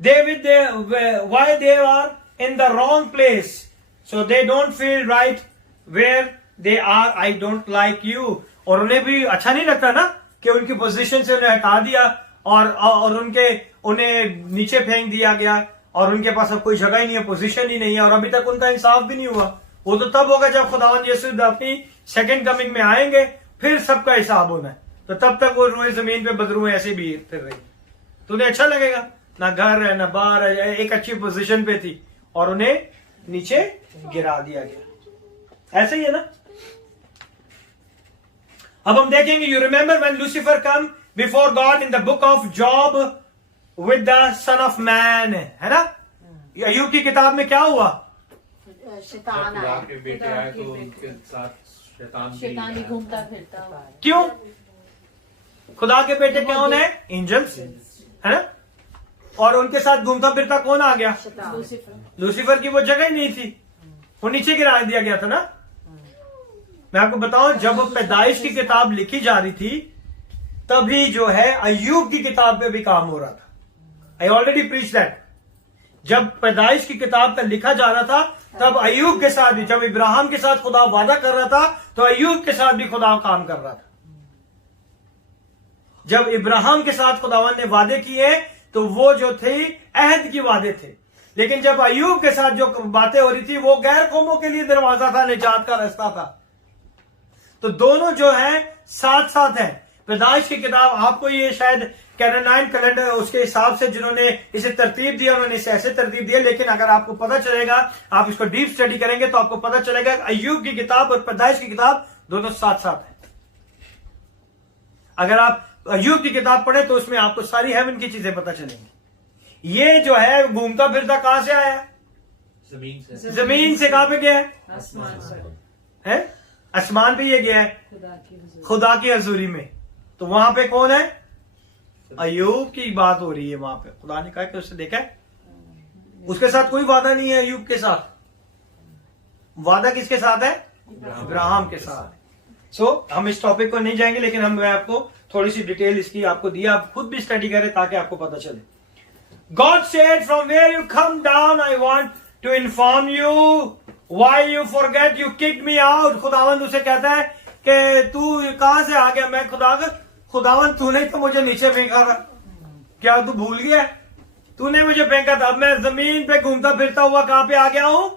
why they are in the wrong place, so they don't feel right where they are. I don't like you. और उन्हें भी अच्छा नहीं लगता ना कि उनकी पोजीशन से उन्हें हटा दिया और उन्हें नीचे फेंक दिया गया, और उनके पास अब कोई जगह ही नहीं है, पोजीशन ही नहीं है, और अभी तक उनका इंसाफ भी नहीं हुआ. वो तो तब होगा जब खुदावंद यीशु अपनी सेकंड कमिंग में आएंगे, फिर सबका हिसाब होना है. तो तब तक वो रूहे जमीन पे बदरूहे ऐसे भी फिर रही. तो उन्हें अच्छा लगेगा, ना घर है ना बाहर है, एक अच्छी पोजीशन पे थी और उन्हें नीचे गिरा दिया गया. ऐसे ही है ना. अब हम देखेंगे, you remember when Lucifer come before God in the book of job with the son of man, है ना. अय्यूब की किताब में क्या हुआ, शैतान खुदा आया. के बेटे आए तो उनके साथ शैतान ही घूमता फिरता. क्यों. खुदा के बेटे कौन है, एंजल्स, है ना. और उनके साथ घूमता फिरता कौन आ गया, लूसीफर की वो जगह ही नहीं थी, वो नीचे गिरा दिया गया था ना. मैं आपको बताऊं, जब पैदाइश की किताब लिखी जा रही थी तभी जो है अय्यूब की किताब पे भी काम हो रहा था. I already preach that. जब पैदाइश की किताब का लिखा जा रहा था तब अय्यूब के साथ भी, जब इब्राहिम के साथ खुदा वादा कर रहा था तो अय्यूब के साथ भी खुदा काम कर रहा था. जब इब्राहिम के साथ खुदावन ने वादे किए तो वो जो थे अहद की वादे थे, लेकिन जब अय्यूब के साथ जो बातें हो रही थी वो गैर कौमों के लिए दरवाजा था, निजात का रास्ता था. तो दोनों जो है साथ साथ हैं. पैदाइश की किताब आपको ये शायद कैलेंडाइन कैलेंडर उसके हिसाब से जिन्होंने इसे तरतीब दिया उन्होंने इसे ऐसे तरतीब दिया, लेकिन अगर आपको पता चलेगा, आप इसको डीप स्टडी करेंगे तो आपको पता चलेगा अय्यूब की किताब और पैदाइश की किताब दोनों साथ साथ है. अगर आप अय्यूब की किताब पढ़े तो उसमें आपको सारी हेवन की चीजें पता चलेंगी. ये जो है घूमता फिरता कहां से आया, जमीन से कहां पे गया है, आसमान पे ये गया है खुदा की हजूरी में. तो वहां पे कौन है, अय्यूब की बात हो रही है. वहां पे खुदा ने कहा कि उससे देखा है, उसके साथ कोई वादा नहीं है. अय्यूब के साथ वादा किसके साथ है, इब्राहिम के साथ. हम इस टॉपिक को नहीं जाएंगे, लेकिन मैं आपको थोड़ी सी डिटेल इसकी आपको दी, आप खुद भी स्टडी करें ताकि आपको पता चले. God said from where you come down I want to inform you why you forget you kicked me out. खुदावंद उसे कहता है कि तू कहां से आ गया. मैं खुदावंद तूने तो मुझे नीचे फेंका था, क्या तू भूल गया, तूने मुझे फेंका था. अब मैं जमीन पे घूमता फिरता हुआ कहां पे आ गया हूं,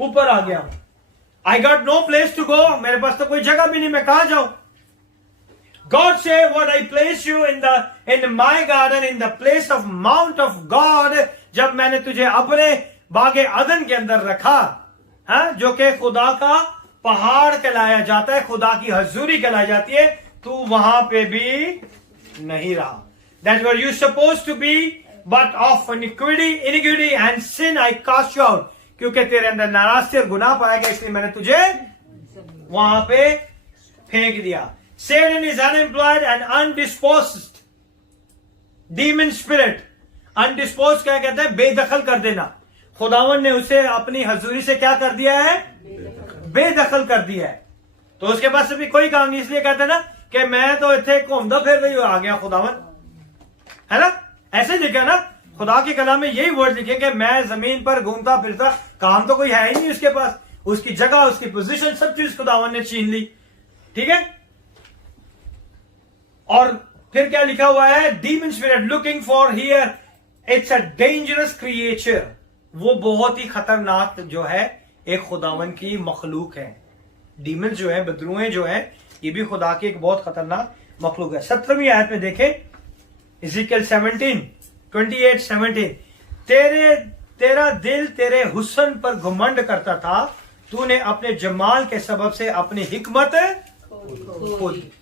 ऊपर आ गया हूं. I got no place to go, मेरे पास तो कोई जगह भी नहीं, मैं कहां जाऊं. God said, what I place you in my garden, in the place of Mount of God, जब मैंने तुझे अपने बागे अदन के अंदर रखा, जो कि खुदा का पहाड़ कहलाया जाता है, खुदा की हजूरी कहलाई जाती है, तू वहां पे भी नहीं रहा. That's where you supposed to be, but of iniquity and sin I cast you out. क्योंकि तेरे अंदर नाराजगी और गुनाह पाया गया, इसलिए मैंने तुझे वहां पे फेंक दिया. Satan is unemployed and undisposed. Demon spirit. Undisposed क्या कहते हैं? बेदखल कर देना. खुदावन ने उसे अपनी हजूरी से क्या कर दिया है? बेदखल कर दिया है. तो उसके पास भी कोई काम नहीं, इसलिए कहते हैं ना कि मैं तो इतने घूमदा फिर रही आ गया खुदावन, है ना? ऐसे लिखा ना, खुदा के कलाम में यही वर्ड लिखे कि मैं जमीन पर घूमता फिरता, काम तो कोई है ही नहीं उसके पास. उसकी जगह, उसकी पोजीशन, सब चीज खुदावन ने छीन ली. ठीक है. और फिर क्या लिखा हुआ है? Demon spirit looking for here, it's a dangerous creature. वो बहुत ही खतरनाक जो है एक खुदावन की मखलूक है. डीमन जो है, बदरुएं जो है, ये भी खुदा की एक बहुत खतरनाक मखलूक है. 17वीं आयत में देखें, इज़िकियल 28:17, तेरा दिल तेरे हुस्न पर घुमंड करता था, तूने अपने जमाल के सबब से अपनी हिकमत खो दी.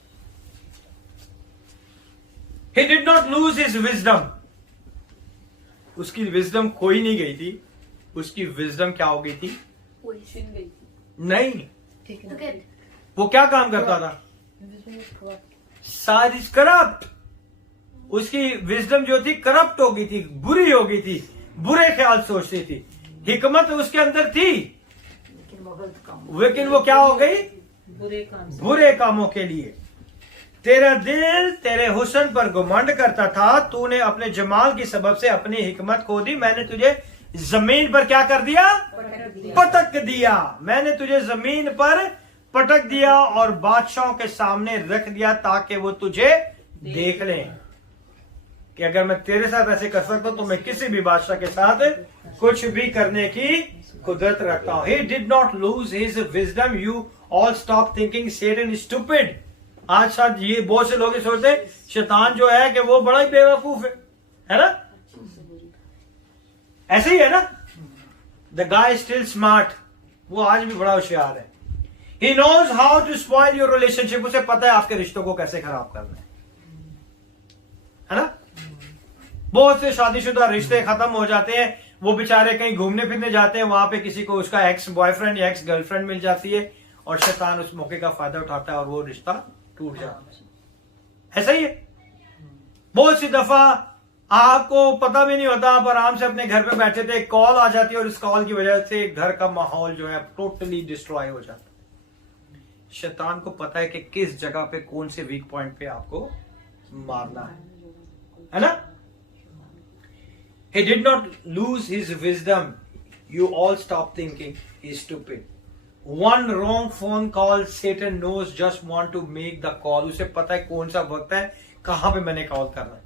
He did not lose his wisdom. उसकी विजडम खोई नहीं गई थी. उसकी विजडम क्या हो गई थी? नहीं. वो क्या काम करता था? सारी करप्ट. उसकी विजडम जो थी करप्ट हो गई थी, बुरी हो गई थी, बुरे ख्याल सोचती थी. हिकमत उसके अंदर थी, लेकिन वो क्या हो गई? बुरे कामों के लिए. तेरा दिल तेरे हुस्न पर घुमंड करता था, तूने अपने जमाल की सबब से अपनी हिकमत खो दी. मैंने तुझे जमीन पर क्या कर दिया? पटक दिया. मैंने तुझे जमीन पर पटक दिया और बादशाहों के सामने रख दिया, ताकि वो तुझे देख लें कि अगर मैं तेरे साथ ऐसे कर सकता हूं तो मैं किसी भी बादशाह के साथ कुछ भी करने की कुदरत रखता हूं. He did not lose his wisdom. You all stop thinking Satan is stupid. आज शायद ये बहुत से लोग सोचते हैं शैतान जो है कि वो बड़ा ही बेवकूफ है ना? ऐसे ही है ना? The guy still smart. वो आज भी बड़ा होशियार है. He knows how to spoil your relationship. उसे पता है आपके रिश्तों को कैसे खराब करना है ना? बहुत से शादीशुदा रिश्ते खत्म हो जाते हैं. वो बेचारे कहीं घूमने फिरने जाते हैं, वहां पे किसी को उसका एक्स बॉयफ्रेंड या एक्स गर्लफ्रेंड मिल जाती है और शैतान उस मौके का फायदा उठाता है और वो रिश्ता टूट जाता है. ऐसा ही है. बहुत सी दफा आपको पता भी नहीं होता, आप आराम से अपने घर पे बैठे थे, कॉल आ जाती है और इस कॉल की वजह से घर का माहौल जो है टोटली डिस्ट्रॉय हो जाता है. शैतान को पता है कि किस जगह पे कौन से वीक पॉइंट पे आपको मारना है ना? He did not lose his wisdom. You all stop thinking he's stupid. One wrong phone call, Satan knows just want to make the call. उसे पता है कौन सा वक्त है, कहां पे मैंने कॉल करना है.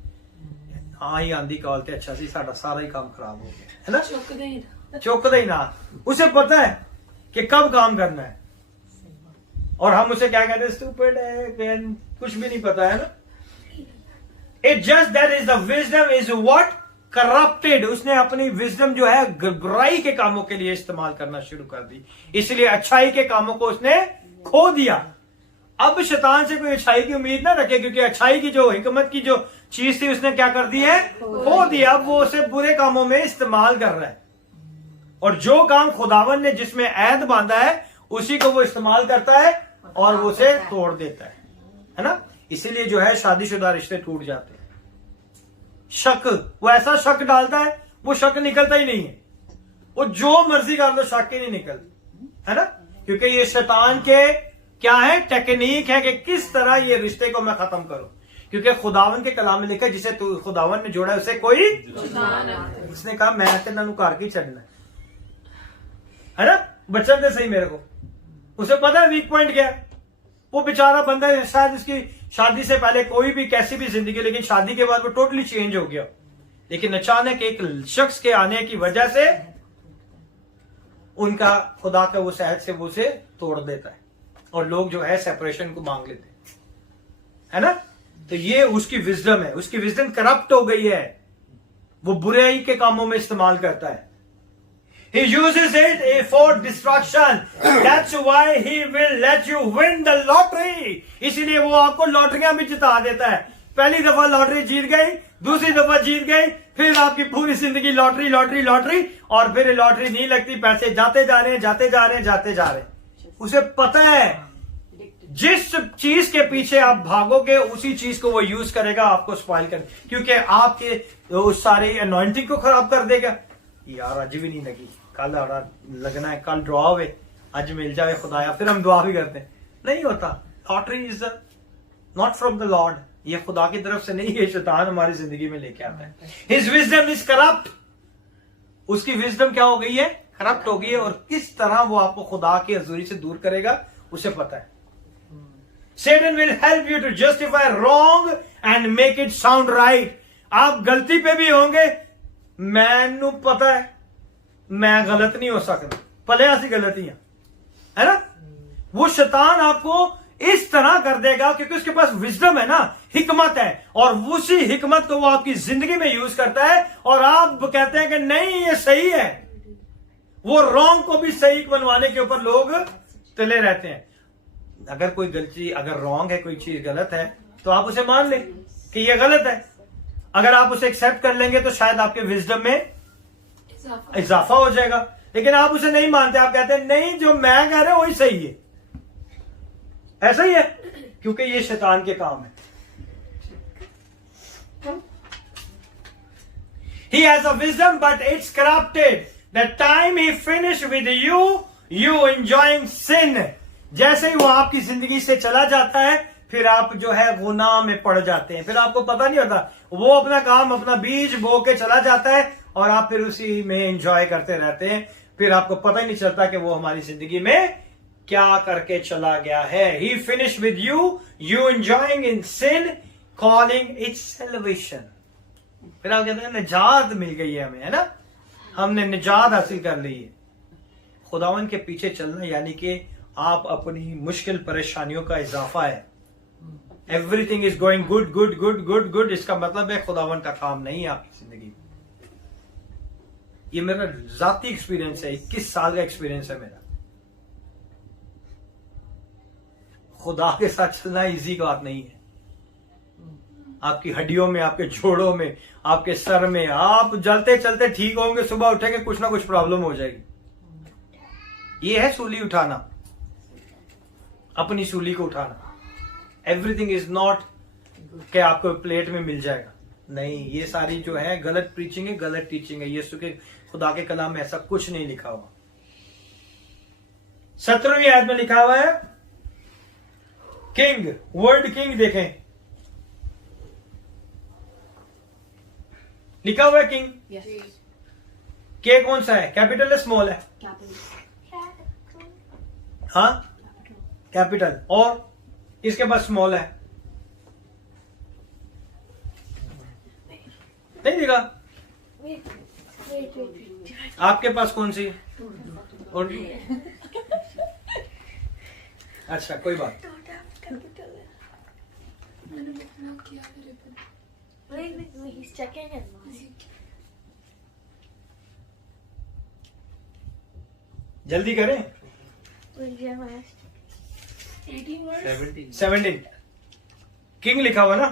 हाँ ही आंधी कॉल थे, अच्छा सी साडा सारा ही काम खराब हो गया है ना? चौकदा ही ना. उसे पता है कि कब काम करना है और हम उसे क्या कहते हैं? स्टूपिड है, कुछ भी नहीं पता है ना? It just that is the wisdom is what? Corrupted. उसने अपनी विजडम जो है बुराई के कामों के लिए इस्तेमाल करना शुरू कर दी, इसलिए अच्छाई के कामों को उसने खो दिया. अब शैतान से कोई अच्छाई की उम्मीद ना रखे, क्योंकि अच्छाई की जो हिकमत की जो चीज थी उसने क्या कर दी है? खो दिया. अब वो उसे बुरे कामों में इस्तेमाल कर रहा है और जो काम खुदावन ने जिसमें ऐद बांधा है उसी को वो इस्तेमाल करता है और वो उसे तोड़ देता है ना? इसीलिए जो है शादीशुदा रिश्ते टूट जाते हैं. शक, वो ऐसा शक डालता है, वो शक निकलता ही नहीं है. वो जो मर्जी कर लो, शक ही नहीं निकलता है ना? क्योंकि ये शैतान के क्या है? टेक्निक है कि किस तरह ये रिश्ते को मैं खत्म करूं. क्योंकि खुदावन के कलाम में लिखा है जिसे खुदावन ने जोड़ा है उसे कोई, उसने कहा मैं तेना घर की छड़ना है ना? बचन दे सही मेरे को. उसे पता है वीक पॉइंट क्या है. वो बेचारा बंदा शायद इसकी शादी से पहले कोई भी कैसी भी जिंदगी, लेकिन शादी के बाद वो टोटली चेंज हो गया. लेकिन अचानक एक शख्स के आने की वजह से उनका खुदा का वो सहज से वो उसे तोड़ देता है और लोग जो है सेपरेशन को मांग लेते हैं, है ना। तो ये उसकी विजडम है, उसकी विजडम करप्ट हो गई है, वो बुराई के कामों में इस्तेमाल करता है। He uses it for destruction. That's why he will let you win the lottery. इसीलिए वो आपको लॉटरियां भी जिता देता है। पहली दफा लॉटरी जीत गई, दूसरी दफा जीत गई, फिर आपकी पूरी जिंदगी लॉटरी लॉटरी लॉटरी, और फिर लॉटरी नहीं लगती, पैसे जाते जा रहे हैं जाते जा रहे हैं जाते जा रहे हैं। उसे पता है जिस चीज के पीछे आप भागोगे उसी चीज को वो यूज करेगा आपको स्पॉइल कर, क्योंकि आपके उस सारे अनॉइंटिंग को खराब कर देगा। यार आज भी नहीं लगी, कल लगना है, कल ड्रॉ हुए, आज मिल जाए खुदाया, फिर हम दुआ भी करते हैं। नहीं होता। Lottery is not from the Lord, ये खुदा की तरफ से नहीं, ये शैतान हमारी जिंदगी में लेके आता है। His wisdom is corrupt. उसकी विजडम क्या हो गई है? करप्ट हो गई है। और किस तरह वो आपको खुदा की हजूरी से दूर करेगा उसे पता है। Satan will help you to justify wrong and make it sound right. आप गलती पे भी होंगे, मैनू पता है मैं गलत नहीं हो सकता, भले ऐसी गलतियां, है ना। वो शैतान आपको इस तरह कर देगा क्योंकि उसके पास विजडम है ना, हिकमत है, और उसी हिकमत को वो आपकी जिंदगी में यूज करता है और आप कहते हैं कि नहीं ये सही है। वो रॉन्ग को भी सही बनवाने के ऊपर लोग तुले रहते हैं। अगर कोई गलती, अगर रॉन्ग है, कोई चीज गलत है, तो आप उसे मान लें कि ये गलत है। अगर आप उसे एक्सेप्ट कर लेंगे तो शायद आपके विजडम में इजाफा हो जाएगा। लेकिन आप उसे नहीं मानते, आप कहते हैं नहीं जो मैं कह रहा हूं वही सही है। ऐसा ही है, क्योंकि ये शैतान के काम है। He has a wisdom but it's corrupted. The time he finished with you, you enjoying sin. जैसे ही वो आपकी जिंदगी से चला जाता है, फिर आप जो है गुनाह में पड़ जाते हैं। फिर आपको पता नहीं होता, वो अपना काम, अपना बीज बो के चला जाता है और आप फिर उसी में एंजॉय करते रहते हैं। फिर आपको पता ही नहीं चलता कि वो हमारी जिंदगी में क्या करके चला गया है। He finished with you, you enjoying in sin, calling it salvation. फिर आप कहते हैं निजात मिल गई है हमें, है ना, हमने निजात हासिल कर ली है। खुदावन के पीछे चलना यानी कि आप अपनी मुश्किल परेशानियों का इजाफा है। Everything is going good good good good good, इसका मतलब है खुदावन का काम नहीं है आपकी जिंदगी में। ये मेरा जाती एक्सपीरियंस है, 21 साल का एक्सपीरियंस है मेरा। खुदा के साथ चलना इजी बात नहीं है। आपकी हड्डियों में, आपके जोड़ों में, आपके सर में, आप चलते चलते ठीक होंगे, सुबह उठेंगे कुछ ना कुछ प्रॉब्लम हो जाएगी। ये है सूली उठाना, अपनी सूली को उठाना। एवरीथिंग इज नॉट कि आपको प्लेट में मिल जाएगा, नहीं, ये सारी जो है गलत प्रीचिंग है, गलत टीचिंग है। यीशु के खुदा के कलाम में ऐसा कुछ नहीं लिखा हुआ। 17वीं आयत में लिखा हुआ है किंग, वर्ड किंग देखें, लिखा हुआ है किंग। Yes. के कौन सा है, कैपिटल है स्मॉल है? हाँ कैपिटल, और इसके पास स्मॉल है, नहीं दिखा? आपके पास कौन सी? और अच्छा कोई बात। He's checking it. जल्दी करें। 17 किंग लिखा हुआ ना,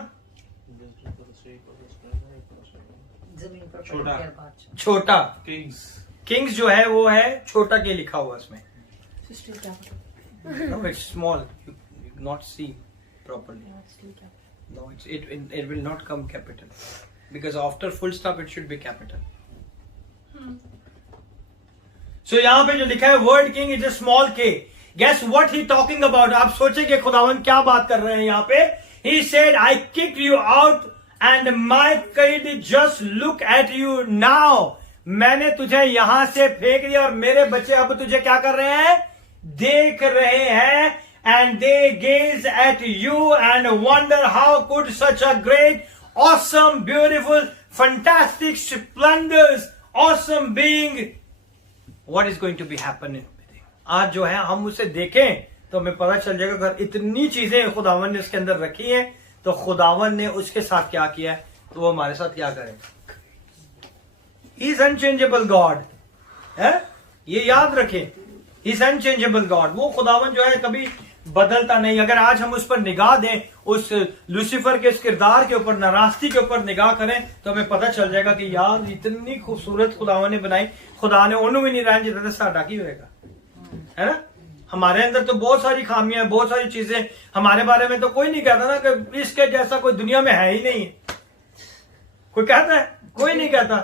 जमीन पर छोटा। पड़ गया बादशाह। छोटा। किंग्स किंग्स जो है वो है छोटा के लिखा हुआ इसमें। So still capital. No, it's small. You not see properly. No, it's still capital. No, it will not come capital because after full stop it should be capital. So यहाँ पे जो लिखा है word king is a small के। Guess what he talking about? आप सोचेंगे खुदावन क्या बात कर रहे हैं यहाँ पे? He said, I kicked you out and my kid just look at you now. मैंने तुझे यहां से फेंक दिया और मेरे बच्चे अब तुझे क्या कर रहे हैं? देख रहे हैं। And they gaze at you and wonder how could such a great, awesome, beautiful, fantastic, splendorous, awesome being what is going to be happening. आज जो है हम उसे देखें तो हमें पता चल जाएगा अगर इतनी चीजें खुदावन ने उसके अंदर रखी हैं तो खुदावन ने उसके साथ क्या किया है, तो वो हमारे साथ क्या करेगा। ही इज अनचेंजेबल गॉड है, ये याद रखें। ही इज अनचेंजेबल गॉड, वो खुदावन जो है कभी बदलता नहीं। अगर आज हम उस पर निगाह दें, उस लूसीफर के इस किरदार के ऊपर, नाराजगी के ऊपर निगाह करें, तो हमें पता चल जाएगा कि यार इतनी खूबसूरत खुदावन ने बनाई, खुदा ने उन्होंने भी नहीं रहने जितना साडा की होएगा, है ना। हमारे अंदर तो बहुत सारी खामियां हैं, बहुत सारी चीजें, हमारे बारे में तो कोई नहीं कहता ना कि इसके जैसा कोई दुनिया में है ही नहीं। कोई कहता है? कोई नहीं कहता,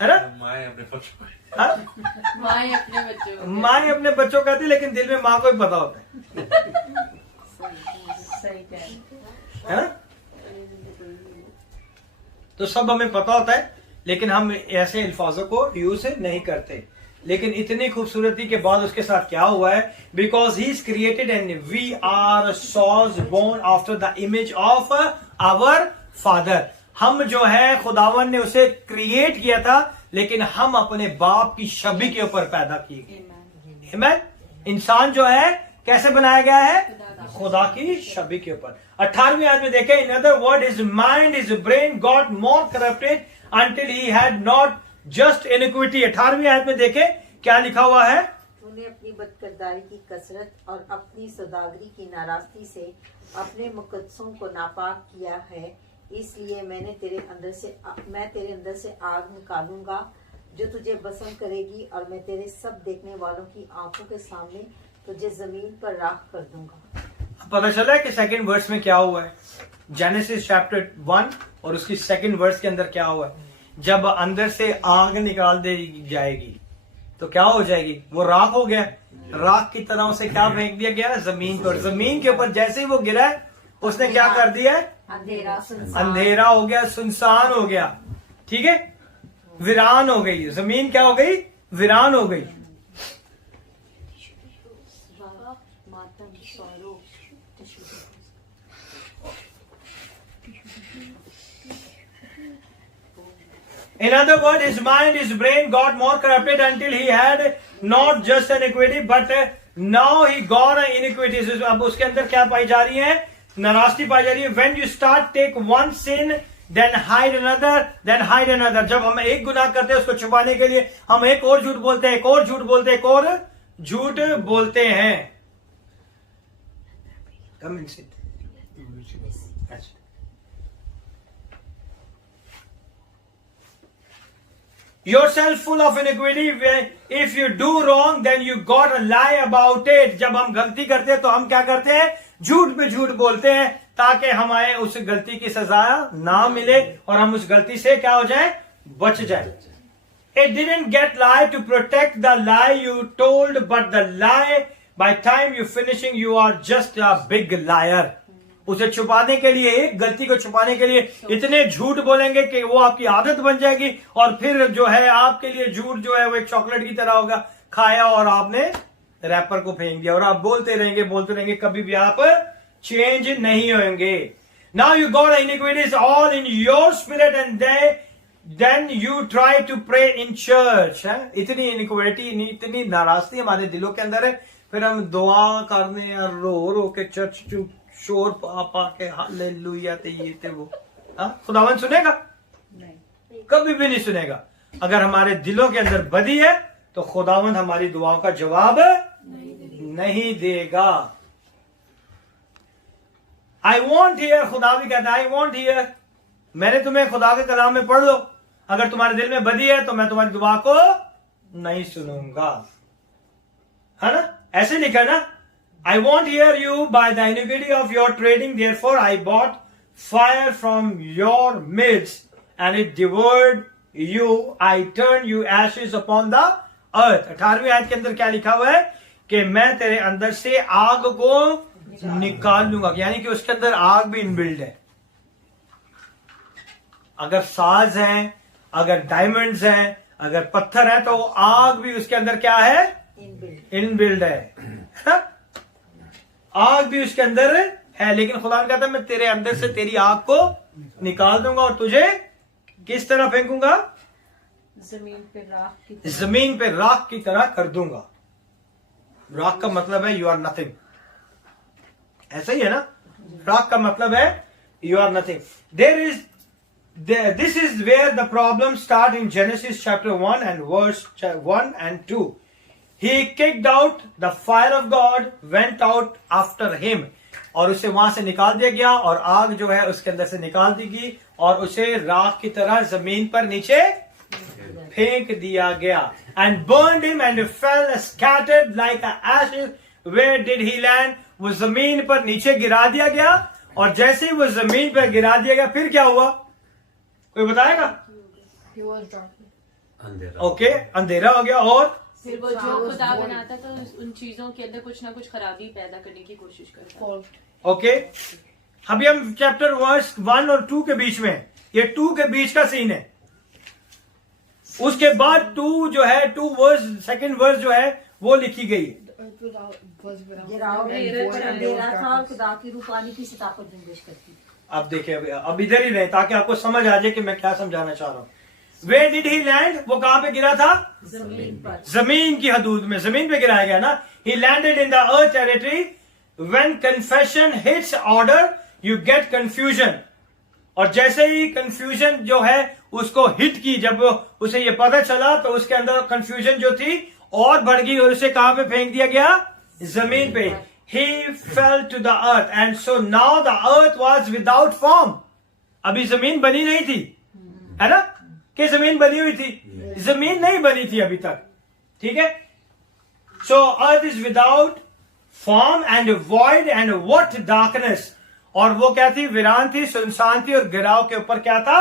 है ना। माए अपने बच्चों माए अपने बच्चों को, माँ अपने बच्चों कहती, लेकिन दिल में माँ को ही पता होता है, सही कह रहे है ना। तो सब हमें पता होता है, लेकिन हम ऐसे अल्फाजों को यूज नहीं करते। लेकिन इतनी खूबसूरती के बाद उसके साथ क्या हुआ है, because he is created and we are souls born after the image of our father. हम जो है खुदावन ने उसे क्रिएट किया था, लेकिन हम अपने बाप की छवि के ऊपर पैदा किए गए। आमीन। इंसान जो है कैसे बनाया गया है, खुदा की छवि के ऊपर। 18वीं आयत में देखें, in other word his mind his brain got more corrupted until he had not just iniquity. 18वीं आयत में देखें क्या लिखा हुआ है, तूने अपनी बदकिरदारी की कसरत और अपनी सौदागरी की नाराजगी से अपने मुकद्दसों को नापाक किया है, इसलिए मैं तेरे अंदर से आग निकालूंगा जो तुझे बसम करेगी, और मैं तेरे सब देखने वालों की आंखों के सामने तुझे जमीन पर राख कर दूंगा। पता चला है कि सेकंड वर्स में क्या हुआ है। जेनेसिस चैप्टर 1 और उसकी सेकंड वर्स के अंदर क्या हुआ है, जब अंदर से आग निकाल दी जाएगी तो क्या हो जाएगी, वो राख हो गया। राख की तरह उसे क्या फेंक दिया गया, जमीन पर। जमीन के ऊपर जैसे ही वो गिरा है, उसने क्या कर दिया है, अंधेरा हो गया, सुनसान हो गया, ठीक है, वीरान हो गई। जमीन क्या हो गई, वीरान हो गई। In other words, his mind, his brain got more corrupted until he had not just an iniquity, but now he got an iniquity. अब उसके अंदर क्या पाई जा रही है, नाराजगी पाई जा रही है। When you start take one sin, then hide another, then hide another. जब हम एक गुनाह करते हैं उसको छुपाने के लिए हम एक और झूठ बोलते हैं, एक और झूठ बोलते हैं, एक और झूठ बोलते हैं। Come and sit. Yourself full of iniquity. If you do wrong, then you got a lie about it. जब हम गलती करते हैं तो हम क्या करते हैं, झूठ पे झूठ बोलते हैं, ताकि हमें उस गलती की सजा ना मिले और हम उस गलती से क्या हो जाए, बच जाए। It didn't get lie to protect the lie you told, but the lie by time you finishing you are just a big liar. उसे छुपाने के लिए, एक गलती को छुपाने के लिए इतने झूठ बोलेंगे कि वो आपकी आदत बन जाएगी, और फिर जो है आपके लिए झूठ जो है वो एक चॉकलेट की तरह होगा, खाया और आपने रैपर को फेंक दिया, और आप बोलते रहेंगे, कभी भी आप चेंज नहीं होंगे। Now you got iniquities all in your spirit and then you try to pray in church. इतनी इनिक्विटी, इतनी नाराजगी हमारे दिलों के अंदर है, फिर हम दुआ करने और रो के चर्च शोर पा के हालेलुया ते ये ते वो, खुदावन सुनेगा? नहीं, कभी भी नहीं सुनेगा। अगर हमारे दिलों के अंदर बदी है तो खुदावन हमारी दुआओं का जवाब नहीं देगा। आई वॉन्ट हियर, खुदा भी कहता है आई वॉन्ट हियर, मैंने तुम्हें खुदा के कलाम में पढ़ लो, अगर तुम्हारे दिल में बदी है तो मैं तुम्हारी दुआ को नहीं सुनूंगा, है ना। ऐसे लिखा ना, I won't hear you by the iniquity of your trading, therefore I bought fire from your midst and it devoured you, I turned you ashes upon the earth। 18वीं आयत के अंदर क्या लिखा हुआ है कि मैं तेरे अंदर से आग को निकाल लूंगा, यानी कि उसके अंदर आग भी इनबिल्ड है। अगर साज हैं, अगर डायमंड्स हैं, अगर पत्थर है, तो आग भी उसके अंदर क्या है, इनबिल्ड है। आग भी उसके अंदर है, लेकिन खुदा ने कहता है मैं तेरे अंदर से तेरी आग को निकाल दूंगा और तुझे किस तरह फेंकूंगा, जमीन पे राख की तरह कर दूंगा। राख का मतलब है यू आर नथिंग, ऐसा ही है ना? राख का मतलब है you are nothing. This is where the problem start in Genesis chapter 1 and verse 1 and 2. He kicked out, the fire of God went out after him. और उसे वहां से निकाल दिया गया और आग जो है उसके अंदर से निकाल दी गई और उसे राख की तरह जमीन पर नीचे फेंक दिया गया। And burned him and fell scattered like ashes. Where did he land? वो जमीन पर नीचे गिरा दिया गया और जैसे ही वो जमीन पर गिरा दिया गया फिर क्या हुआ? कोई बताएगा? He was dark. ओके, अंधेरा हो गया और फिर वो जो खुदा बनाता तो उन चीजों के अंदर कुछ ना कुछ खराबी पैदा करने की कोशिश करता है। Fault. ओके, अभी हम चैप्टर वर्स 1 और 2 के बीच में, ये 2 के बीच का सीन है। उसके बाद 2 जो है 2 वर्स, सेकंड वर्स जो है वो लिखी गई है। The earth was without गिराव form and void, and there was अंधेरा था और darkness. खुदा की रूपानी की सतह पर निर्देश करती। अब देखिए, अब इधर ही रहे ताकि आपको समझ आ जाए कि मैं क्या समझाना चाह रहा हूं। Where did he land? वो कहां पे गिरा था? जमीन पर। जमीन की हदूद में, जमीन पे गिराया गया ना। He landed in the earth territory. When confession hits order, you get confusion. और जैसे ही कंफ्यूजन जो है उसको हिट की, जब उसे ये पता चला तो उसके अंदर कंफ्यूजन जो थी और बढ़ गई और उसे कहां पे फेंक दिया गया? जमीन पे। He fell to the earth and so now the earth was without form. अभी जमीन बनी नहीं थी, है ना? कि जमीन बनी हुई थी? जमीन नहीं बनी थी अभी तक, ठीक है? So earth is without form and void and what darkness. और वो क्या थी? वीरान थी, सुनसान थी और गिराव के ऊपर क्या था?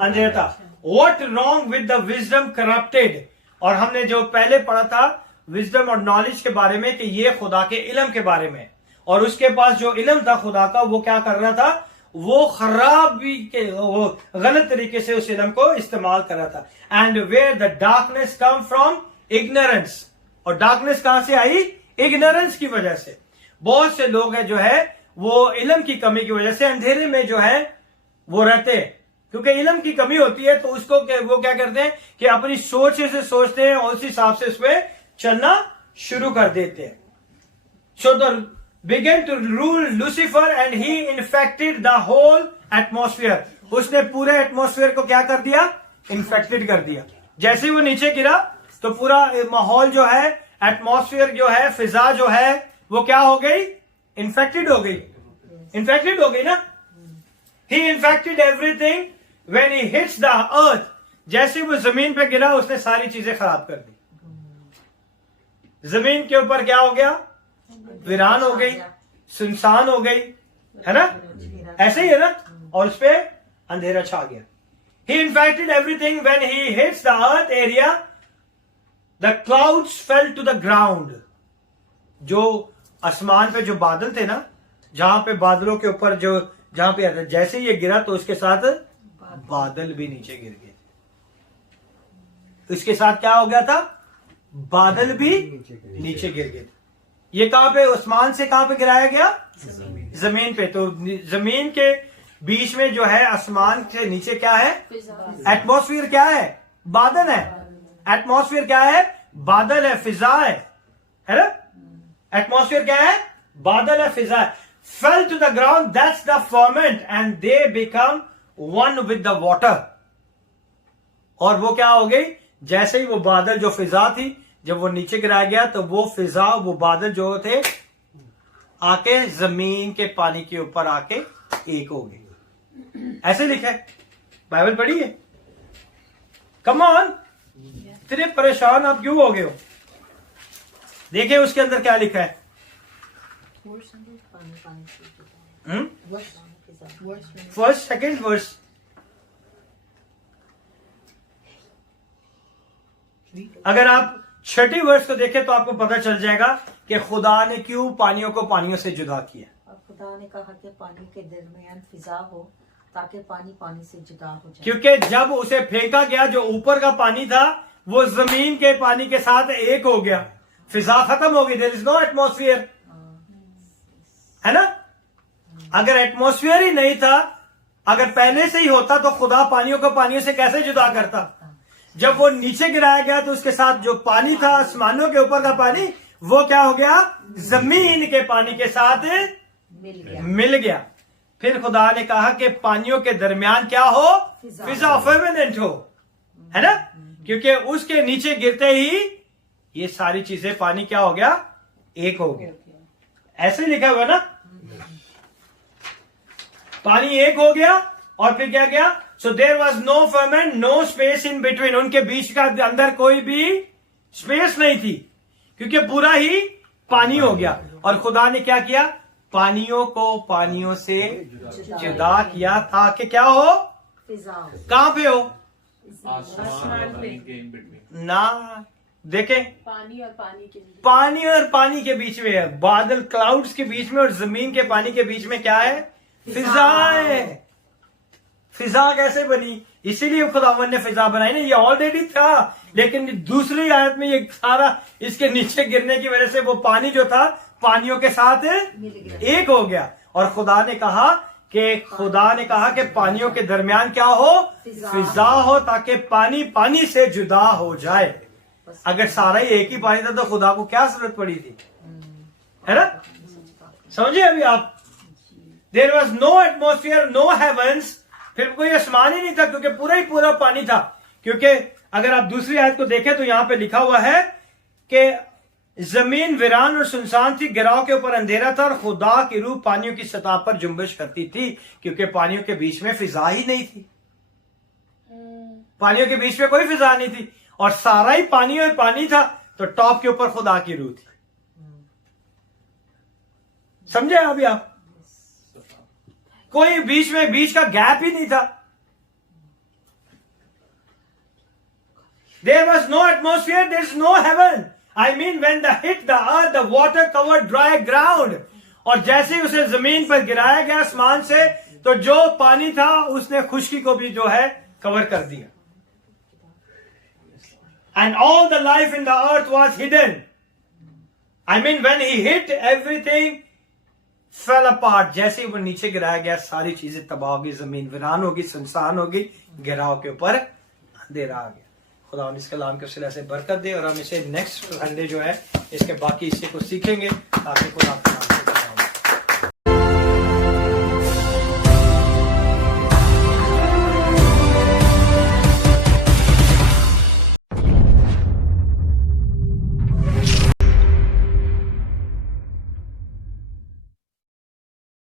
अंधेरा था। What wrong with the wisdom corrupted. और हमने जो पहले पढ़ा था विजडम और नॉलेज के बारे में कि ये खुदा के इल्म के बारे में, और उसके पास जो इल्म था खुदा का वो क्या कर रहा था? वो खराबी के, वो गलत तरीके से उस इल्म को इस्तेमाल कर रहा था। And where the darkness come from ignorance. और डार्कनेस कहां से आई? इग्नोरेंस की वजह से। बहुत से लोग हैं जो है वो इल्म की कमी की वजह से अंधेरे में जो है वो रहते हैं, क्योंकि इल्म की कमी होती है तो उसको वो क्या करते हैं कि अपनी सोच से सोचते हैं और उस हिसाब से उसमें चलना शुरू कर देते हैं। So the began to rule Lucifer and he infected the whole atmosphere. उसने पूरे एटमॉस्फेयर को क्या कर दिया? इन्फेक्टेड कर दिया। जैसे ही वो नीचे गिरा तो पूरा माहौल जो है, एटमॉस्फेयर जो है, फिजा जो है वो क्या हो गई? इन्फेक्टेड हो गई। इन्फेक्टेड हो गई ना? He infected everything when he hits the earth. जैसे वो जमीन पे गिरा उसने सारी चीजें खराब कर दी। जमीन के ऊपर क्या हो गया? वीरान हो गई, सुनसान हो गई, है ना? ऐसे ही है ना? और उस पे अंधेरा छा गया। He infected everything when he hits the earth area. The clouds fell to the ground. जो आसमान पे जो बादल थे ना, जहां पे बादलों के ऊपर जो जहां पे आता, जैसे ही ये गिरा तो उसके साथ बादल भी नीचे गिर गए। इसके साथ क्या हो गया था? बादल भी नीचे गिर गए। ये कहां पे? आसमान से कहां पे गिराया गया? जमीन पे। तो जमीन के बीच में जो है आसमान से नीचे क्या है? एटमॉस्फेयर क्या है? बादल है। एटमॉस्फेयर क्या है? बादल है, फिजा है ना? एटमॉस्फेयर क्या है? बादल है, फिजा है। Fell to the ground, that's the ferment, and they become one with the water. और वो क्या हो गई? जैसे ही वो बादल जो फिजा थी, जब वो नीचे गिराया गया तो वो फिजा, वो बादल जो थे आके जमीन के पानी के ऊपर आके एक हो गए। ऐसे लिखा है, बाइबल पढ़ी है। कम ऑन, इतने परेशान आप क्यों हो गए हो? देखिए उसके अंदर क्या लिखा है। First second verse. अगर आप छठी वर्ष को देखें तो आपको पता चल जाएगा कि खुदा ने क्यों पानियों को पानियों से जुदा किया। और खुदा ने कहा कि पानी के दरमियान फिजा हो ताकि पानी पानी से जुदा हो जाए। क्योंकि जब उसे फेंका गया, जो ऊपर का पानी था वो जमीन के पानी के साथ एक हो गया, फिजा खत्म हो गई। देयर इज नो एटमॉस्फेयर, है ना? अगर एटमॉस्फेयर ही नहीं था, अगर पहले से ही होता तो खुदा पानियों को पानियों से कैसे जुदा करता? जब वो नीचे गिराया गया तो उसके साथ जो पानी था, आसमानों के ऊपर का पानी, वो क्या हो गया? जमीन के पानी के साथ मिल गया। फिर खुदा ने कहा कि पानियों के दरमियान क्या हो? फिजा, फेर्मेनेंट हो, है ना? क्योंकि उसके नीचे गिरते ही ये सारी चीजें, पानी क्या हो गया? एक हो गया। ऐसे लिखा हुआ ना, पानी एक हो गया और फिर क्या गया? So there was no firmament, no space in between, उनके बीच का अंदर कोई भी स्पेस नहीं थी, क्योंकि पूरा ही पानी हो गया। और खुदा ने क्या किया? पानियों को पानियों से जुदा किया ताकि क्या हो? फिजा हो। कहां पे हो? आसमान और जमीन के इन बिटवीन। ना देखें, पानी और पानी के लिए, पानी और पानी के बीच में है, बादल क्लाउड्स के बीच में और जमीन के पानी के बीच में क्या है? फिजा है। फिजा कैसे बनी? इसीलिए खुदावन ने फिजा बनाई ना, ये ऑलरेडी था, लेकिन दूसरी आयत में ये सारा इसके नीचे गिरने की वजह से वो पानी जो था पानियों के साथ एक हो गया। और खुदा ने कहा कि पानियों के दरमियान क्या हो? फिजा हो, ताकि पानी पानी से जुदा हो जाए। अगर सारा ही एक ही पानी था तो खुदा को क्या जरूरत पड़ी थी, है ना? समझे अभी आप? There was no atmosphere, no heavens, फिर कोई आसमान ही नहीं था, क्योंकि पूरा ही पूरा पानी था। क्योंकि अगर आप दूसरी आयत को देखें तो यहां पे लिखा हुआ है कि जमीन वीरान और सुनसान थी, गिराव के ऊपर अंधेरा था और खुदा की रूह पानियों की सतह पर जुम्बिश करती थी, क्योंकि पानियों के बीच में फिजा ही नहीं थी। पानियों के बीच में कोई फिजा नहीं थी और सारा ही पानी और पानी था, तो टॉप के ऊपर खुदा की रूह थी। समझे अभी आप? कोई बीच का गैप ही नहीं था। There was no atmosphere, there is no heaven. I mean, when the hit the earth, the water covered dry ground. और जैसे ही उसे जमीन पर गिराया गया आसमान से, तो जो पानी था उसने खुश्की को भी जो है कवर कर दिया। And all the life in the earth was hidden. I mean, when he hit, everything fell apart. जैसे ही वो नीचे गिराया गया, सारी चीजें तबाह होगी, जमीन वीरान होगी, सुनसान होगी, गिराव के ऊपर अंधेरा आ गया। खुदा इस कलाम के वसीले से बरकत दे और हम इसे नेक्स्ट संडे जो है इसके बाकी हिस्से को सीखेंगे, ताकि खुदा